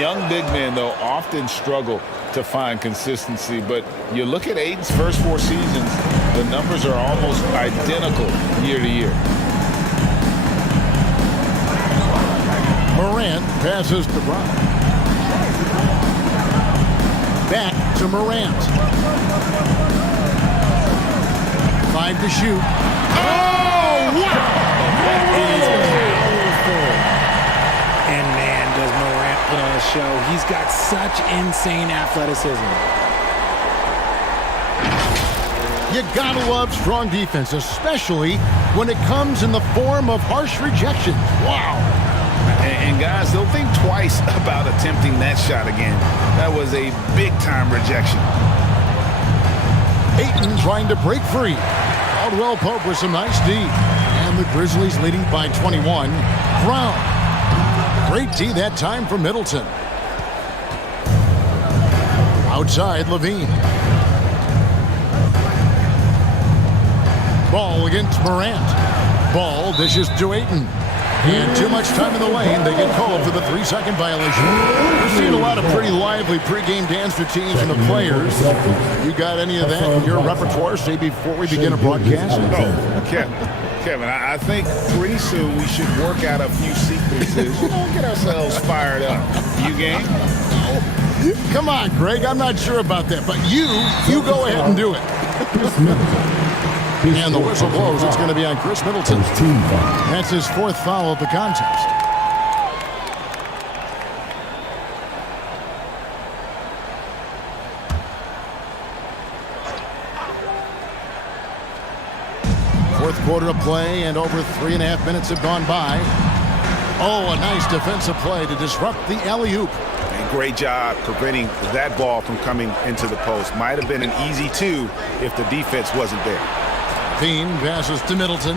Young big men, though, often struggle to find consistency. But you look at Aiden's first 4 seasons, the numbers are almost identical year to year. Morant passes to Brown. Back to Morant. 5 to shoot. Oh, wow! That is powerful. And man, does Morant put on a show. He's got such insane athleticism. You gotta love strong defense, especially when it comes in the form of harsh rejections. Wow! And guys, don't think twice about attempting that shot again. That was a big-time rejection. Ayton trying to break free. Caldwell Pope with some nice D. And the Grizzlies leading by 21. Brown. Great D that time from Middleton. Outside, Levine. Ball against Morant. Ball dishes to Ayton. And too much time in the lane. They get called for the 3-second violation. We're seeing a lot of pretty lively pregame dance routines from the players. You got any of that in your repertoire, say, before we begin a broadcast? No, Kevin, I think pretty soon we should work out a few sequences. Get ourselves fired up. You game? Come on, Greg. I'm not sure about that. But you go ahead and do it. And the whistle blows. It's going to be on Chris Middleton. That's his 4th foul of the contest. Fourth quarter of play, and over 3.5 minutes have gone by. Oh, a nice defensive play to disrupt the alley-oop. And great job preventing that ball from coming into the post. Might have been an easy 2 if the defense wasn't there. Bean passes to Middleton.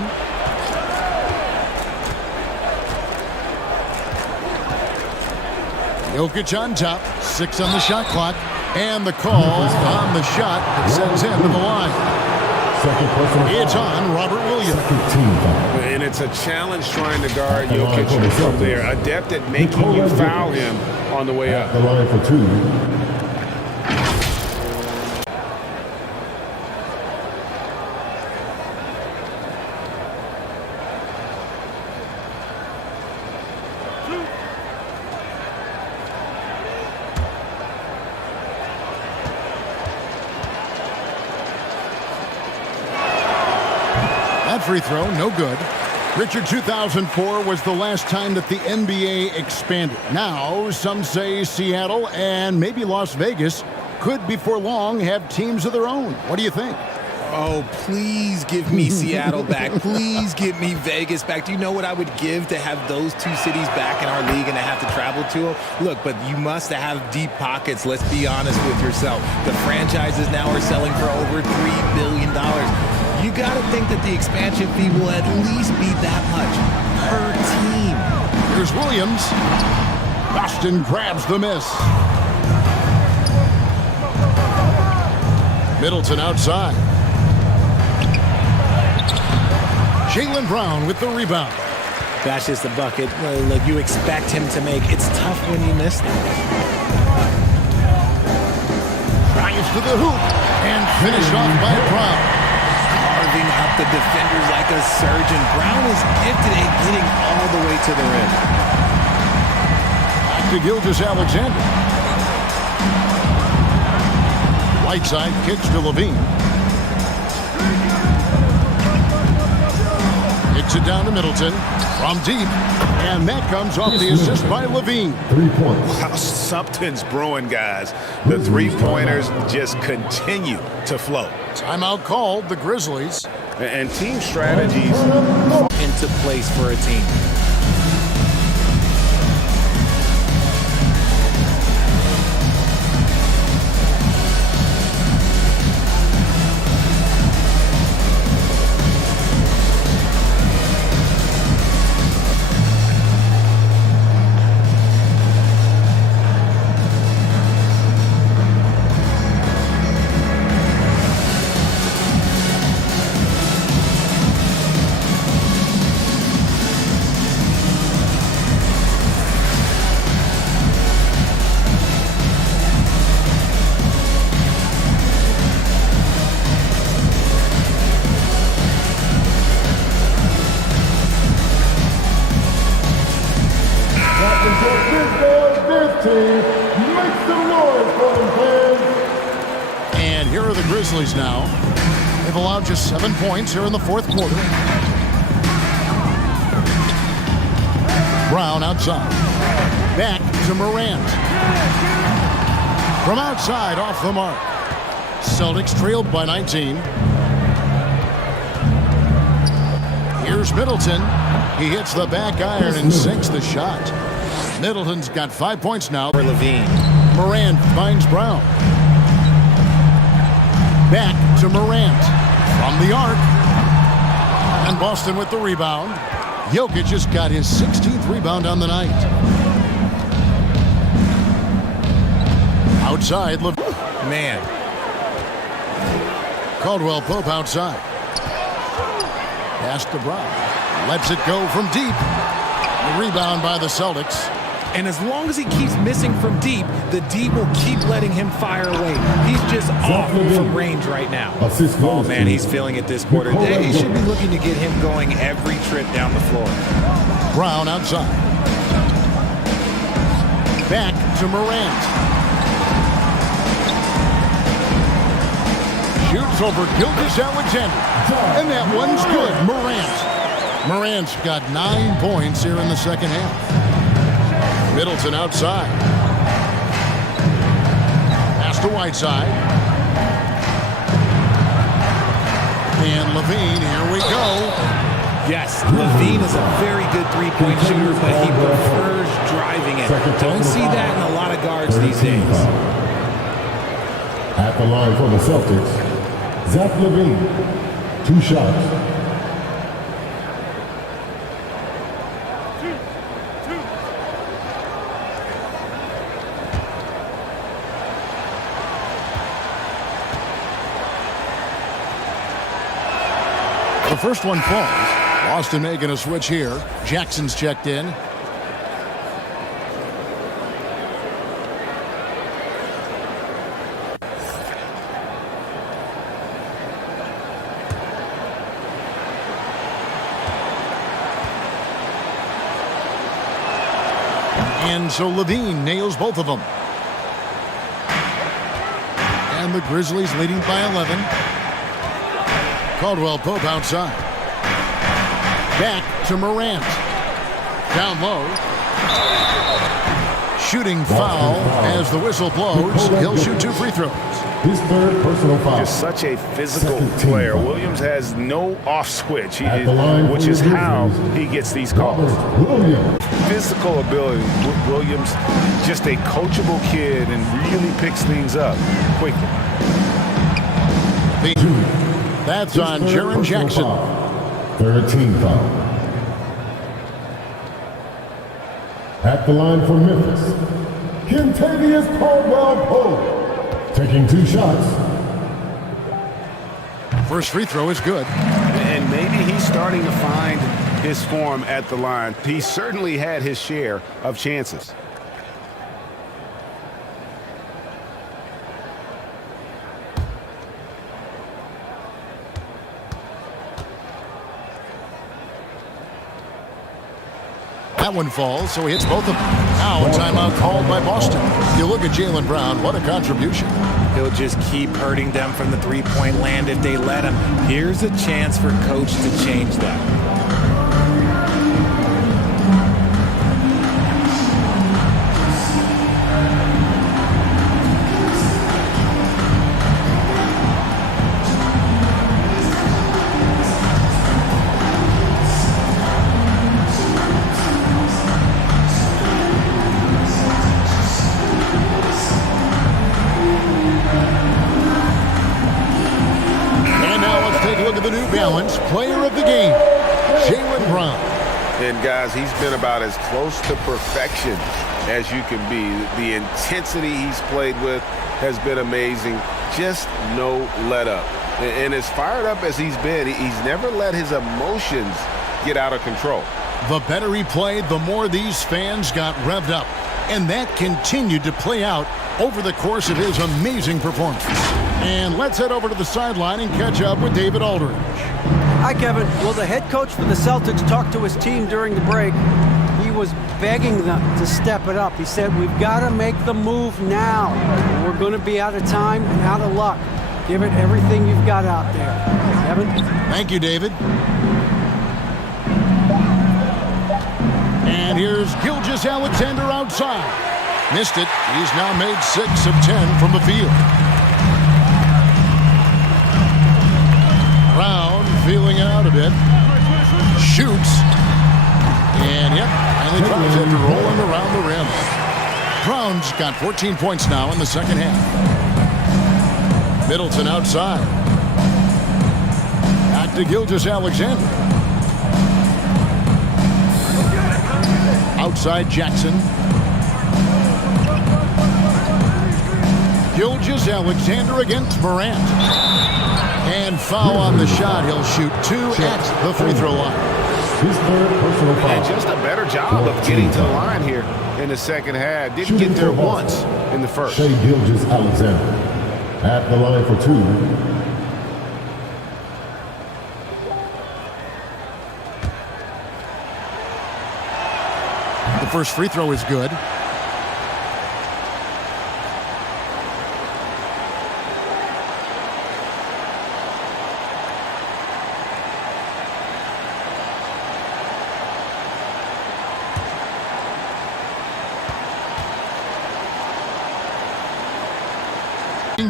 Jokic on top. 6 on the shot clock. And the call on the shot that sends him to the line. It's on Robert Williams. And it's a challenge trying to guard Jokic from there. Adept at making you foul him on the way up. The line for 2. Free throw, no good. Richard, 2004 was the last time that the NBA expanded. Now, some say Seattle and maybe Las Vegas could before long have teams of their own. What do you think? Oh, please give me Seattle back. Please give me Vegas back. Do you know what I would give to have those 2 cities back in our league and to have to travel to them? Look, but you must have deep pockets. Let's be honest with yourself. The franchises now are selling for over $3 billion. You got to think that the expansion fee will at least be that much per team. Here's Williams. Boston grabs the miss. Middleton outside. Jaylen Brown with the rebound. That's just a bucket. Look, you expect him to make. It's tough when you miss them. Drives to the hoop and finished off by Brown. Carving up the defenders like a surgeon. Brown is gifted at getting all the way to the rim. Back to Gilgeous-Alexander. Whiteside kicks to Levine. Kicks it down to Middleton from deep. And that comes off the assist by Levine. 3 points. Wow, something's brewing, guys. The 3-pointers just continue to flow. Timeout called, the Grizzlies. And team strategies into place for a team. are the Grizzlies now. They've allowed just 7 points here in the fourth quarter. Brown outside. Back to Morant. From outside, off the mark. Celtics trailed by 19. Here's Middleton. He hits the back iron and sinks the shot. Middleton's got 5 points now. For Levine. Morant finds Brown. Back to Morant. From the arc. And Boston with the rebound. Jokic just got his 16th rebound on the night. Outside, man. Caldwell Pope outside. Pass to Brown. Lets it go from deep. The rebound by the Celtics. And as long as he keeps missing from deep, the D will keep letting him fire away. He's just off from range right now. Oh, man, he's feeling it this quarter. They should be looking to get him going every trip down the floor. Brown outside. Back to Morant. Shoots over Gilgeous-Alexander. And that one's good. Morant's got 9 points here in the second half. Middleton outside. Pass to Whiteside. And Levine, here we go. Yes, Levine is a very good three-point shooter, but he prefers driving it. Don't see that in a lot of guards these days. At the line for the Celtics, Zach Levine. 2 shots. The first one falls. Boston making a switch here. Jackson's checked in. And so Levine nails both of them. And the Grizzlies leading by 11. Caldwell Pope outside. Back to Morant. Down low. Shooting foul as the whistle blows. He'll shoot 2 free throws. His third personal foul. Just such a physical player. Williams has no off switch, which is how he gets these calls. Physical ability. Williams, just a coachable kid and really picks things up quickly. That's on Jaren Jackson. Third team foul. At the line for Memphis, Kentavious Caldwell-Pope. Taking 2 shots. First free throw is good. And maybe he's starting to find his form at the line. He certainly had his share of chances. That one falls, so he hits both of them. Now a timeout called by Boston. You look at Jaylen Brown, what a contribution. He'll just keep hurting them from the three-point land if they let him. Here's a chance for coach to change that. Player of the game, Jaylen Brown. And guys, he's been about as close to perfection as you can be. The intensity he's played with has been amazing. Just no let up. And as fired up as he's been, he's never let his emotions get out of control. The better he played, the more these fans got revved up. And that continued to play out over the course of his amazing performance. And let's head over to the sideline and catch up with David Aldridge. Hi, Kevin. Well, the head coach for the Celtics talked to his team during the break. He was begging them to step it up. He said, we've got to make the move now. We're going to be out of time and out of luck. Give it everything you've got out there. Kevin? Thank you, David. And here's Gilgeous-Alexander outside. Missed it. He's now made 6 of 10 from the field. Brown feeling it out a bit. Shoots. And yep, finally drops it, rolling around the rim. Brown's got 14 points now in the second half. Middleton outside. Back to Gilgeous-Alexander. Outside Jackson. Gilgeous-Alexander against Morant. And foul on the shot. He'll shoot 2 at the free throw line. And just a better job of getting to the line here in the second half. Didn't get there once in the first. Shai Gilgeous-Alexander at the line for 2. The first free throw is good.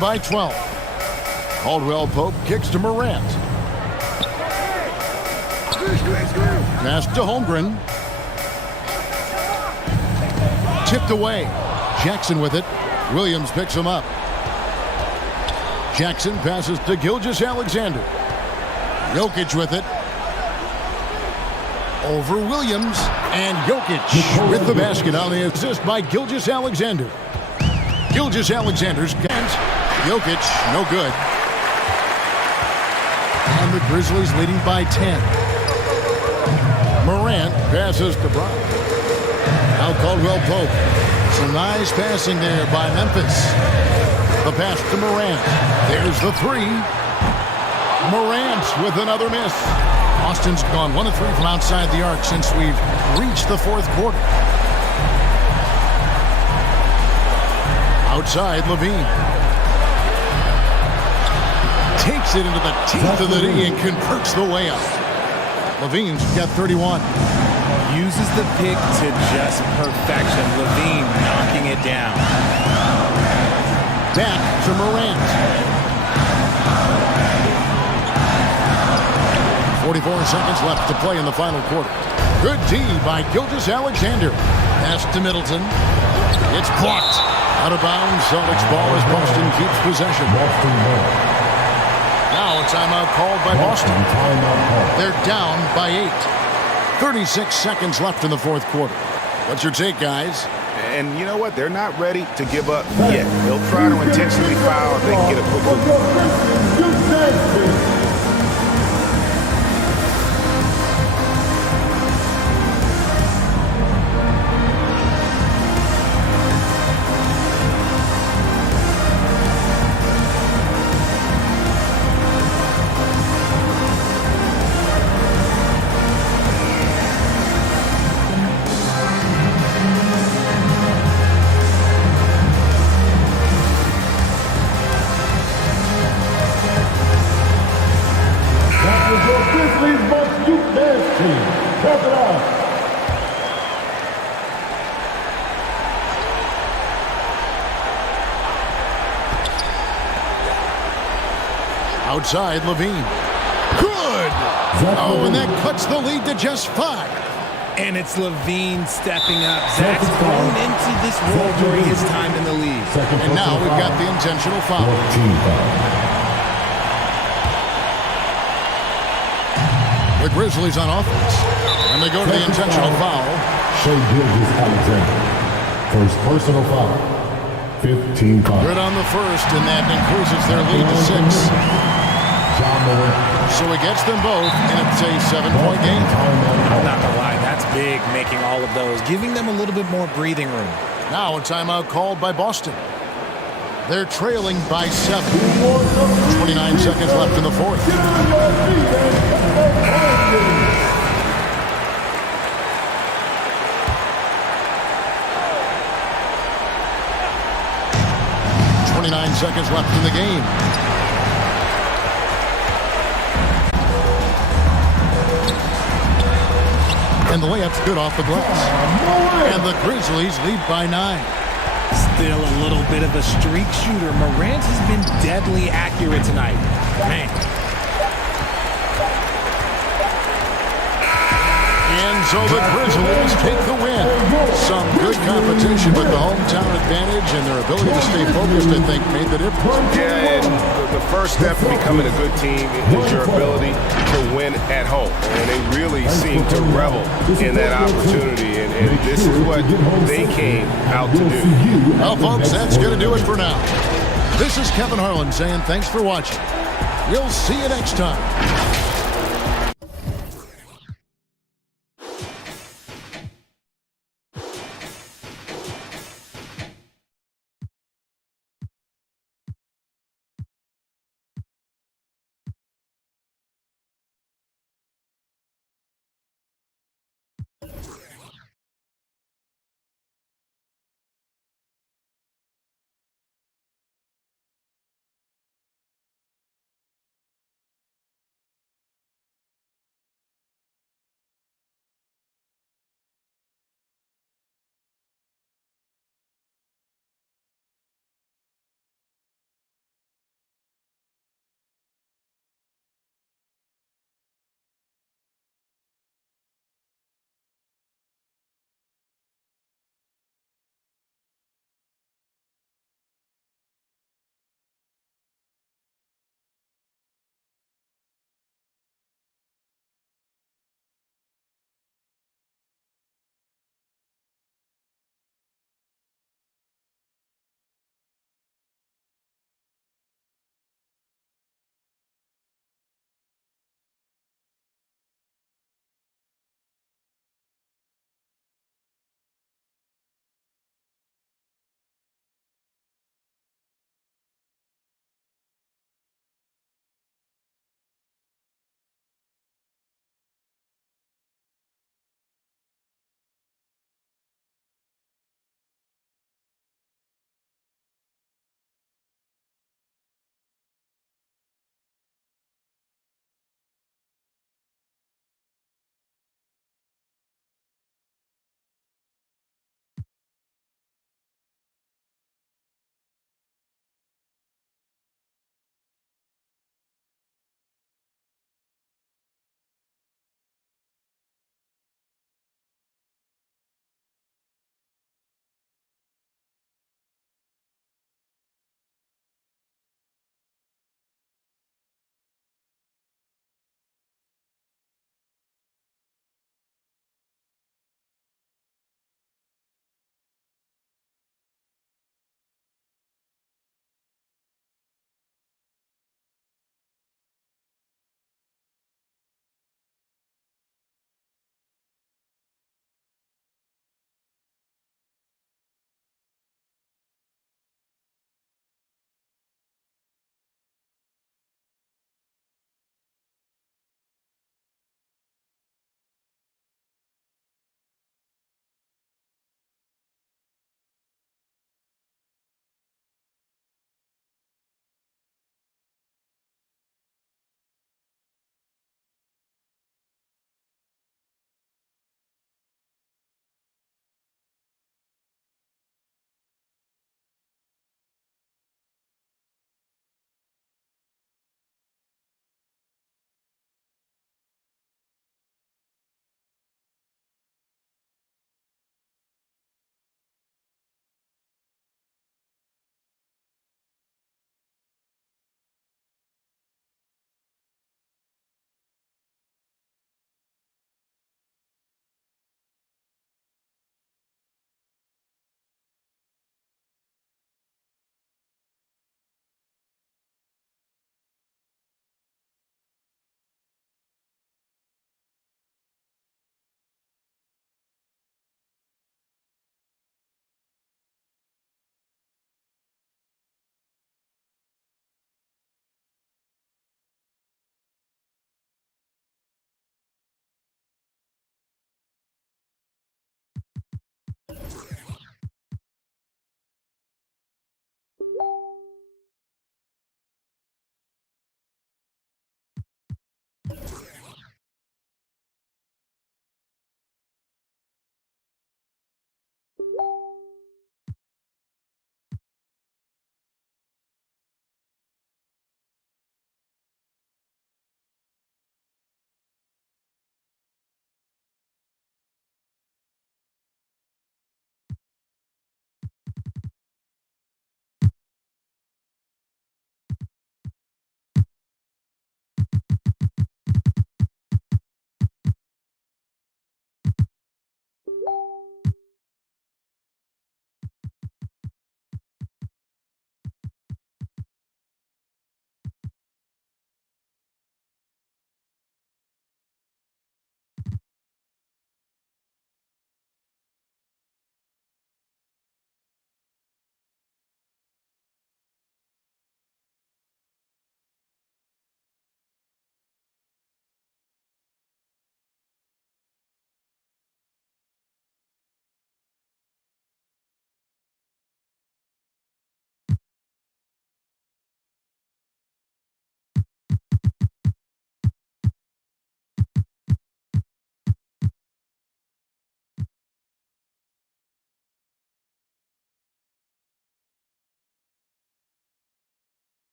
By 12. Caldwell Pope kicks to Morant. Pass to Holmgren. Tipped away. Jackson with it. Williams picks him up. Jackson passes to Gilgeous-Alexander. Jokic with it. Over Williams. And Jokic with the basket on the assist by Gilgeous-Alexander. Gilgeous-Alexander's bench. Jokic, no good. And the Grizzlies leading by 10. Morant passes to Brown. Now Caldwell Pope. Some nice passing there by Memphis. The pass to Morant. There's the 3. Morant with another miss. Austin's gone 1 of 3 from outside the arc since we've reached the fourth quarter. Outside, Levine. Takes it into the teeth of the knee and converts the layup. Levine's got 31. Uses the pick to just perfection. Levine knocking it down. Back to Morant. 44 seconds left to play in the final quarter. Good D by Gilgeous-Alexander. Pass to Middleton. It's blocked. Out of bounds. Celtics ball as Boston keeps possession. Now a timeout called by Boston. They're down by 8. 36 seconds left in the fourth quarter. What's your take, guys? And you know what? They're not ready to give up yet. They'll try to intentionally foul if they can get a quick look. 5. Outside, Levine. Good! Oh, and that cuts the lead to just 5. And it's Levine stepping up. Zach's grown into this role during his time in the league. And now we've got the intentional foul. The Grizzlies on offense. And they go to the intentional foul. Shai Gilgeous-Alexander. First personal foul. 15 fouls. Good on the first, and that increases their lead to 6. So he gets them both, and it's a 7-point game. I'm not gonna lie, that's big, making all of those, giving them a little bit more breathing room. Now a timeout called by Boston. They're trailing by 7. 29 seconds left in the fourth. 29 seconds left in the game. And the layup's good off the glass. And the Grizzlies lead by 9. Still a little bit of a streak shooter. Morant has been deadly accurate tonight. Man. And so the Grizzlies take the win. Some good competition, but the hometown advantage and their ability to stay focused, I think, made the difference. Yeah, and the first step in becoming a good team is your ability to win at home. And they really seem to revel in that opportunity, and this is what they came out to do. Well, folks, that's going to do it for now. This is Kevin Harlan saying thanks for watching. We'll see you next time.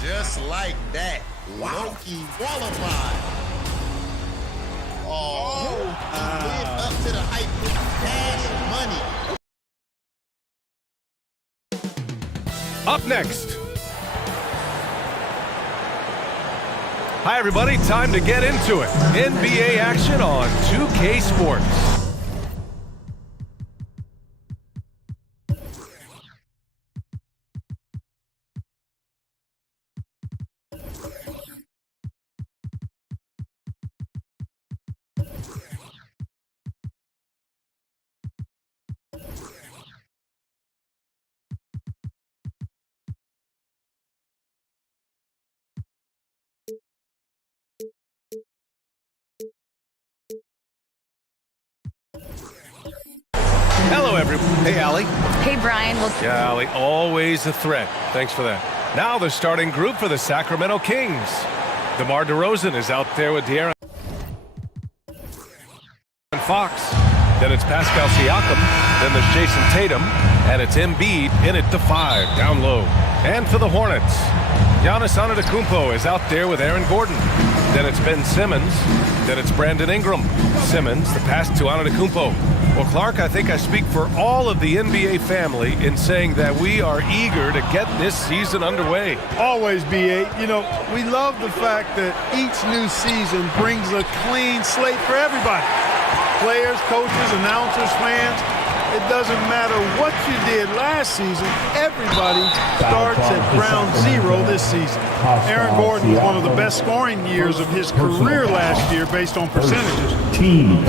Just like that, Loki qualified. Oh, he lived up to the hype with cash money. Up next. Hi, everybody. Time to get into it. NBA action on 2K Sports. Hello, everyone. Hey, Allie. Hey, Brian. Yeah, Allie, always a threat. Thanks for that. Now the starting group for the Sacramento Kings. DeMar DeRozan is out there with De'Aaron Fox. Then it's Pascal Siakam. Then there's Jason Tatum. And it's Embiid in at the 5, down low. And for the Hornets, Giannis Antetokounmpo is out there with Aaron Gordon. Then it's Ben Simmons. Then it's Brandon Ingram. Simmons, the pass to Antetokounmpo. Well, Clark, I think I speak for all of the NBA family in saying that we are eager to get this season underway. Always, B.A. You know, we love the fact that each new season brings a clean slate for everybody. Players, coaches, announcers, fans. It doesn't matter what you did last season. Everybody starts at ground zero this season. Aaron Gordon was one of the best scoring years of his career last year based on percentages.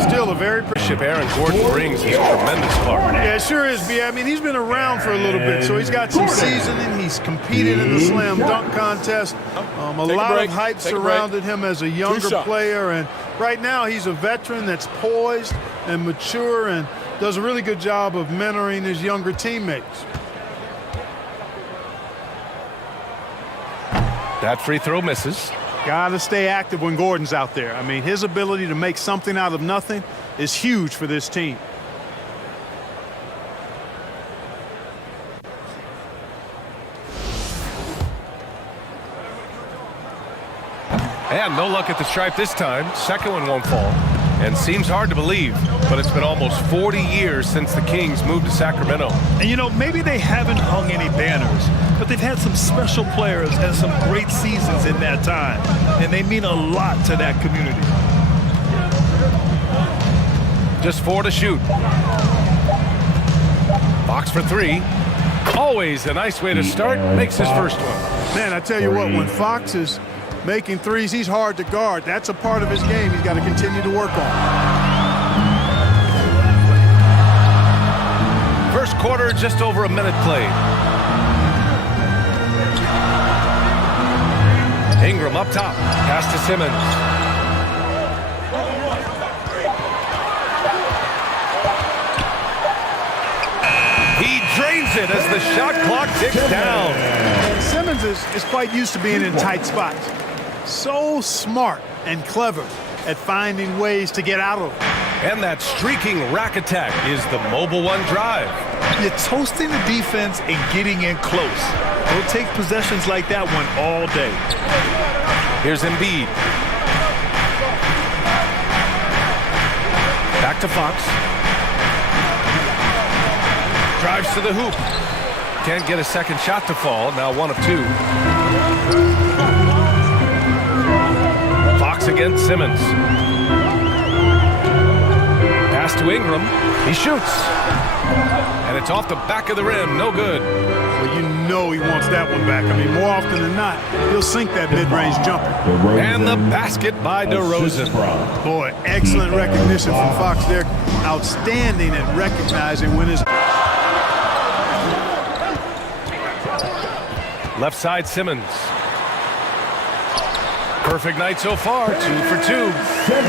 Still a very... Aaron Gordon brings is a tremendous part. Yeah, it sure is, B. I mean, he's been around for a little bit, so he's got some seasoning. He's competed in the slam dunk contest. A lot of hype surrounded him as a younger player, and right now he's a veteran that's poised and mature and does a really good job of mentoring his younger teammates. That free throw misses. Got to stay active when Gordon's out there. I mean, his ability to make something out of nothing is huge for this team. And no luck at the stripe this time. Second one won't fall. And seems hard to believe, but it's been almost 40 years since the Kings moved to Sacramento. And, you know, maybe they haven't hung any banners, but they've had some special players and some great seasons in that time. And they mean a lot to that community. Just 4 to shoot. Fox for 3. Always a nice way to start. Makes his first one. Man, I tell you what, when Fox is making threes, he's hard to guard. That's a part of his game he's got to continue to work on. First quarter, just over a minute played. Ingram up top. Pass to Simmons. He drains it as the shot clock ticks down. And Simmons is quite used to being in tight spots. So smart and clever at finding ways to get out of it. And that streaking rack attack is the mobile one drive. You're toasting the defense and getting in close. They'll take possessions like that one all day. Here's Embiid. Back to Fox. Drives to the hoop. Can't get a second shot to fall. Now 1 of 2. Fox against Simmons. Pass to Ingram. He shoots. And it's off the back of the rim. No good. Well, you know he wants that one back. I mean, more often than not, he'll sink that mid-range jumper. And the basket by DeRozan. Boy, excellent recognition from Fox there. Outstanding at recognizing when his... Left side, Simmons. Perfect night so far, 2 for 2.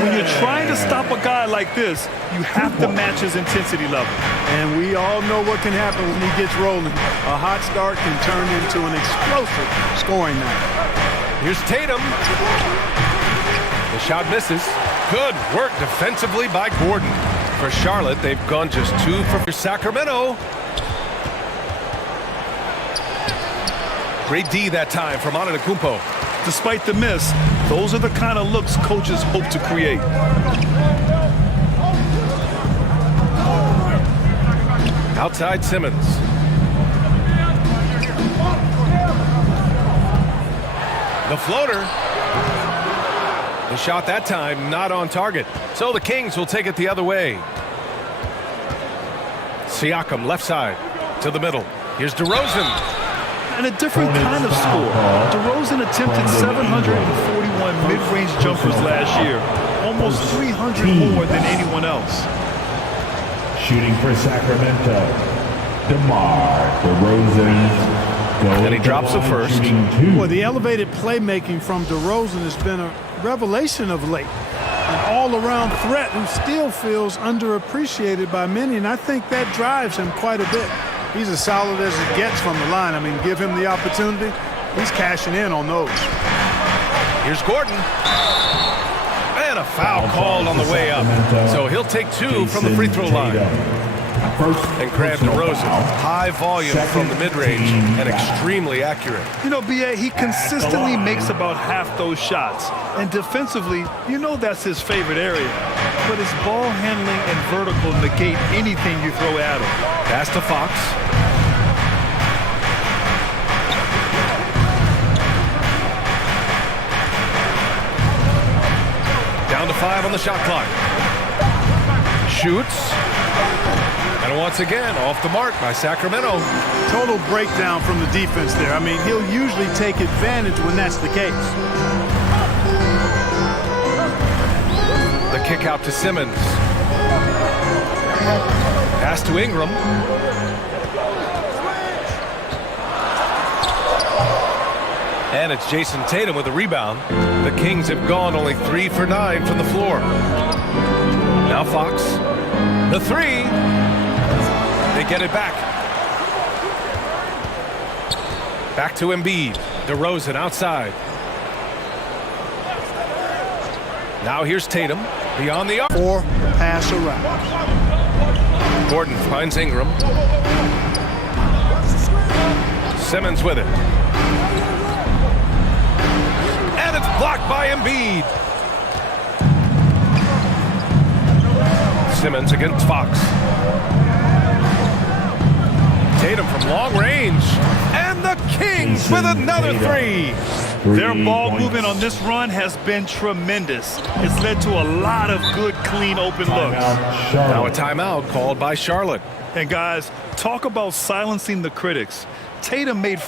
When you're trying to stop a guy like this, you have to match his intensity level. And we all know what can happen when he gets rolling. A hot start can turn into an explosive scoring night. Here's Tatum. The shot misses. Good work defensively by Gordon. For Charlotte, they've gone just 2 for Sacramento. Great D that time from Antetokounmpo. Despite the miss, those are the kind of looks coaches hope to create. Outside Simmons. The floater. The shot that time not on target. So the Kings will take it the other way. Siakam left side to the middle. Here's DeRozan. And a different kind of score. DeRozan attempted 741 mid-range jumpers last year, almost 300 more than anyone else. Shooting for Sacramento, DeMar DeRozan. And he drops the first. Well, the elevated playmaking from DeRozan has been a revelation of late. And all-around threat who still feels underappreciated by many, and I think that drives him quite a bit. He's as solid as it gets from the line. I mean, give him the opportunity, he's cashing in on those. Here's Gordon. And a foul called on the way up. So he'll take 2 from the free throw line. And grab DeRozan. High volume from the mid-range and extremely accurate. You know, B.A., he consistently makes about half those shots. And defensively, you know that's his favorite area. But his ball handling and vertical negate anything you throw at him. Pass to Fox. Down to 5 on the shot clock. Shoots. And once again, off the mark by Sacramento. Total breakdown from the defense there. I mean, he'll usually take advantage when that's the case. The kick out to Simmons. Pass to Ingram. And it's Jason Tatum with a rebound. The Kings have gone only 3 for 9 from the floor. Now Fox. The 3. They get it back. Back to Embiid. DeRozan outside. Now here's Tatum. Beyond the arc. 4 pass around. Gordon finds Ingram. Simmons with it. And it's blocked by Embiid. Simmons against Fox. Tatum from long range. And the Kings with another 3. Their ball movement on this run has been tremendous. It's led to a lot of good, clean, open looks. Now a timeout called by Charlotte. And guys, talk about silencing the critics. Tatum made...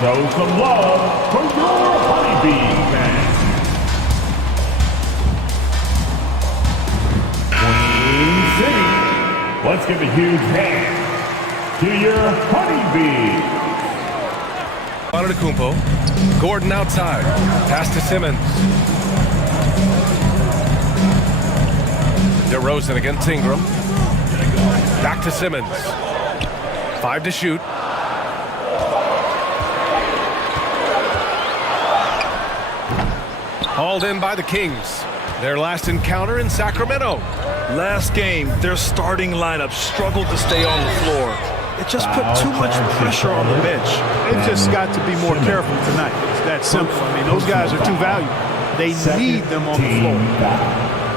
Show some love for your Honeybee fans. Queen City, let's give a huge hand to your Honeybee. Antetokounmpo. Gordon outside. Pass to Simmons. DeRozan against Ingram. Back to Simmons. 5 to shoot. Hauled in by the Kings. Their last encounter in Sacramento. Last game, their starting lineup struggled to stay on the floor. It just put too much pressure on the bench. They've just got to be more careful tonight. It's that simple. I mean, those guys are too valuable. They need them on the floor.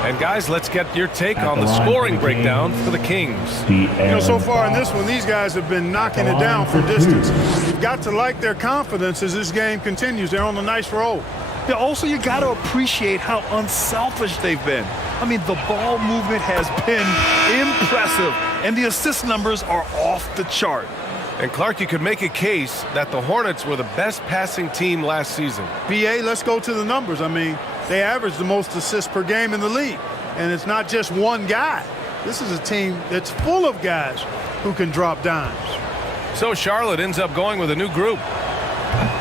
And guys, let's get your take on the scoring breakdown for the Kings. You know, so far in this one, these guys have been knocking it down from distance. You've got to like their confidence as this game continues. They're on a nice roll. Yeah, also, you got to appreciate how unselfish they've been. I mean, the ball movement has been impressive, and the assist numbers are off the chart. And Clark, you could make a case that the Hornets were the best passing team last season. BA, let's go to the numbers. I mean, they averaged the most assists per game in the league, and it's not just one guy. This is a team that's full of guys who can drop dimes. So Charlotte ends up going with a new group.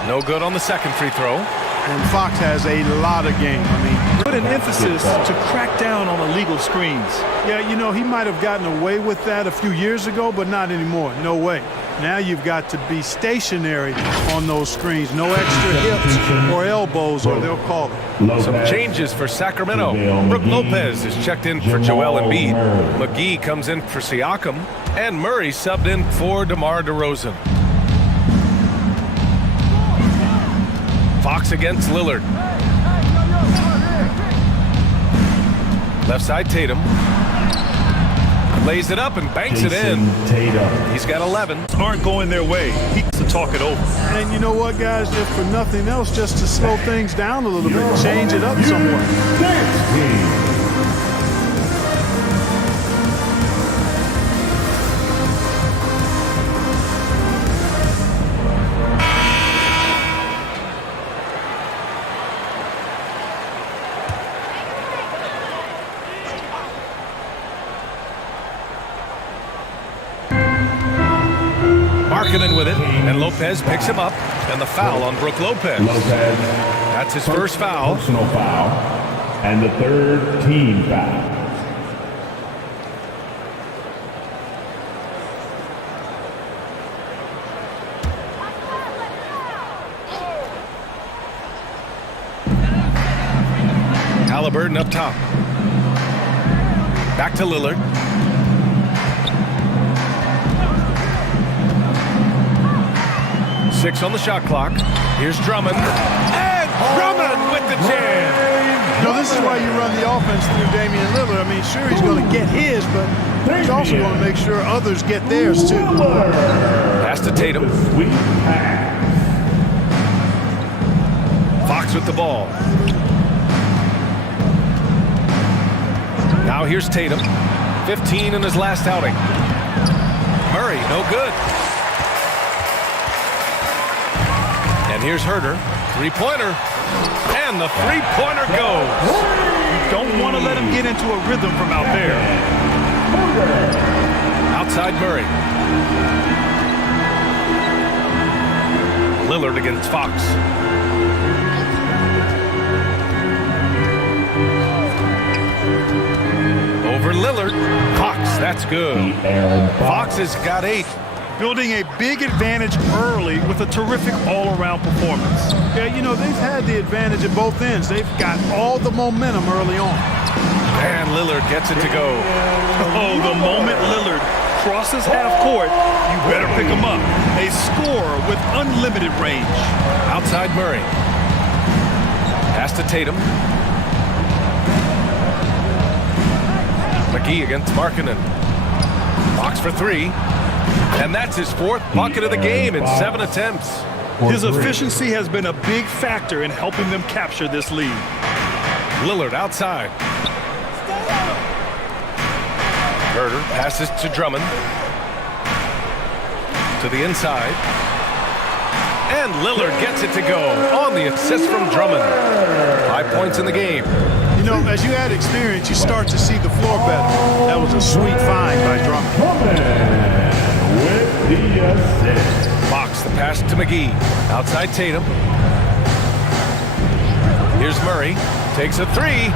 No good on the second free throw. And Fox has a lot of game. I mean, put an emphasis to crack down on illegal screens. Yeah, you know, he might have gotten away with that a few years ago, but not anymore. No way. Now you've got to be stationary on those screens. No extra hips or elbows, or they'll call it. Some changes for Sacramento. Brook Lopez is checked in for Joel Embiid. McGee comes in for Siakam. And Murray subbed in for DeMar DeRozan. Fox against Lillard. Left side Tatum. Lays it up and banks it in. He's got 11. Aren't going their way. He has to talk it over. And you know what, guys? If for nothing else, just to slow things down a little bit, change it up somewhat. Markkanen with it, and Lopez picks him up, and the foul on Brook Lopez. That's his first foul. Personal foul, and the third team foul. Halliburton up top. Back to Lillard. Six on the shot clock. Here's Drummond. And Drummond with the jam. No, this is why you run the offense through Damian Lillard. I mean, sure, he's going to get his, but he's also going to make sure others get theirs, too. Pass to Tatum. Fox with the ball. Now here's Tatum. 15 in his last outing. Murray, no good. And here's Herter, three-pointer, and the three-pointer goes. Don't want to let him get into a rhythm from out there. Outside Murray. Lillard against Fox. Over Lillard. Fox, that's good. Fox has got 8. Building a big advantage early with a terrific all-around performance. Yeah, you know, they've had the advantage at both ends. They've got all the momentum early on. And Lillard gets it to go. Oh, the moment Lillard crosses half court, you better pick him up. A scorer with unlimited range. Outside Murray. Pass to Tatum. McGee against Markkanen. Fox for 3. And that's his 4th bucket of the game in 7 attempts. His efficiency has been a big factor in helping them capture this lead. Lillard outside. Herter passes to Drummond. To the inside. And Lillard gets it to go on the assist from Drummond. 5 points in the game. You know, as you add experience, you start to see the floor better. That was a sweet find by Drummond. With the assist. Fox, the pass to McGee. Outside Tatum. Here's Murray. Takes a 3.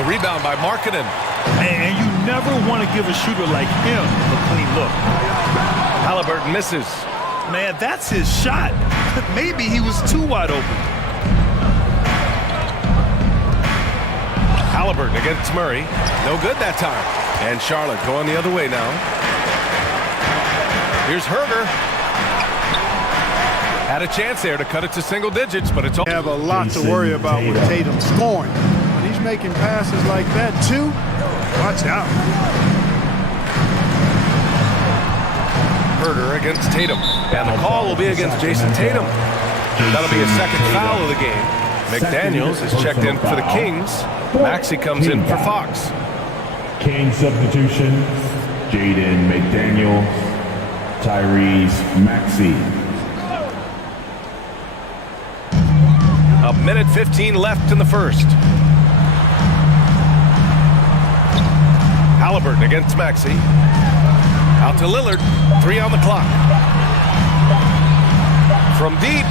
The rebound by Markkanen. And you never want to give a shooter like him a clean look. Halliburton misses. Man, that's his shot. Maybe he was too wide open. Halliburton against Murray. No good that time. And Charlotte going the other way now. Here's Herter. Had a chance there to cut it to single digits, but it's all. Have a lot to worry about with Tatum scoring. When he's making passes like that, too, watch out. Herter against Tatum. And the call will be against Jason Tatum. That'll be a second foul of the game. McDaniels is checked in for the Kings. Maxey comes in for Fox. King substitution, Jaden McDaniel, Tyrese Maxey. A minute 15 left in the first. Halliburton against Maxey. Out to Lillard. 3 on the clock. From deep.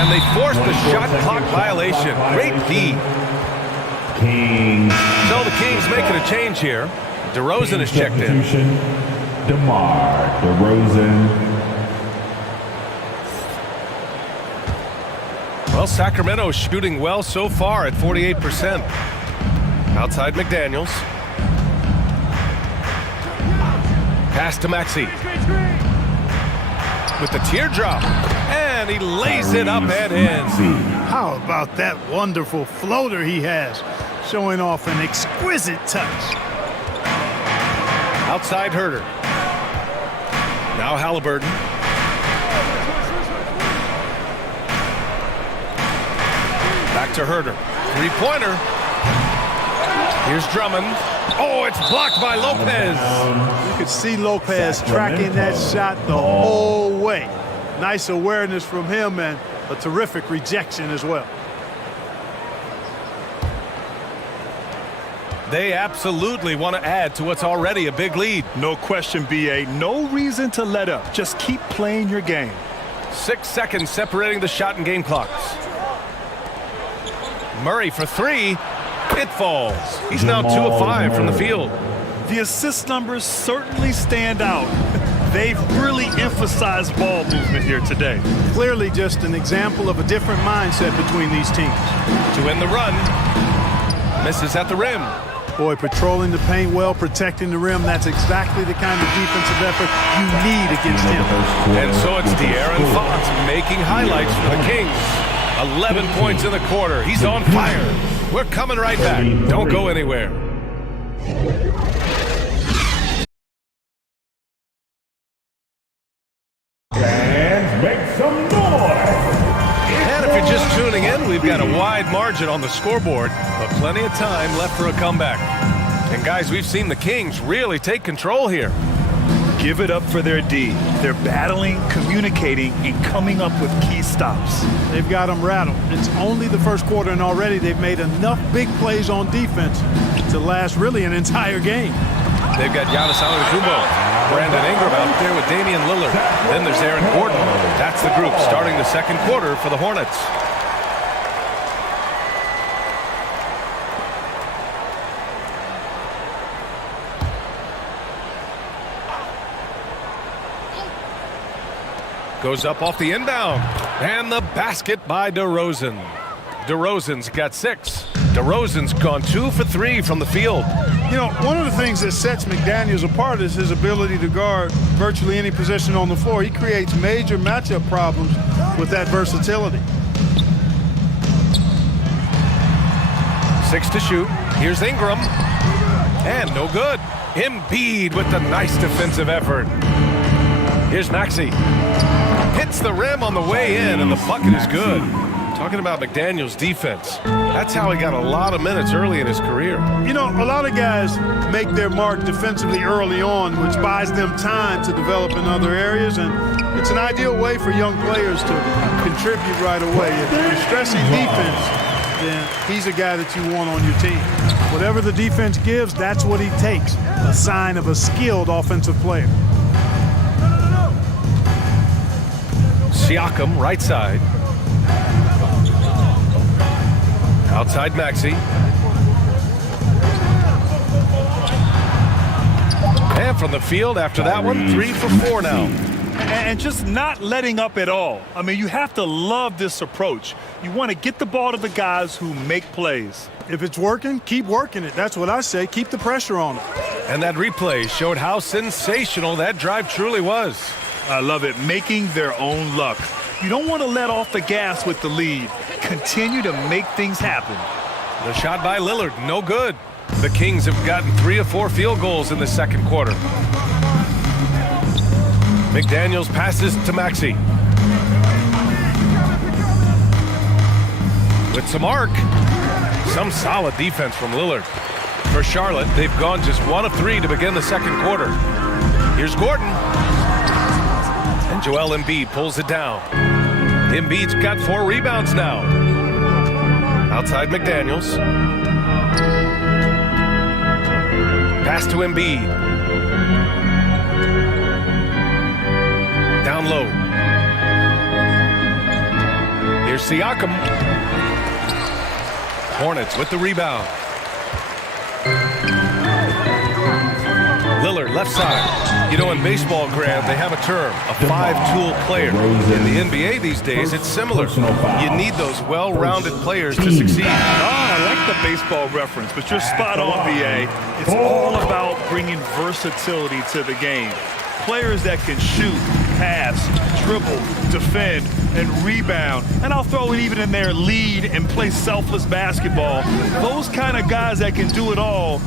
And they force the shot clock violation. Great D. Kings. So the Kings making a change here. DeRozan is checked in. DeMar DeRozan. Well, Sacramento shooting well so far at 48%. Outside McDaniels. Pass to Maxey. With the teardrop. And he lays it up and in. How about that wonderful floater he has, showing off an exquisite touch. Outside Herter. Now Halliburton. Back to Herter. Three-pointer. Here's Drummond. Oh, it's blocked by Lopez. You could see Lopez tracking that shot the whole way. Nice awareness from him and a terrific rejection as well. They absolutely want to add to what's already a big lead. No question, B.A. No reason to let up. Just keep playing your game. 6 seconds separating the shot and game clocks. Murray for three. It falls. He's now 2 of 5 from the field. The assist numbers certainly stand out. They've really emphasized ball movement here today. Clearly just an example of a different mindset between these teams. To end the run. Misses at the rim. Boy, patrolling the paint well, protecting the rim, that's exactly the kind of defensive effort you need against him. And so it's De'Aaron Fox making highlights for the Kings. 11 points in the quarter. He's on fire. We're coming right back. Don't go anywhere. And make some noise. And if you're just tuning in, we've got a wide margin on the scoreboard, but plenty of time left for a comeback. And guys, we've seen the Kings really take control here. Give it up for their D. They're battling, communicating, and coming up with key stops. They've got them rattled. It's only the first quarter, and already they've made enough big plays on defense to last really an entire game. They've got Giannis Antetokounmpo, Brandon Ingram out there with Damian Lillard. Then there's Aaron Gordon. That's the group starting the second quarter for the Hornets. Goes up off the inbound. And the basket by DeRozan. DeRozan's got 6. DeRozan's gone 2 for 3 from the field. You know, one of the things that sets McDaniels apart is his ability to guard virtually any position on the floor. He creates major matchup problems with that versatility. 6 to shoot. Here's Ingram. And no good. Embiid with the nice defensive effort. Here's Maxey. Hits the rim on the way in, and the bucket is good. Talking about McDaniels' defense. That's how he got a lot of minutes early in his career. You know, a lot of guys make their mark defensively early on, which buys them time to develop in other areas, and it's an ideal way for young players to contribute right away. If you're stressing defense, then he's a guy that you want on your team. Whatever the defense gives, that's what he takes. A sign of a skilled offensive player. Siakam, right side. Outside Maxey. And from the field after that one, 3 for 4 now. And just not letting up at all. I mean, you have to love this approach. You want to get the ball to the guys who make plays. If it's working, keep working it. That's what I say. Keep the pressure on them. And that replay showed how sensational that drive truly was. I love it. Making their own luck. You don't want to let off the gas with the lead. Continue to make things happen. The shot by Lillard, no good. The Kings have gotten 3 of 4 field goals in the second quarter. McDaniels passes to Maxey. With some arc. Some solid defense from Lillard. For Charlotte, they've gone just 1 of 3 to begin the second quarter. Here's Gordon. And Joel Embiid pulls it down. Embiid's got 4 rebounds now. Outside McDaniels. Pass to Embiid. Down low. Here's Siakam. Hornets with the rebound. Lillard left side. You know, in baseball, Grant, they have a term, a five-tool player. In the NBA these days, it's similar. You need those well-rounded players to succeed. I like the baseball reference, but you're spot on, VA. It's all about bringing versatility to the game. Players that can shoot, pass, dribble, defend, and rebound. And I'll throw it even in there, lead and play selfless basketball. Those kind of guys that can do it all,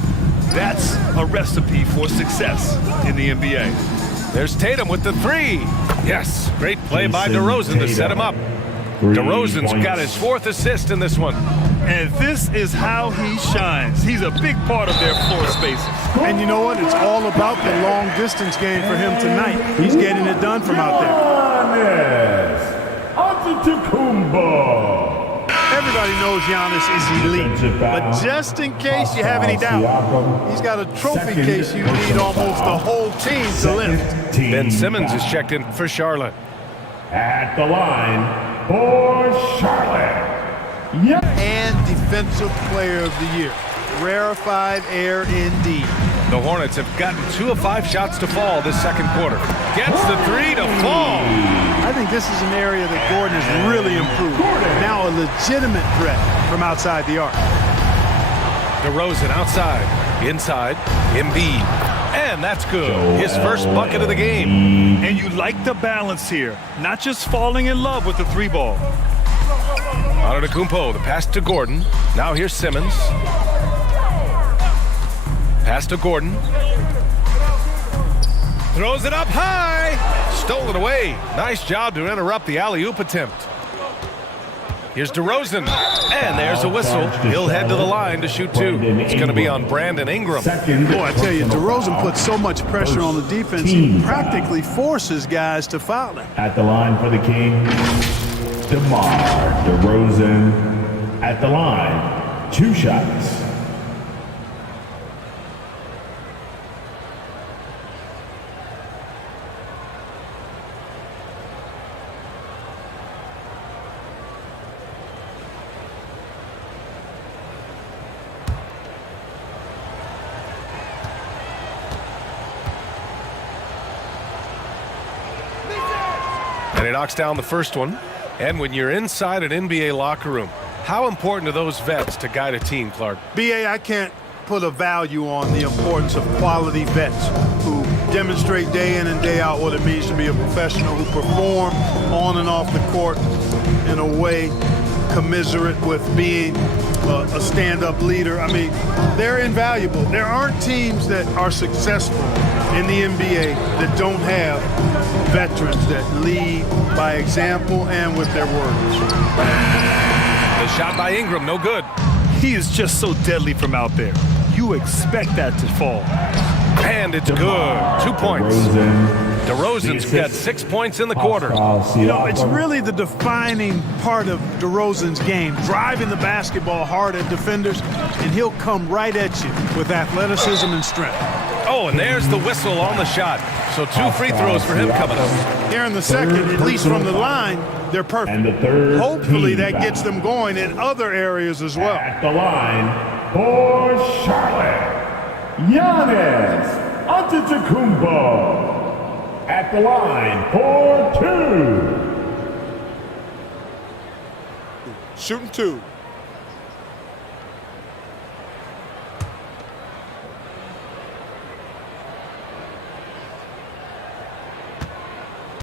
that's a recipe for success in the NBA. There's Tatum with the three. Yes, great play by DeRozan to set him up. DeRozan's got his 4th assist in this one. And this is how he shines. He's a big part of their floor spaces. And you know what? It's all about the long distance game for him tonight. He's getting it done from out there. Everybody knows Giannis is elite, but just in case you have any doubt, he's got a trophy case you need almost the whole team to lift. Ben Simmons is checked in for Charlotte. At the line for Charlotte. And Defensive Player of the Year. Rarefied air indeed. The Hornets have gotten 2 of 5 shots to fall this second quarter. Gets the 3 to fall. I think this is an area that Gordon has really improved. Now a legitimate threat from outside the arc. DeRozan outside, inside, Embiid. And that's good. His first bucket of the game. And you like the balance here. Not just falling in love with the 3-ball. Antetokounmpo, the pass to Gordon. Now here's Simmons. Pass to Gordon. Throws it up high. Stolen away. Nice job to interrupt the alley-oop attempt. Here's DeRozan. And there's a whistle. He'll head to the line to shoot 2. It's going to be on Brandon Ingram. Boy, I tell you, DeRozan puts so much pressure on the defense, he practically forces guys to foul him. At the line for the Kings, DeMar DeRozan. At the line, 2 shots. And he knocks down the first one. And when you're inside an NBA locker room, how important are those vets to guide a team, Clark? BA, I can't put a value on the importance of quality vets who demonstrate day in and day out what it means to be a professional, who perform on and off the court in a way commiserate with being a stand-up leader. I mean, they're invaluable. There aren't teams that are successful in the NBA that don't have veterans that lead by example and with their words. The shot by Ingram, no good. He is just so deadly from out there. You expect that to fall. And it's good. 2 points. DeRozan's got 6 points in the quarter. You know, it's really the defining part of DeRozan's game, driving the basketball hard at defenders, and he'll come right at you with athleticism and strength. Oh, and there's the whistle on the shot. So 2 free throws for him coming up. Here in the second, at least from the line, they're perfect. And the third Hopefully that gets them going in other areas as well. At the line for Charlotte, Giannis Antetokounmpo. At the line for 2. Shooting 2.